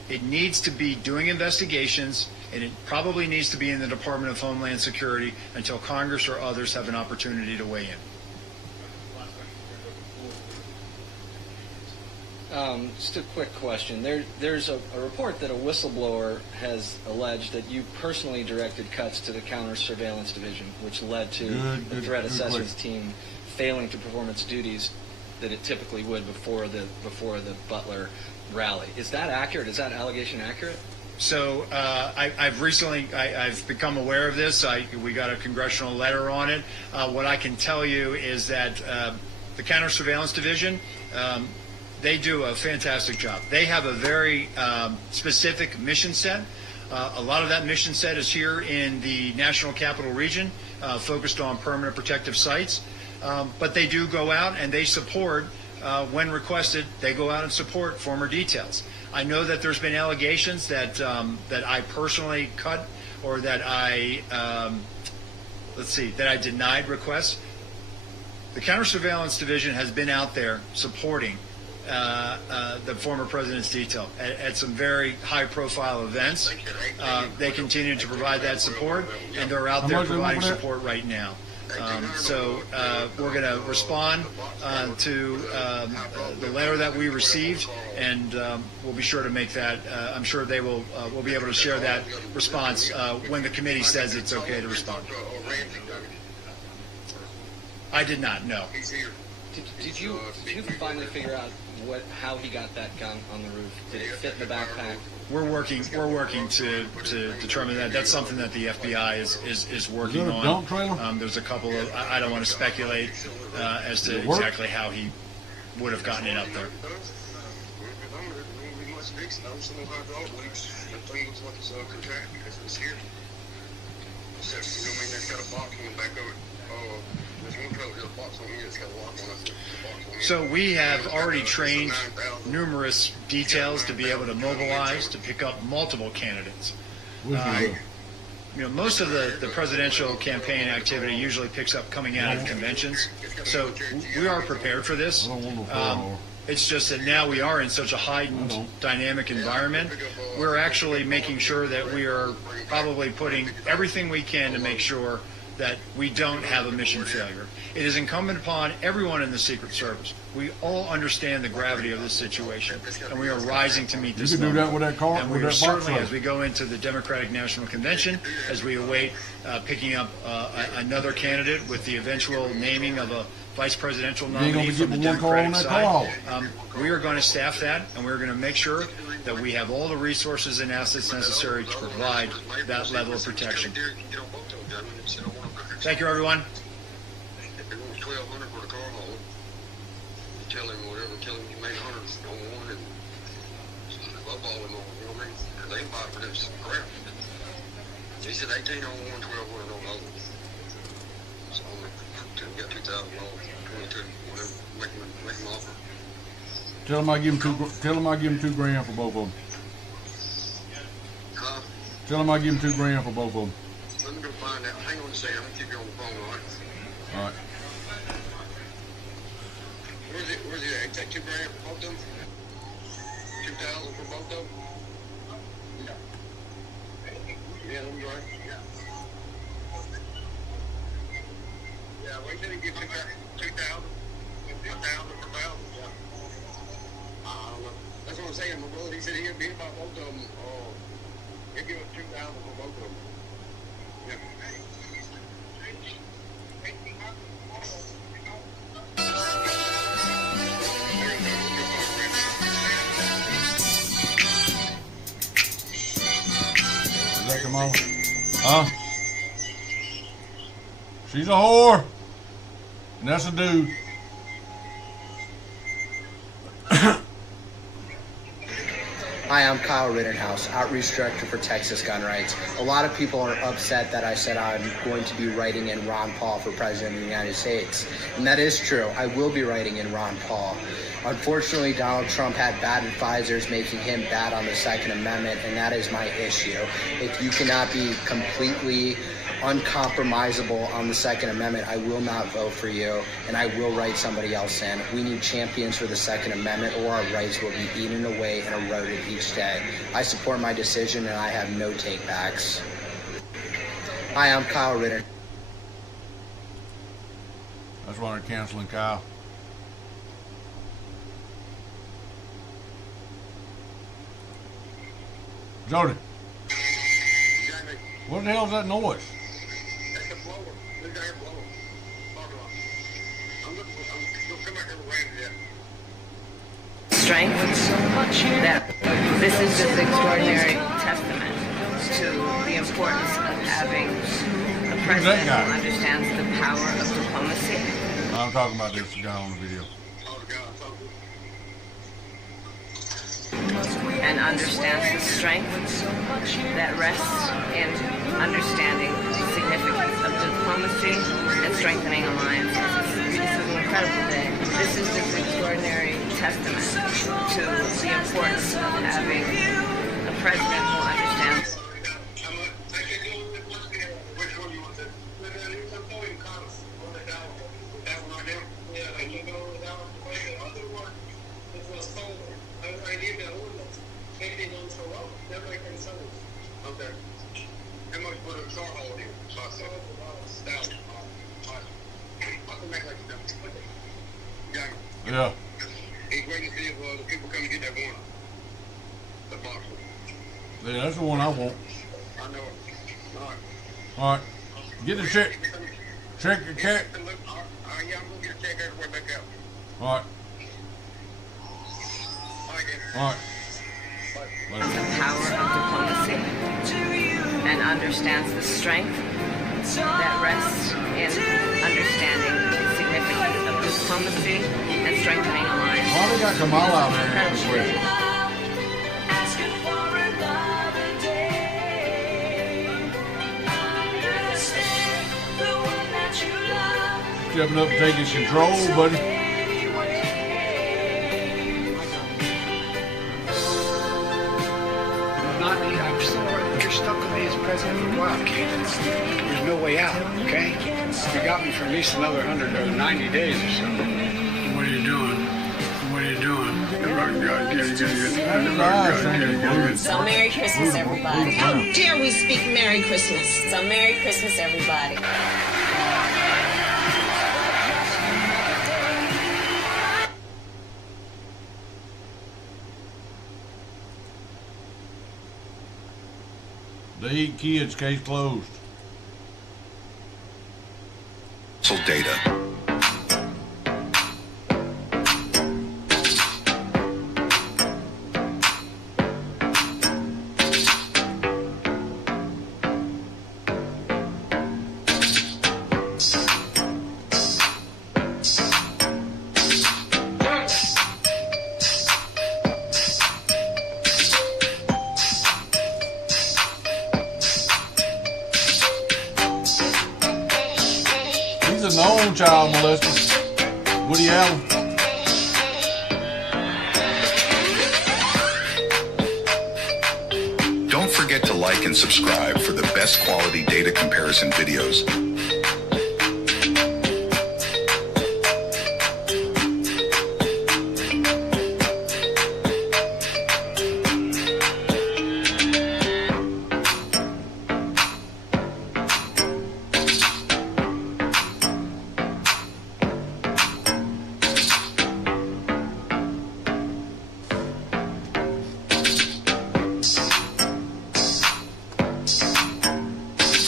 it needs to be doing investigations, and it probably needs to be in the Department of Homeland Security until Congress or others have an opportunity to weigh in. Just a quick question. There's a report that a whistleblower has alleged that you personally directed cuts to the Counter Surveillance Division, which led to the Threat Assessments Team failing to perform its duties that it typically would before the Butler rally. Is that accurate? Is that allegation accurate? So I've become aware of this. We got a congressional letter on it. What I can tell you is that the Counter Surveillance Division They do a fantastic job. They have a very specific mission set. A lot of that mission set is here in the National Capital Region, focused on permanent protective sites. But they do go out and they support, when requested, they go out and support former details. I know that there's been allegations that that I personally cut or that I, that I denied requests. The Counter-Surveillance Division has been out there supporting the former president's detail at some very high-profile events. They continue to provide that support, and they're out there providing support right now. So we're going to respond to the letter that we received, and we'll be sure to make that. I'm sure they will. We'll be able to share that response when the committee says it's okay to respond. I did not know. Did you finally figure out how he got that gun on the roof? Did it fit in the backpack? We're working to determine that. That's something that the FBI is working on. Dump trailer? There's a couple of, I don't want to speculate as to exactly how he would have gotten it up there. So we have already trained numerous details to be able to mobilize, to pick up multiple candidates. Most of the presidential campaign activity usually picks up coming out of conventions. So we are prepared for this. It's just that now we are in such a heightened dynamic environment. We're actually making sure that we are probably putting everything we can to make sure that we don't have a mission failure. It is incumbent upon everyone in the Secret Service. We all understand the gravity of this situation, and we are rising to meet this You can do that with that car, and with we are that box certainly, truck. as we go into the Democratic National Convention, as we await picking up another candidate with the eventual naming of a vice presidential You ain't gonna nominee be from the getting one call on Democratic that side, call. we are going to staff that, and we're going to make sure that we have all the resources and assets necessary to provide that level of protection. Thank you, everyone. Tell him whatever, tell him you made hundreds on one and lowball him on, you know what I mean? Because they buy for this crap. He said 18 on one, 12 on the other. So we got $2,000, 22, whatever, make him offer. Tell him I give him $2 grand for both of them. Huh? Tell him I give him $2 grand for both of them. Let me go find out. Hang on a second, I'm gonna keep you on the phone, all right? All right. Where's it at? Take $2 grand for both of them? 2,000 for both of them? Yeah, let me go right. Yeah, we said he get 2,000. 2,000 per thousand, yeah. I don't know. That's what I'm saying, my brother. He said he'd be about both of them. He'd give us 2,000 for both of them. Yeah. Is that Kamala? Huh? She's a whore. And that's a dude. Hi, I'm Kyle Rittenhouse, Outreach Director for Texas Gun Rights. A lot of people are upset that I said I'm going to be writing in Ron Paul for President of the United States. And that is true. I will be writing in Ron Paul. Unfortunately, Donald Trump had bad advisors making him bad on the Second Amendment, and that is my issue. If you cannot be completely uncompromisable on the Second Amendment, I will not vote for you, and I will write somebody else in. We need champions for the Second Amendment, or our rights will be eaten away and eroded each day. I support my decision, and I have no takebacks. Hi, I'm Kyle Ritter. That's why they're canceling Kyle. Jody. What the hell is that noise? Strength that this is just extraordinary testament to the importance of having a president who understands the power of diplomacy. I'm talking about this guy on the video. and understands the strength that rests in understanding the significance of diplomacy and strengthening alliances. This is an incredible day. This is this extraordinary testament to the importance of having a president who understands. Okay. How much for the car hole here? So I said, I can make like that. Yeah. It's great to see the people come and get that one. The box. Yeah, that's the one I want. I know it. All right. All right. Get the check. Check your check. Yeah, I'm going to get a check everywhere back out. All right. All right. The power of diplomacy and understands the strength that rests in understanding the significance of diplomacy and strengthening alliances. Why they got Kamala out there this week? Stepping up and taking control, buddy. I'm sorry, you're stuck with me as president for a while, kid. There's no way out, okay? You got me for at least another 100 or 90 days or so. What are you doing? What are you doing? So Merry Christmas, everybody. How dare we speak Merry Christmas? So Merry Christmas, everybody. They eat kids, case closed. Data. He's a known child molester. Woody Allen. Don't forget to like and subscribe for the best quality data comparison videos.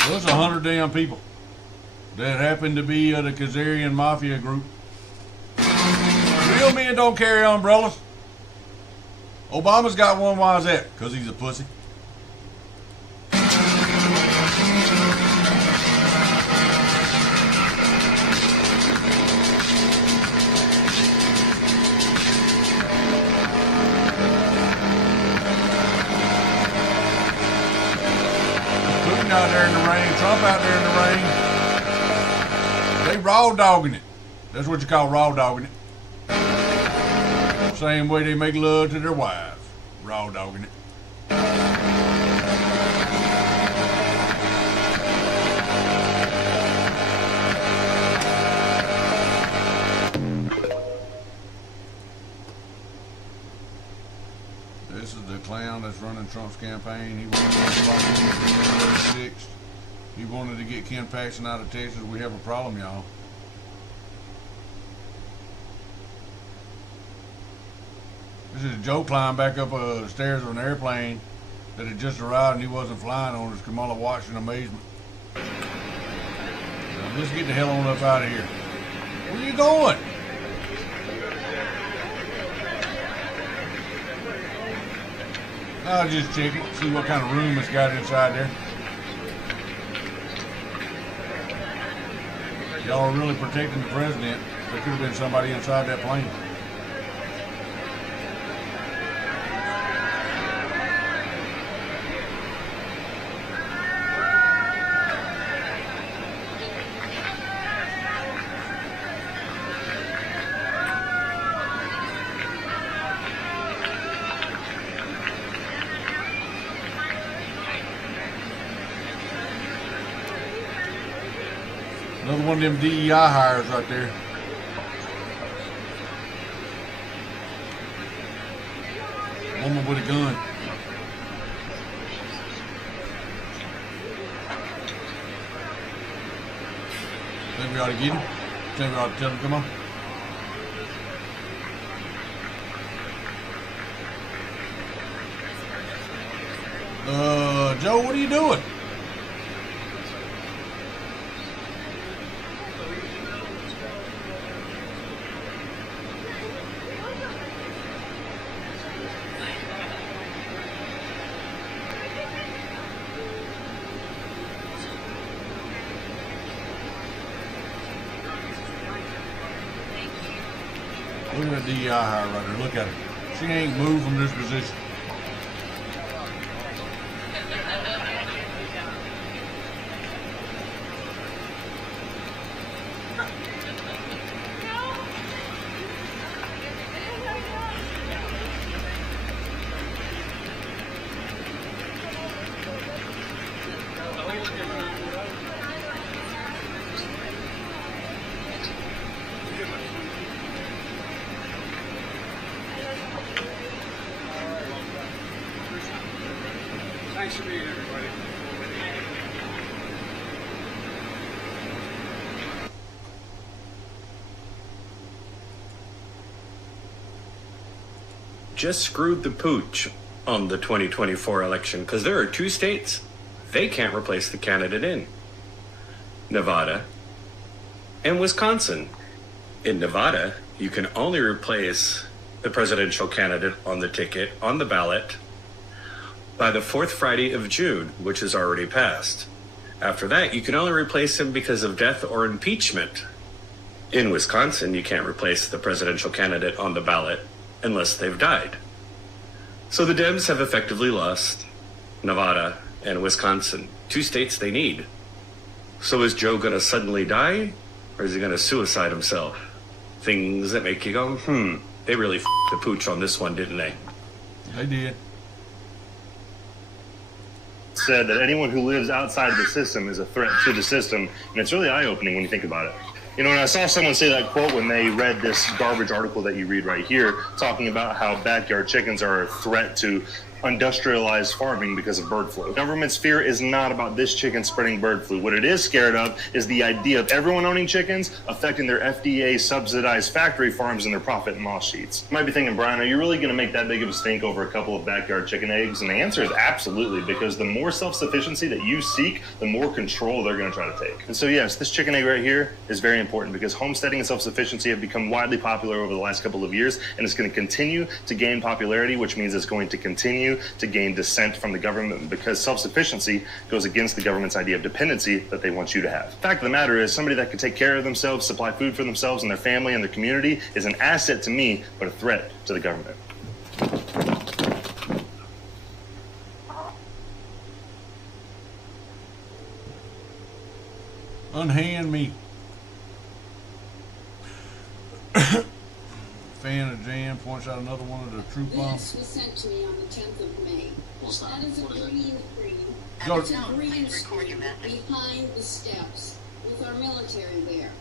There's 100 damn people that happen to be the Khazarian Mafia group. Real men don't carry umbrellas. Obama's got one. Why is that? Because he's a pussy. Putin out there in the rain, Trump out there in the rain. They raw dogging it. That's what you call raw dogging it. Same way they make love to their wives. Raw dogging it. This is the clown that's running Trump's campaign. He wanted to block him from January 6th. He wanted to get Ken Paxton out of Texas. We have a problem, y'all. This is Joe climbed back up the stairs of an airplane that had just arrived and he wasn't flying on as Kamala watched in amazement. So let's get the hell on up out of here. Where are you going? I'll just check it, see what kind of room it's got inside there. Y'all are really protecting the president. There could have been somebody inside that plane. one of them DEI hires right there. Woman with a gun. Think we ought to get him? Think we ought to tell him, come on? Joe, what are you doing? Look at that DEI hire right there. Look at her. She ain't moved from this position. Thanks for being here, everybody. Just screwed the pooch on the 2024 election because there are 2 states they can't replace the candidate in: Nevada and Wisconsin. In Nevada, you can only replace the presidential candidate on the ticket on the ballot by the 4th Friday of June, which is already passed. After that, you can only replace him because of death or impeachment. In Wisconsin, you can't replace the presidential candidate on the ballot unless they've died. So the Dems have effectively lost Nevada and Wisconsin, 2 states they need. So is Joe gonna suddenly die, or is he gonna suicide himself? Things that make you go, they really f***ed the pooch on this one, didn't they? They did. Said that anyone who lives outside of the system is a threat to the system, and it's really eye-opening when you think about it. You know, when I saw someone say that quote when they read this garbage article that you read right here, talking about how backyard chickens are a threat to industrialized farming because of bird flu. Government's fear is not about this chicken spreading bird flu. What it is scared of is the idea of everyone owning chickens affecting their FDA subsidized factory farms and their profit and loss sheets. You might be thinking, Brian, are you really going to make that big of a stink over a couple of backyard chicken eggs? And the answer is absolutely, because the more self-sufficiency that you seek, the more control they're going to try to take. And so yes, this chicken egg right here is very important because homesteading and self-sufficiency have become widely popular over the last couple of years, and it's going to continue to gain popularity, which means it's going to continue to gain dissent from the government, because self-sufficiency goes against the government's idea of dependency that they want you to have. Fact of the matter is, somebody that can take care of themselves, supply food for themselves and their family and their community is an asset to me, but a threat to the government. Unhand me. Fan of Jam points out another one of the truth bombs. This was sent to me on the 10th of May. What's that? That is a What is it? green screen. Go. It's a green screen behind the steps with our military there.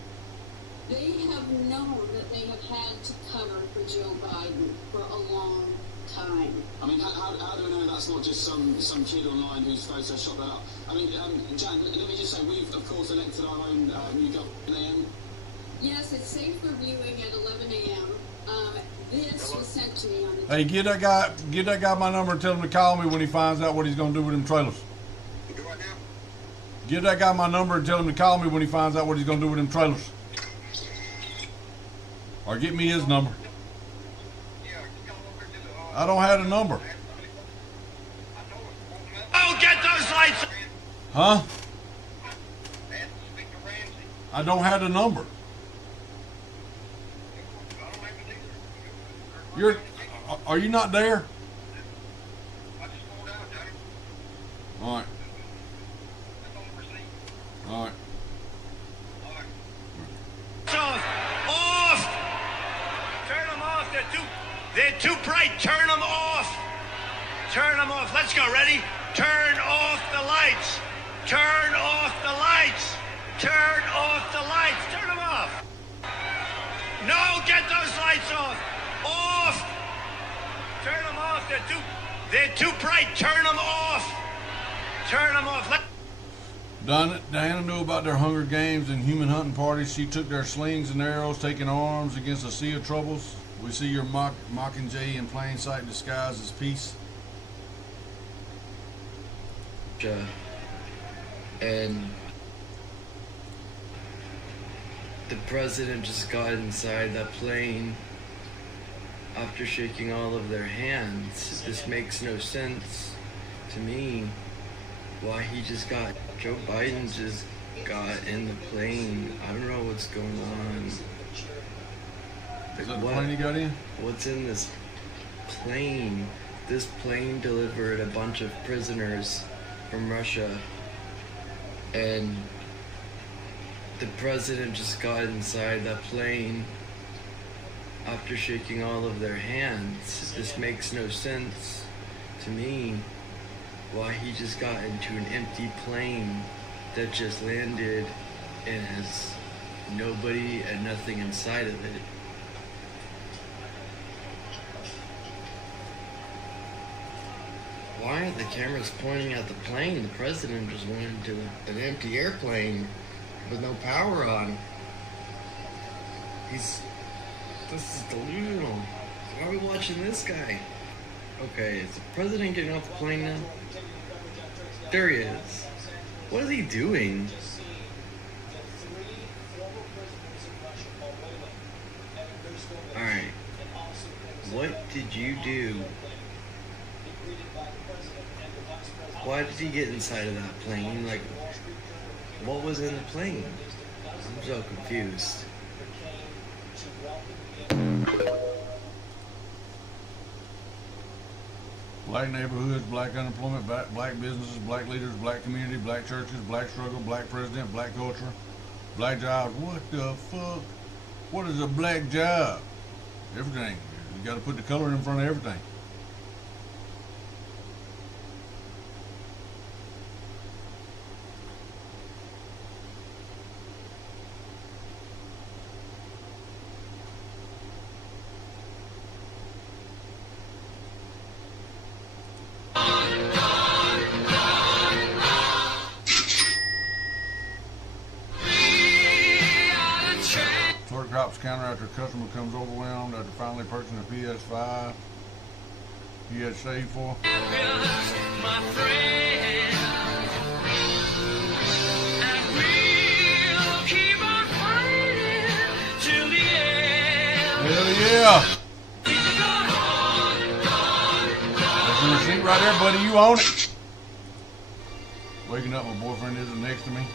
They have known that they have had to cover for Joe Biden for a long time. I mean, how do we know that's not just some kid online who's photoshopped that up? I mean, Jan, let me just say, we've, of course, elected our own new government. Yes, it's safe for viewing at 11 a.m. This was sent to me on the Hey, get that guy my number and tell him to call me when he finds out what he's gonna do with them trailers. Give that guy my number and tell him to call me when he finds out what he's gonna do with them trailers. Or get me his number. I don't have the number. Oh, get those lights! Huh? I don't have the number. Are you not there? All right. All right. Off! Turn them off. They're too bright. Turn them off. Turn them off. Let's go. Ready? Turn off the lights. Turn off the lights. Turn off the lights. Turn them off. No, get those lights off. Off. Turn them off. They're too bright. Turn them off. Turn them off. Diana knew about their Hunger Games and human hunting parties. She took their slings and arrows, taking arms against a sea of troubles. We see your mockingjay in plain sight, disguised as peace. And the president just got inside that plane after shaking all of their hands. This makes no sense to me. Why he just got, Joe Biden just got in the plane. I don't know what's going on. Is that the plane he got in? What's in this plane? This plane delivered a bunch of prisoners from Russia, and the president just got inside that plane after shaking all of their hands. This makes no sense to me. Why he just got into an empty plane that just landed and has nobody and nothing inside of it. Why aren't the cameras pointing at the plane? The president just went into an empty airplane with no power on. This is delusional. Why are we watching this guy? Okay, is the president getting off the plane now? There he is. What is he doing? Alright. What did you do? Why did he get inside of that plane? Like, what was in the plane? I'm so confused. Black neighborhoods, black unemployment, black businesses, black leaders, black community, black churches, black struggle, black president, black culture, black jobs. What the fuck? What is a black job? Everything. You got to put the color in front of everything. Cops counter after customer becomes overwhelmed after finally purchasing a PS5 he had saved for. Hell yeah! There's the receipt right there, buddy. You own it. Waking up, my boyfriend isn't next to me.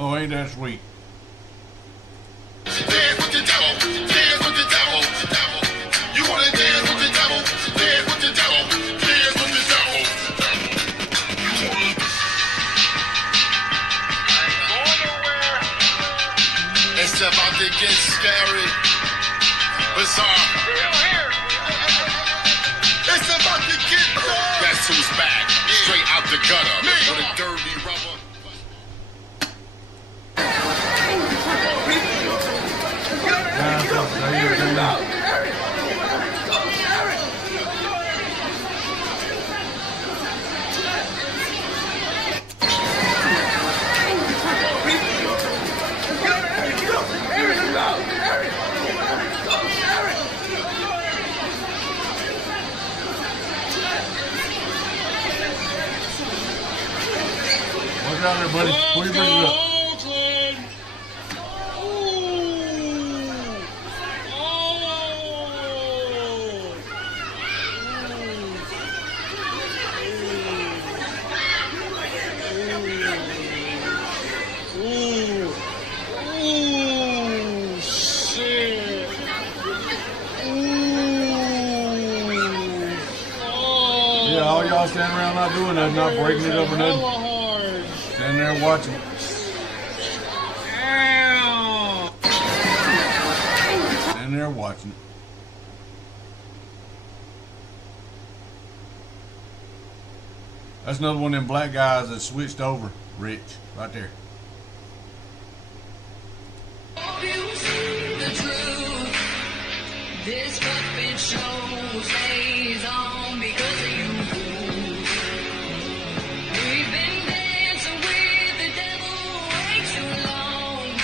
Oh, ain't that sweet? Dance with the devil, dance with the devil. You wanna dance with the devil, dance with the devil, dance with the devil. It's about to get scary, bizarre. It's about to get dark. who's back, straight out the gutter, with a dirty rubber. Watch out there, buddy. Before you bring it up. Yeah, all y'all standing around not doing nothing, not breaking it up or nothing. Standing there watching. Standing there watching. That's another one of them black guys that switched over. Rich, right there. This puppet show stays on because of you. We've been dancing with the devil way too long.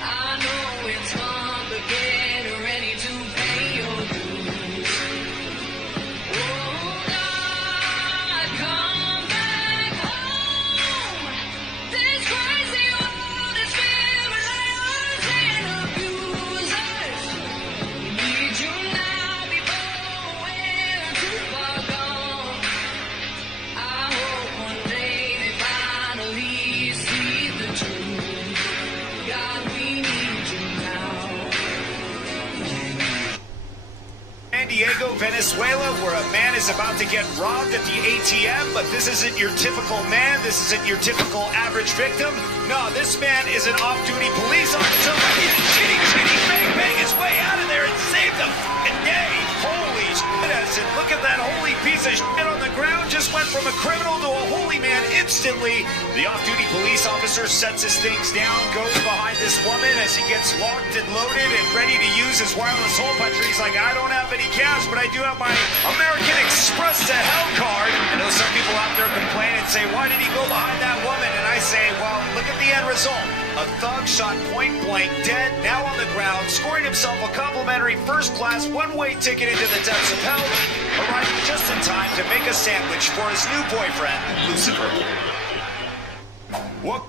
I know it's fun, but get ready to pay your dues. Oh God, come back home. This crazy world is filled with liars and abusers. Need you now before we're too far gone. I hope one day they finally see the truth. God, we need you now. San Diego, Venezuela, where a man is about to get robbed at the ATM, but this isn't your typical man. This isn't your typical average victim. No, this man is an off-duty police officer. Chitty, bang, bang his way out of there and saved the fucking day. Holy shit, Edson. Look at that holy piece of shit on the ground. Just went from a criminal to a holy man instantly. The off-duty police officer sets his things down, goes behind this woman as he gets locked and loaded and ready to use his wireless hole puncher. He's like, I don't have any cash, but I do have my American Express to Hell card. I know some people out there complain and say, why did he go behind that woman? And I say, well, look at the end result. A thug shot point blank dead, now on the ground, scoring himself a complimentary first-class one-way ticket into the depths of hell, arriving just in time to make a sandwich for his new boyfriend, Lucifer. What?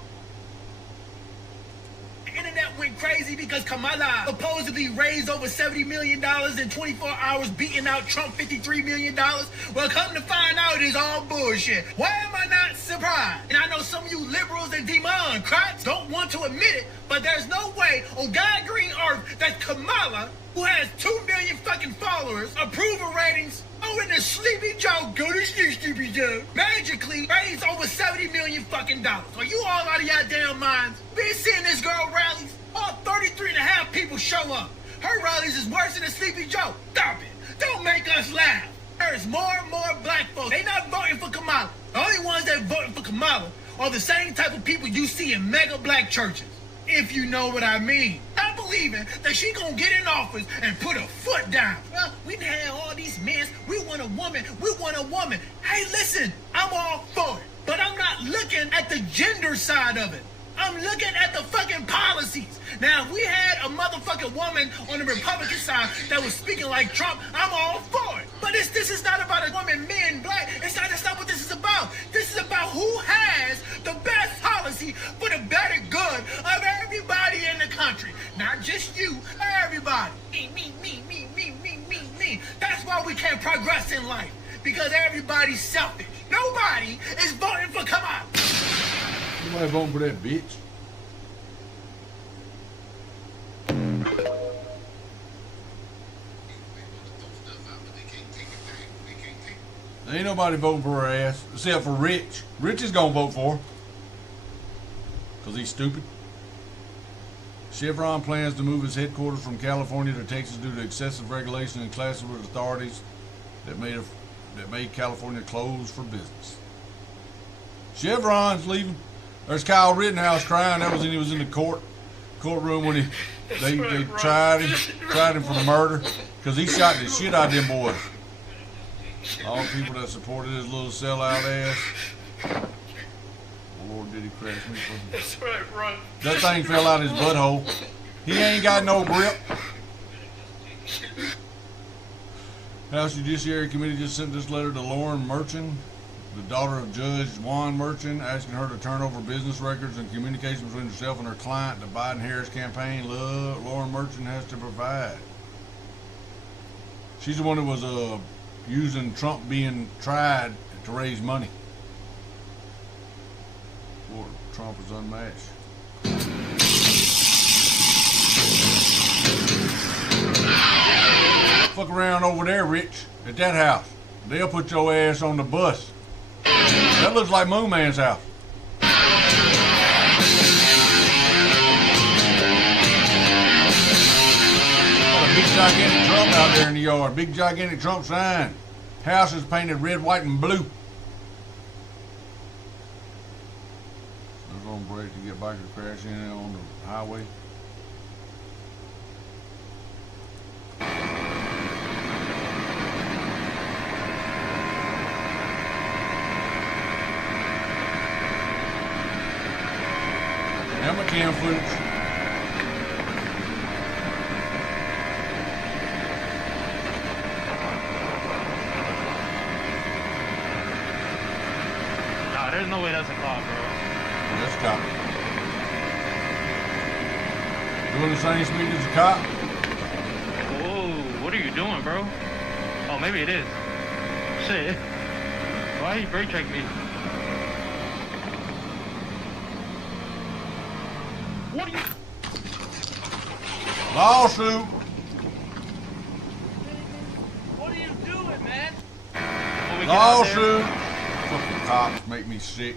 Internet went crazy because Kamala supposedly raised over $70 million in 24 hours, beating out Trump $53 million. Well, come to find out, it's all bullshit. Why am I not surprised? And I know some of you liberals and Democrats don't want to admit it, but there's no way on God green earth that Kamala, who has 2 million fucking followers, approval ratings, in the Sleepy Joe, go to sleep, Sleepy Joe, magically raised over $70 million fucking dollars. Are you all out of your damn minds? Been seeing this girl rallies? All 33 and a half people show up. Her rallies is worse than a Sleepy Joe. Stop it. Don't make us laugh. There's more and more black folks. They not voting for Kamala. The only ones that voting for Kamala are the same type of people you see in mega black churches. If you know what I mean. Not believing that she gonna get in office and put her foot down. Well, we done had all these men. We want a woman. We want a woman. Hey, listen, I'm all for it. But I'm not looking at the gender side of it. I'm looking at the fucking policies. Now, if we had a motherfucking woman on the Republican side that was speaking like Trump, I'm all for it. But this is not about a woman, men, black. That's not what this is about. This is about who has the best policy for the better good of everybody in the country. Not just you, everybody. Me. That's why we can't progress in life. Because everybody's selfish. Nobody is voting for Kamala. Nobody voting for that bitch. Ain't nobody voting for her ass except for Rich. Rich is gonna vote for her because he's stupid. Chevron plans to move its headquarters from California to Texas due to excessive regulation and clashes with authorities that made that made California close for business. Chevron's leaving. There's Kyle Rittenhouse crying. That was when he was in the courtroom when they tried him for murder because he shot the shit out of them boys. All the people that supported his little sellout ass. Oh, Lord, did he crash me? That's right, run. That thing fell out his butthole. He ain't got no grip. House Judiciary Committee just sent this letter to Lauren Merchant, the daughter of Judge Juan Merchant, asking her to turn over business records and communication between herself and her client. The Biden-Harris campaign, Lauren Merchant has to provide. She's the one that was using Trump being tried to raise money. Boy, Trump is unmatched. Fuck around over there, Rich, at that house. They'll put your ass on the bus. That looks like Moon Man's house. Got a big gigantic Trump out there in the yard. Big gigantic Trump sign. House is painted red, white, and blue. They're gonna break to get back to crash in on the highway. Hammer cam footage. Nah, there's no way that's a cop, bro. That's a cop. Doing the same speed as a cop? Whoa, what are you doing, bro? Oh, maybe it is. Shit. Why you brake check me? What are you? Lawsuit. What are you doing, man? Lawsuit. Fucking cops make me sick.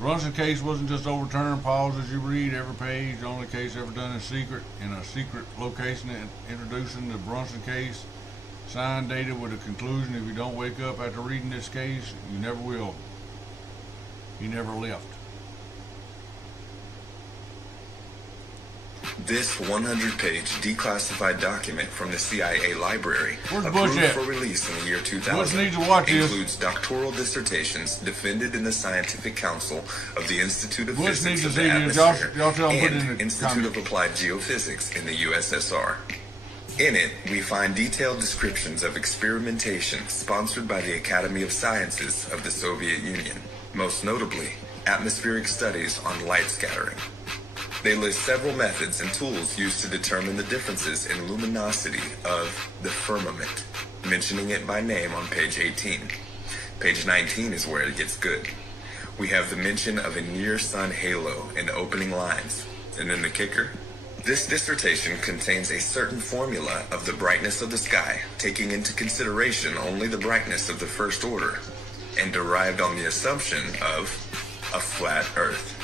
Brunson case wasn't just overturned. Pause as you read every page. The only case ever done in secret, in a secret location. Introducing the Brunson case. Signed, dated with a conclusion. If you don't wake up after reading this case, you never will. He never left. This 100-page declassified document from the CIA library, approved for release in the year 2000, includes doctoral dissertations defended in the Scientific Council of the Institute of Physics of the Atmosphere and Institute of Applied Geophysics in the USSR. In it, we find detailed descriptions of experimentation sponsored by the Academy of Sciences of the Soviet Union, most notably atmospheric studies on light scattering. They list several methods and tools used to determine the differences in luminosity of the firmament, mentioning it by name on page 18. Page 19 is where it gets good. We have the mention of a near-sun halo in the opening lines. And then the kicker? This dissertation contains a certain formula of the brightness of the sky, taking into consideration only the brightness of the first order, and derived on the assumption of a flat Earth,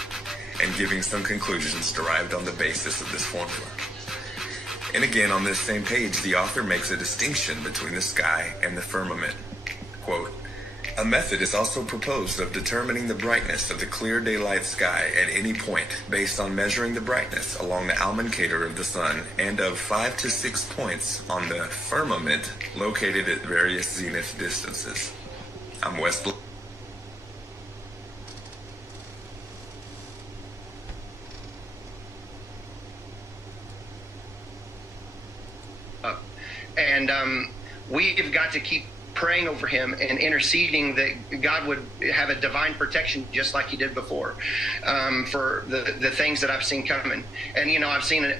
and giving some conclusions derived on the basis of this formula. And again, on this same page, the author makes a distinction between the sky and the firmament. Quote, a method is also proposed of determining the brightness of the clear daylight sky at any point based on measuring the brightness along the almancator of the sun and of 5 to 6 points on the firmament located at various zenith distances. I'm West. And we've got to keep praying over him and interceding that God would have a divine protection just like he did before for the things that I've seen coming. And, you know, I've seen it.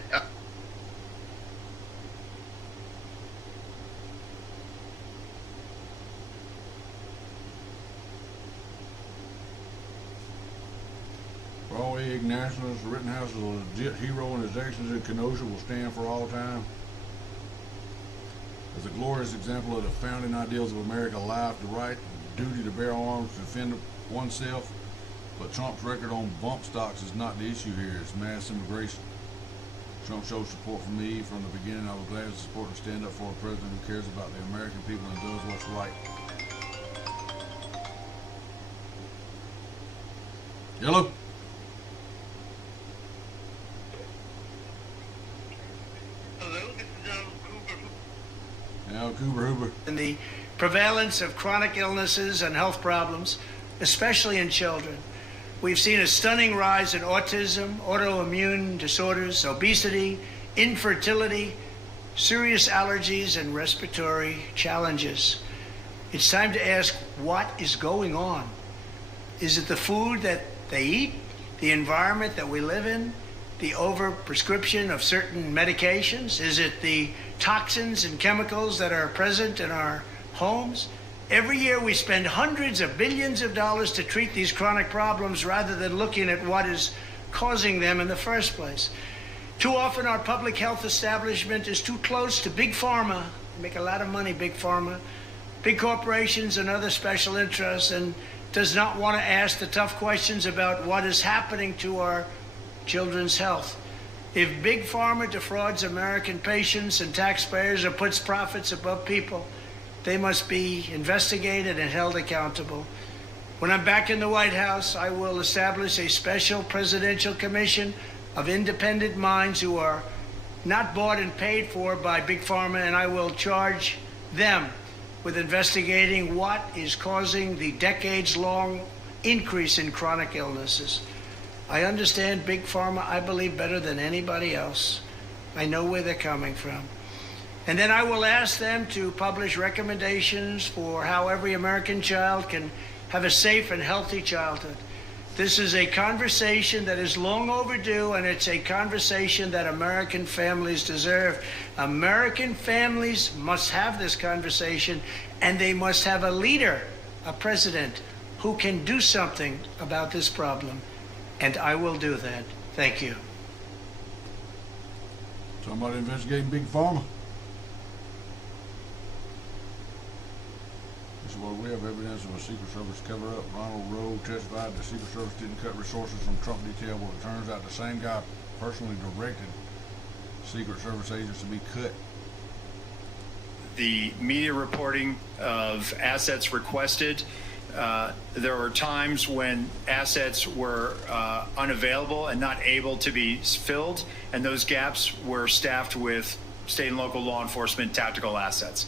For all egg nationalists, Rittenhouse is a legit hero, and his actions in Kenosha will stand for all time as a glorious example of the founding ideals of America: life, the right, and duty to bear arms to defend oneself. But Trump's record on bump stocks is not the issue here. It's mass immigration. Trump showed support for me from the beginning. I was glad to support and stand up for a president who cares about the American people and does what's right. Yellow. Now, Cooper Hoover. And the prevalence of chronic illnesses and health problems, especially in children. We've seen a stunning rise in autism, autoimmune disorders, obesity, infertility, serious allergies, and respiratory challenges. It's time to ask, what is going on? Is it the food that they eat, the environment that we live in, the overprescription of certain medications? Is it the toxins and chemicals that are present in our homes? Every year we spend hundreds of billions of dollars to treat these chronic problems rather than looking at what is causing them in the first place. Too often our public health establishment is too close to big pharma. They make a lot of money, big pharma, big corporations and other special interests, and does not want to ask the tough questions about what is happening to our children's health. If big pharma defrauds American patients and taxpayers or puts profits above people, they must be investigated and held accountable. When I'm back in the White House, I will establish a special presidential commission of independent minds who are not bought and paid for by big pharma, and I will charge them with investigating what is causing the decades-long increase in chronic illnesses. I understand big pharma, I believe, better than anybody else. I know where they're coming from. And then I will ask them to publish recommendations for how every American child can have a safe and healthy childhood. This is a conversation that is long overdue, and it's a conversation that American families deserve. American families must have this conversation, and they must have a leader, a president, who can do something about this problem. And I will do that. Thank you. Somebody investigating big pharma. Well, we have evidence of a Secret Service cover-up. Ronald Rowe testified the Secret Service didn't cut resources from Trump detail. Well, it turns out the same guy personally directed Secret Service agents to be cut. The media reporting of assets requested, there were times when assets were unavailable and not able to be filled, and those gaps were staffed with state and local law enforcement tactical assets.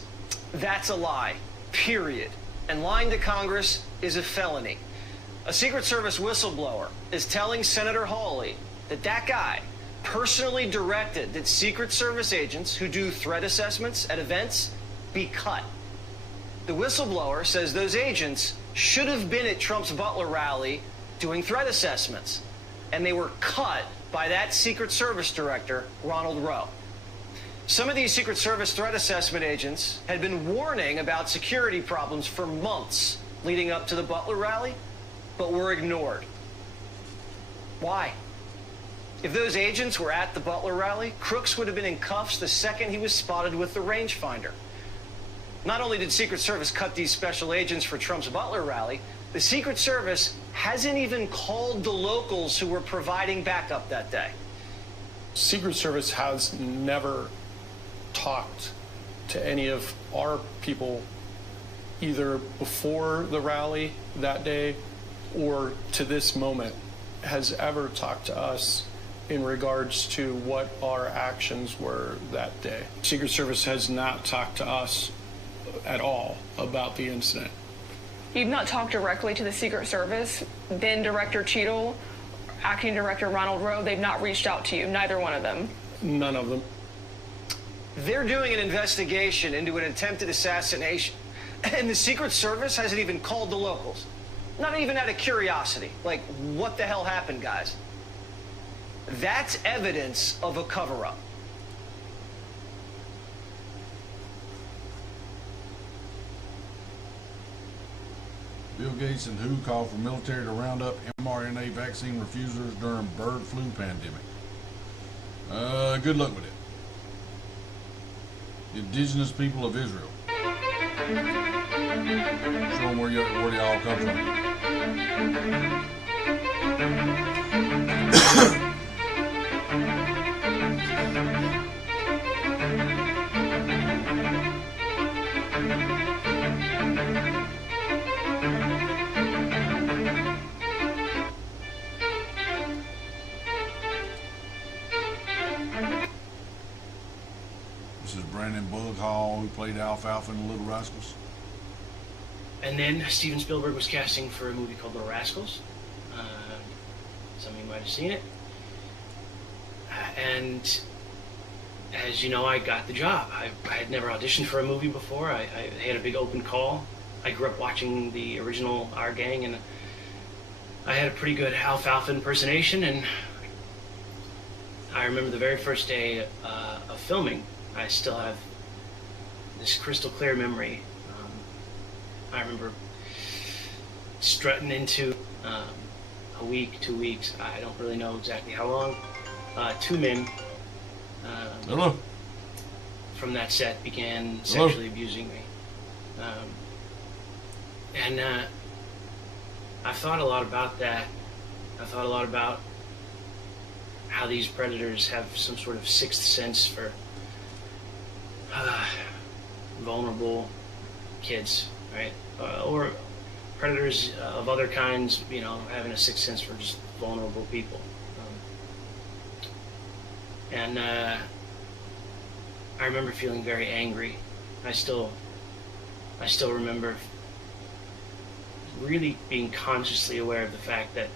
That's a lie. Period. And lying to Congress is a felony. A Secret Service whistleblower is telling Senator Hawley that that guy personally directed that Secret Service agents who do threat assessments at events be cut. The whistleblower says those agents should have been at Trump's Butler rally doing threat assessments, and they were cut by that Secret Service director, Ronald Rowe. Some of these Secret Service threat assessment agents had been warning about security problems for months leading up to the Butler rally, but were ignored. Why? If those agents were at the Butler rally, Crooks would have been in cuffs the second he was spotted with the rangefinder. Not only did Secret Service cut these special agents for Trump's Butler rally, the Secret Service hasn't even called the locals who were providing backup that day. Secret Service has never talked to any of our people either before the rally that day or to this moment has ever talked to us in regards to what our actions were that day. Secret Service has not talked to us at all about the incident. You've not talked directly to the Secret Service. Then Director Cheadle, Acting Director Ronald Rowe, they've not reached out to you, neither one of them. None of them. They're doing an investigation into an attempted assassination, and the Secret Service hasn't even called the locals. Not even out of curiosity. Like, what the hell happened, guys? That's evidence of a cover-up. Bill Gates and WHO call for military to round up mRNA vaccine refusers during bird flu pandemic. Good luck with it. Indigenous people of Israel. Show them where y'all come from. played Alfalfa in The Little Rascals. And then Steven Spielberg was casting for a movie called Little Rascals. Some of you might have seen it. And as you know, I got the job. I had never auditioned for a movie before. I had a big open call. I grew up watching the original Our Gang, and I had a pretty good Alfalfa impersonation. And I remember the very first day of filming, I still have this crystal clear memory. I remember strutting into a week, 2 weeks, I don't really know exactly how long, 2 men Hello. from that set began sexually abusing me. And I've thought a lot about that. I've thought a lot about how these predators have some sort of sixth sense for vulnerable kids, right? Or predators of other kinds, you know, having a sixth sense for just vulnerable people. And I remember feeling very angry. I still remember really being consciously aware of the fact that,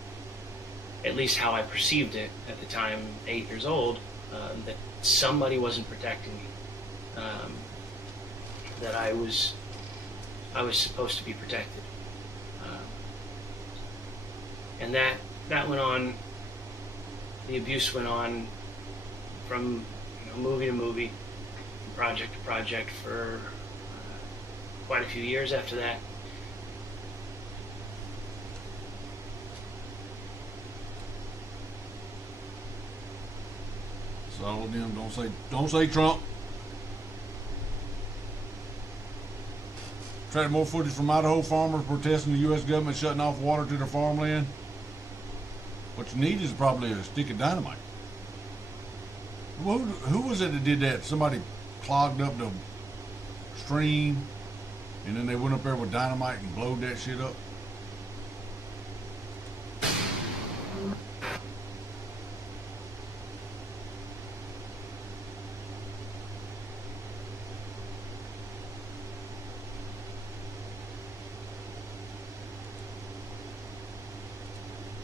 at least how I perceived it at the time, 8 years old, that somebody wasn't protecting me. That I was supposed to be protected. And that went on, the abuse went on from movie to movie, from project to project for quite a few years after that. So all of them, don't say Trump. Trying more footage from Idaho farmers protesting the U.S. government shutting off water to their farmland. What you need is probably a stick of dynamite. Who was it that did that? Somebody clogged up the stream, and then they went up there with dynamite and blowed that shit up.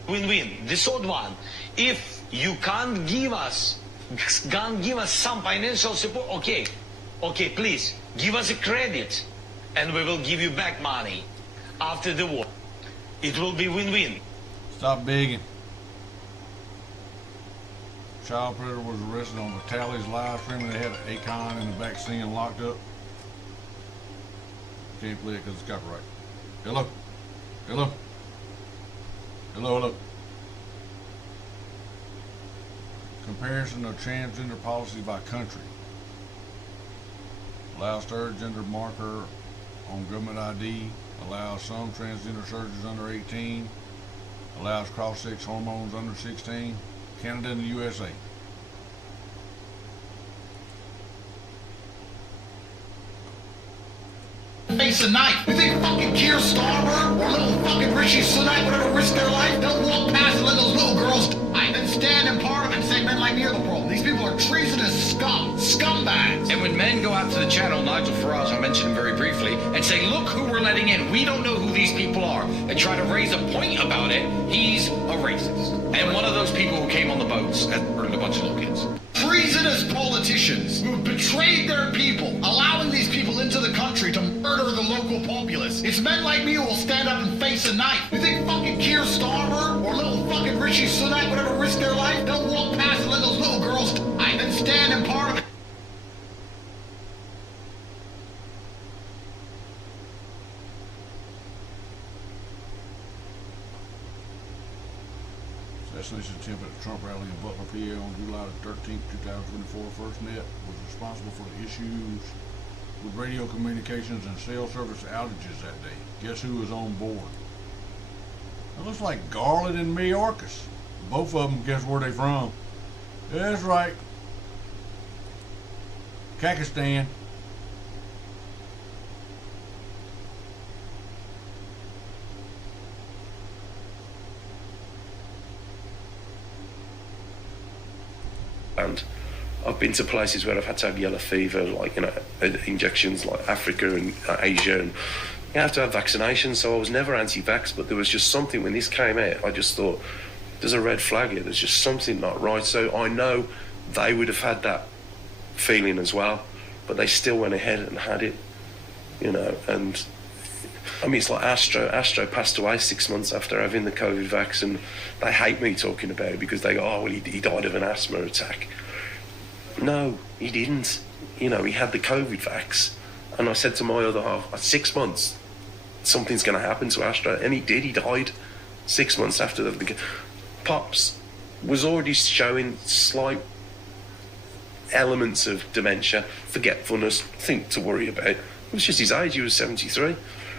Win-win. The third one, if you can't give us some financial support, okay, please give us a credit, and we will give you back money after the war. It will be win-win. Stop begging. Child predator was arrested on Vitaly's live streaming. They had an Akon in the back singing locked up. Can't play it because it's copyright. Hello. Hello. Hello. Comparison of transgender policies by country. Allows third gender marker on government ID. Allows some transgender surgeries under 18. Allows cross-sex hormones under 16. Canada and the USA. Face a knife. You think fucking Keir Starmer or little fucking Rishi Sunak would ever risk their life? They'll walk past and let those little girls die, then stand in Parliament and say men like me are the problem. These people are treasonous scumbags. And when men go out to the channel, Nigel Farage, I mentioned him very briefly, and say, look who we're letting in. We don't know who these people are. And try to raise a point about it, he's a racist. And one of those people who came on the boats has murdered a bunch of little kids. Treasonous politicians who have betrayed their people, allowing these people into the country to murder the local populace. It's men like me who will stand up and face a knife. You think fucking Keir Starmer or little fucking Rishi Sunak would ever risk their life? They'll walk past and let those little girls die, then stand in Parliament. Assassination attempt at the Trump rally in Butler, PA on July 13, 2024. FirstNet was responsible for the issues with radio communications and cell service outages that day. Guess who was on board? It looks like Garland and Mayorkas. Both of them, guess where they from? That's right. Kakistan. I've been to places where I've had to have yellow fever, like, you know, injections like Africa and Asia, and you have to have vaccinations. So I was never anti-vax, but there was just something when this came out, I just thought, there's a red flag here, there's just something not right. So I know they would have had that feeling as well, but they still went ahead and had it, you know. And I mean, it's like Astro passed away 6 months after having the COVID vaccine. They hate me talking about it because they go, oh, well, he died of an asthma attack. No, he didn't. You know, he had the COVID vax. And I said to my other half, 6 months, something's going to happen to Astro. And he did. He died 6 months after the Pops was already showing slight elements of dementia, forgetfulness, thing to worry about. It was just his age. He was 73.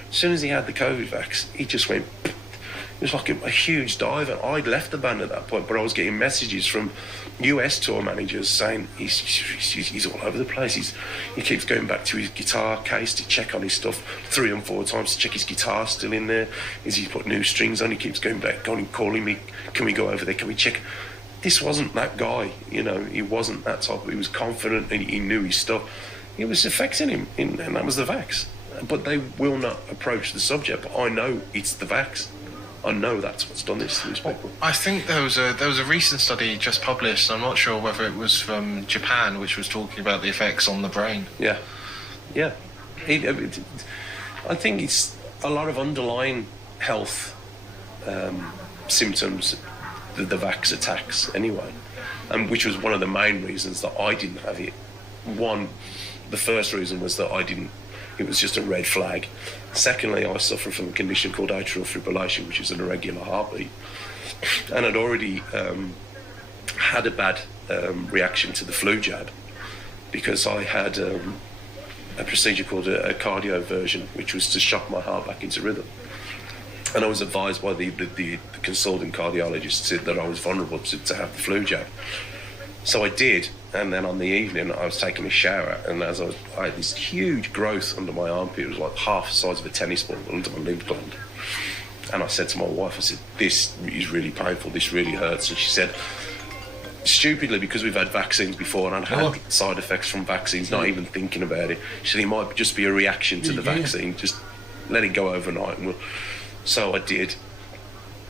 As soon as he had the COVID vax, he just went. It was like a huge dive, and I'd left the band at that point, but I was getting messages from US tour managers saying he's all over the place. He keeps going back to his guitar case to check on his stuff 3 and 4 times to check his guitar's still in there. Is he put new strings on? He keeps going back, calling me. Can we go over there? Can we check? This wasn't that guy, you know. He wasn't that type. He was confident and he knew his stuff. It was affecting him, and that was the vax. But they will not approach the subject. But I know it's the vax. I know that's what's done this to these people. I think there was a recent study just published. I'm not sure whether it was from Japan, which was talking about the effects on the brain. Yeah. I think it's a lot of underlying health symptoms that the vax attacks anyway, and which was one of the main reasons that I didn't have it. The first reason was that it was just a red flag. Secondly, I suffer from a condition called atrial fibrillation, which is an irregular heartbeat. And I'd already had a bad reaction to the flu jab because I had a procedure called a cardioversion, which was to shock my heart back into rhythm. And I was advised by the consulting cardiologist that I was vulnerable to have the flu jab. So I did, and then on the evening I was taking a shower, and I had this huge growth under my armpit. It was like half the size of a tennis ball under my lymph gland. And I said to my wife, I said, this is really painful, this really hurts. And she said, stupidly, because we've had vaccines before and I'd had side effects from vaccines, not even thinking about it, she said, it might just be a reaction to the vaccine, just let it go overnight. And so I did.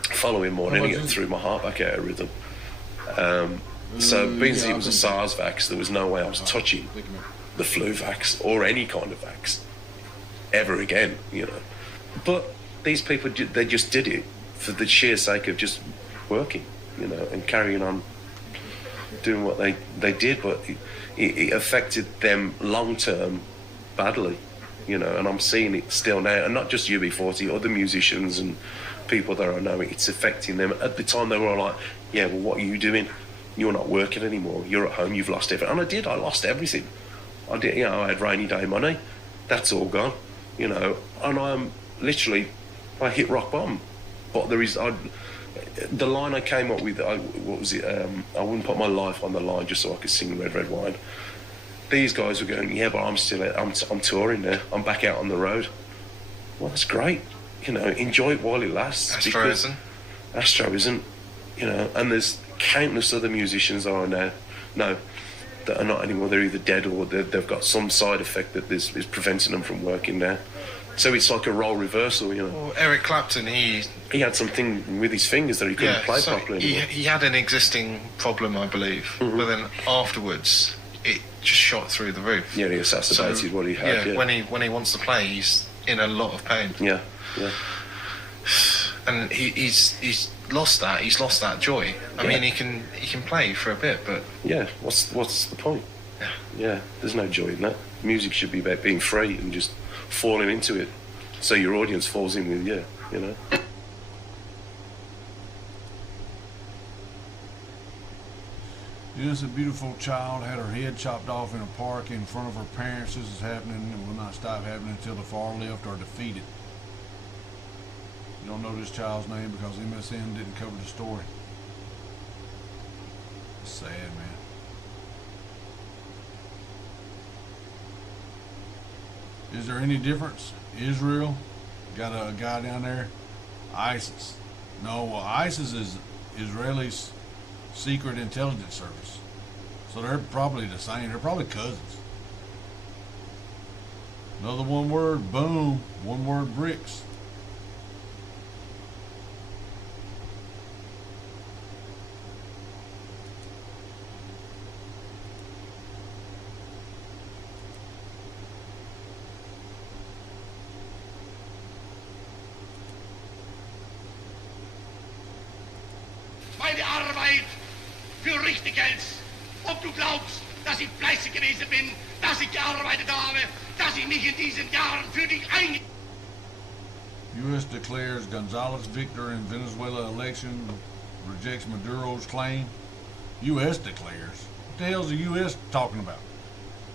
Following morning, I threw my heart back out of rhythm. So being it was a SARS vax, there was no way I was touching the flu vax or any kind of vax ever again, you know. But these people, they just did it for the sheer sake of just working, you know, and carrying on doing what they did. But it affected them long term badly, you know, and I'm seeing it still now, and not just UB40, other musicians and people that I know, it's affecting them. At the time they were all like, yeah, well, what are you doing? You're not working anymore. You're at home. You've lost everything. And I lost everything. I did. You know, I had rainy day money. That's all gone. You know, and I'm literally, I hit rock bottom. But there is, the line I came up with. What was it? I wouldn't put my life on the line just so I could sing Red Red Wine. These guys were going, yeah, but I'm still, I'm touring now. I'm back out on the road. Well, that's great. You know, enjoy it while it lasts. Astro isn't. You know, and there's countless other musicians that I know that are not anymore. They're either dead or they've got some side effect that is preventing them from working now. So it's like a role reversal, you know. Well, Eric Clapton, he had something with his fingers that he couldn't play properly anymore. He had an existing problem, I believe, but then afterwards it just shot through the roof. Yeah, he exacerbated what he had. Yeah, when he wants to play, he's in a lot of pain. Yeah. And he's lost that. He's lost that joy. I mean, he can play for a bit, but yeah, what's the point? Yeah, there's no joy in that. Music should be about being free and just falling into it, so your audience falls in with you. You know. Just a beautiful child had her head chopped off in a park in front of her parents. This is happening and will not stop happening until the far left are defeated. You don't know this child's name because MSN didn't cover the story. It's sad, man. Is there any difference? Israel got a guy down there. ISIS. No, well, ISIS is Israeli's secret intelligence service. So they're probably the same. They're probably cousins. Another one word, boom, one word bricks. Meine Arbeit für richtig hältst. Ob du glaubst, dass ich fleißig gewesen bin, dass ich gearbeitet habe, dass ich mich in diesen Jahren für dich eingesetzt habe. U.S. declares Gonzalez victor in Venezuela election, rejects Maduro's claim. U.S. declares? What the hell's the U.S. talking about?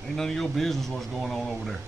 Ain't none of your business what's going on over there.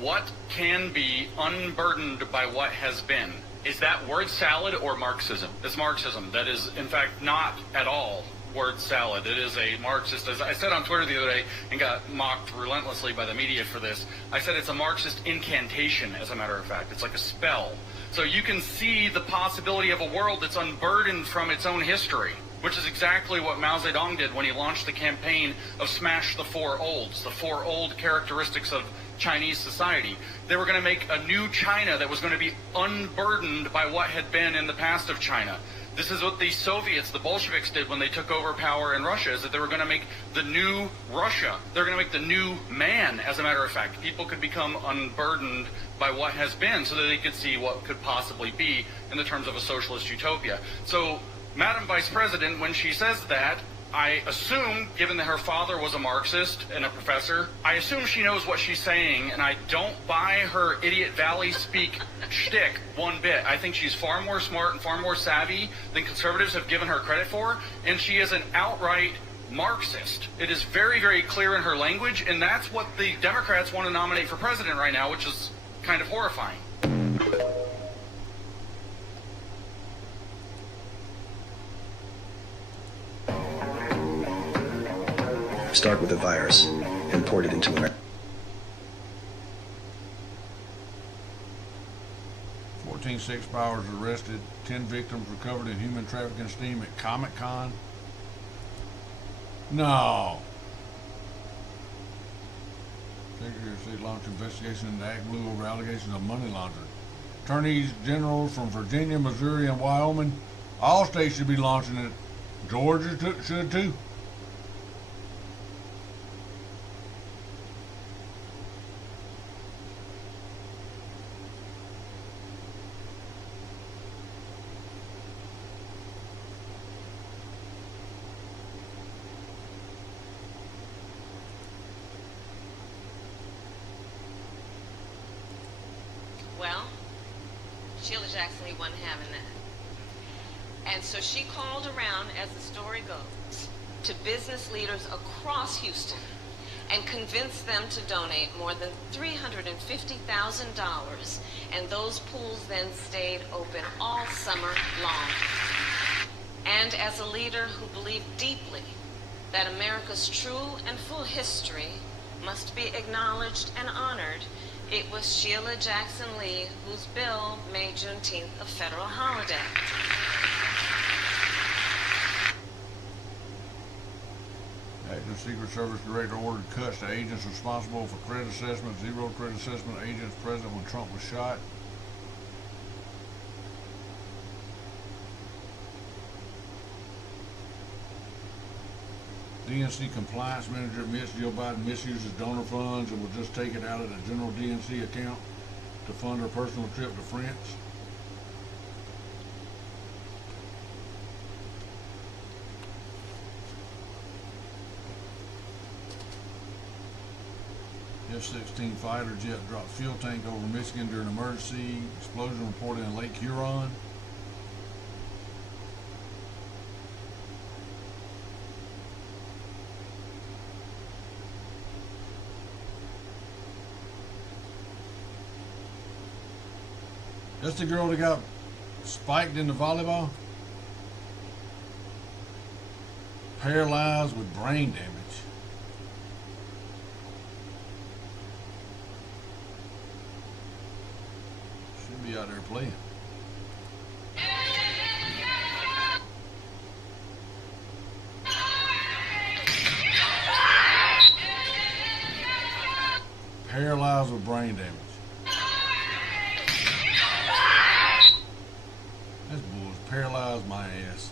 What can be unburdened by what has been? Is that word salad or Marxism? It's Marxism. That is, in fact, not at all word salad. It is a Marxist, as I said on Twitter the other day and got mocked relentlessly by the media for this, I said it's a Marxist incantation, as a matter of fact. It's like a spell. So you can see the possibility of a world that's unburdened from its own history, which is exactly what Mao Zedong did when he launched the campaign of Smash the Four Olds, the four old characteristics of Chinese society. They were going to make a new China that was going to be unburdened by what had been in the past of China. This is what the Soviets, the Bolsheviks, did when they took over power in Russia, is that they were going to make the new Russia. They're going to make the new man, as a matter of fact. People could become unburdened by what has been so that they could see what could possibly be in the terms of a socialist utopia. So, Madam Vice President, when she says that, I assume, given that her father was a Marxist and a professor, I assume she knows what she's saying, and I don't buy her Idiot Valley speak shtick one bit. I think she's far more smart and far more savvy than conservatives have given her credit for, and she is an outright Marxist. It is very, very clear in her language, and that's what the Democrats want to nominate for president right now, which is kind of horrifying. Start with a virus and port it into America. 14 sex powers arrested, 10 victims recovered in human trafficking sting at Comic-Con. No. Secretary of State launched investigation into Act Blue over allegations of money laundering. Attorneys generals from Virginia, Missouri, and Wyoming, all states should be launching it. Georgia should too. Well, Sheila Jackson Lee wasn't having that. And so she called around, as the story goes, to business leaders across Houston and convinced them to donate more than $350,000, and those pools then stayed open all summer long. And as a leader who believed deeply that America's true and full history must be acknowledged and honored, it was Sheila Jackson Lee whose bill made Juneteenth a federal holiday. Acting Secret Service Director ordered cuts to agents responsible for credit assessment, zero credit assessment agents present when Trump was shot. DNC compliance manager admits Joe Biden misuses donor funds and will just take it out of the general DNC account to fund her personal trip to France. F-16 fighter jet dropped fuel tank over Michigan during an emergency. Explosion reported in Lake Huron. That's the girl that got spiked in the volleyball? Paralyzed with brain damage. Should be out there playing. paralyzed with brain damage. This bull's paralyzed my ass.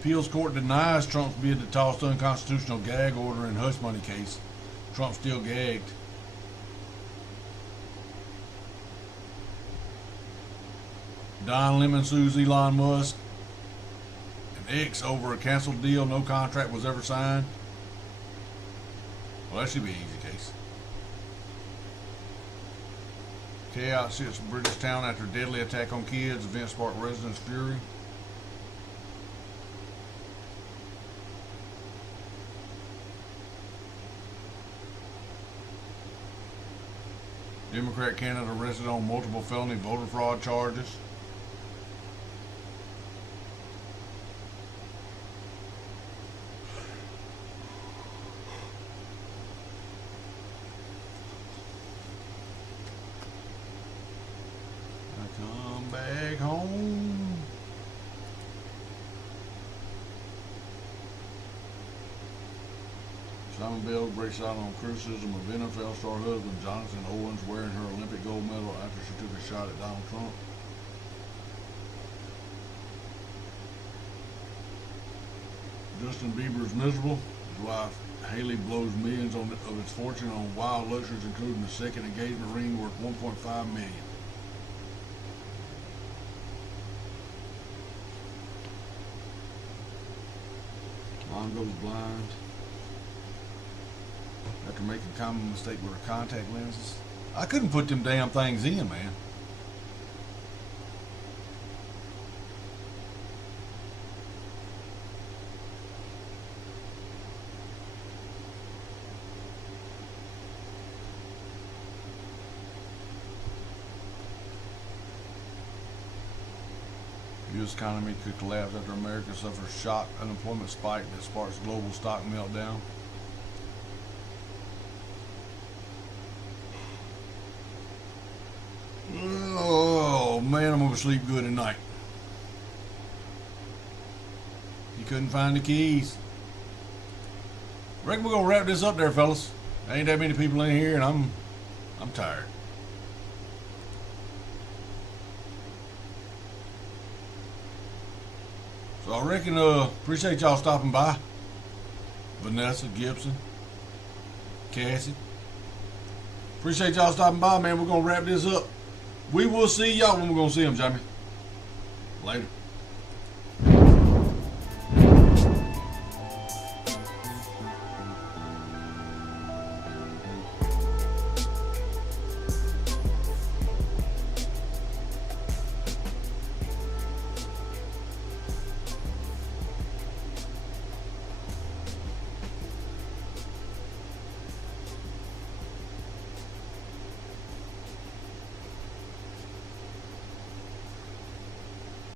Appeals court denies Trump's bid to toss the unconstitutional gag order in hush money case. Trump still gagged. Don Lemon sues Elon Musk and X over a canceled deal. No contract was ever signed. Well, that should be an easy case. Chaos hits British town after deadly attack on kids. Event sparked residents' fury. Democrat candidate arrested on multiple felony voter fraud charges. I come back home. Simon Bell breaks out on criticism of NFL star husband Jonathan Owens wearing her Olympic gold medal after she took a shot at Donald Trump. Justin Bieber's miserable. His wife Haley blows millions of his fortune on wild luxuries, including a second engagement ring worth $1.5 million. Mom goes blind after making a common mistake with her contact lenses. I couldn't put them damn things in, man. The U.S. economy could collapse after America suffers shock unemployment spike that sparks global stock meltdown. Oh man, I'm gonna sleep good tonight. You couldn't find the keys. Reckon we're gonna wrap this up there, fellas. There ain't that many people in here, and I'm tired. So I reckon appreciate y'all stopping by. Vanessa, Gibson, Cassie. Appreciate y'all stopping by, man. We're gonna wrap this up. We will see y'all when we're gonna see them, Jamie. Later.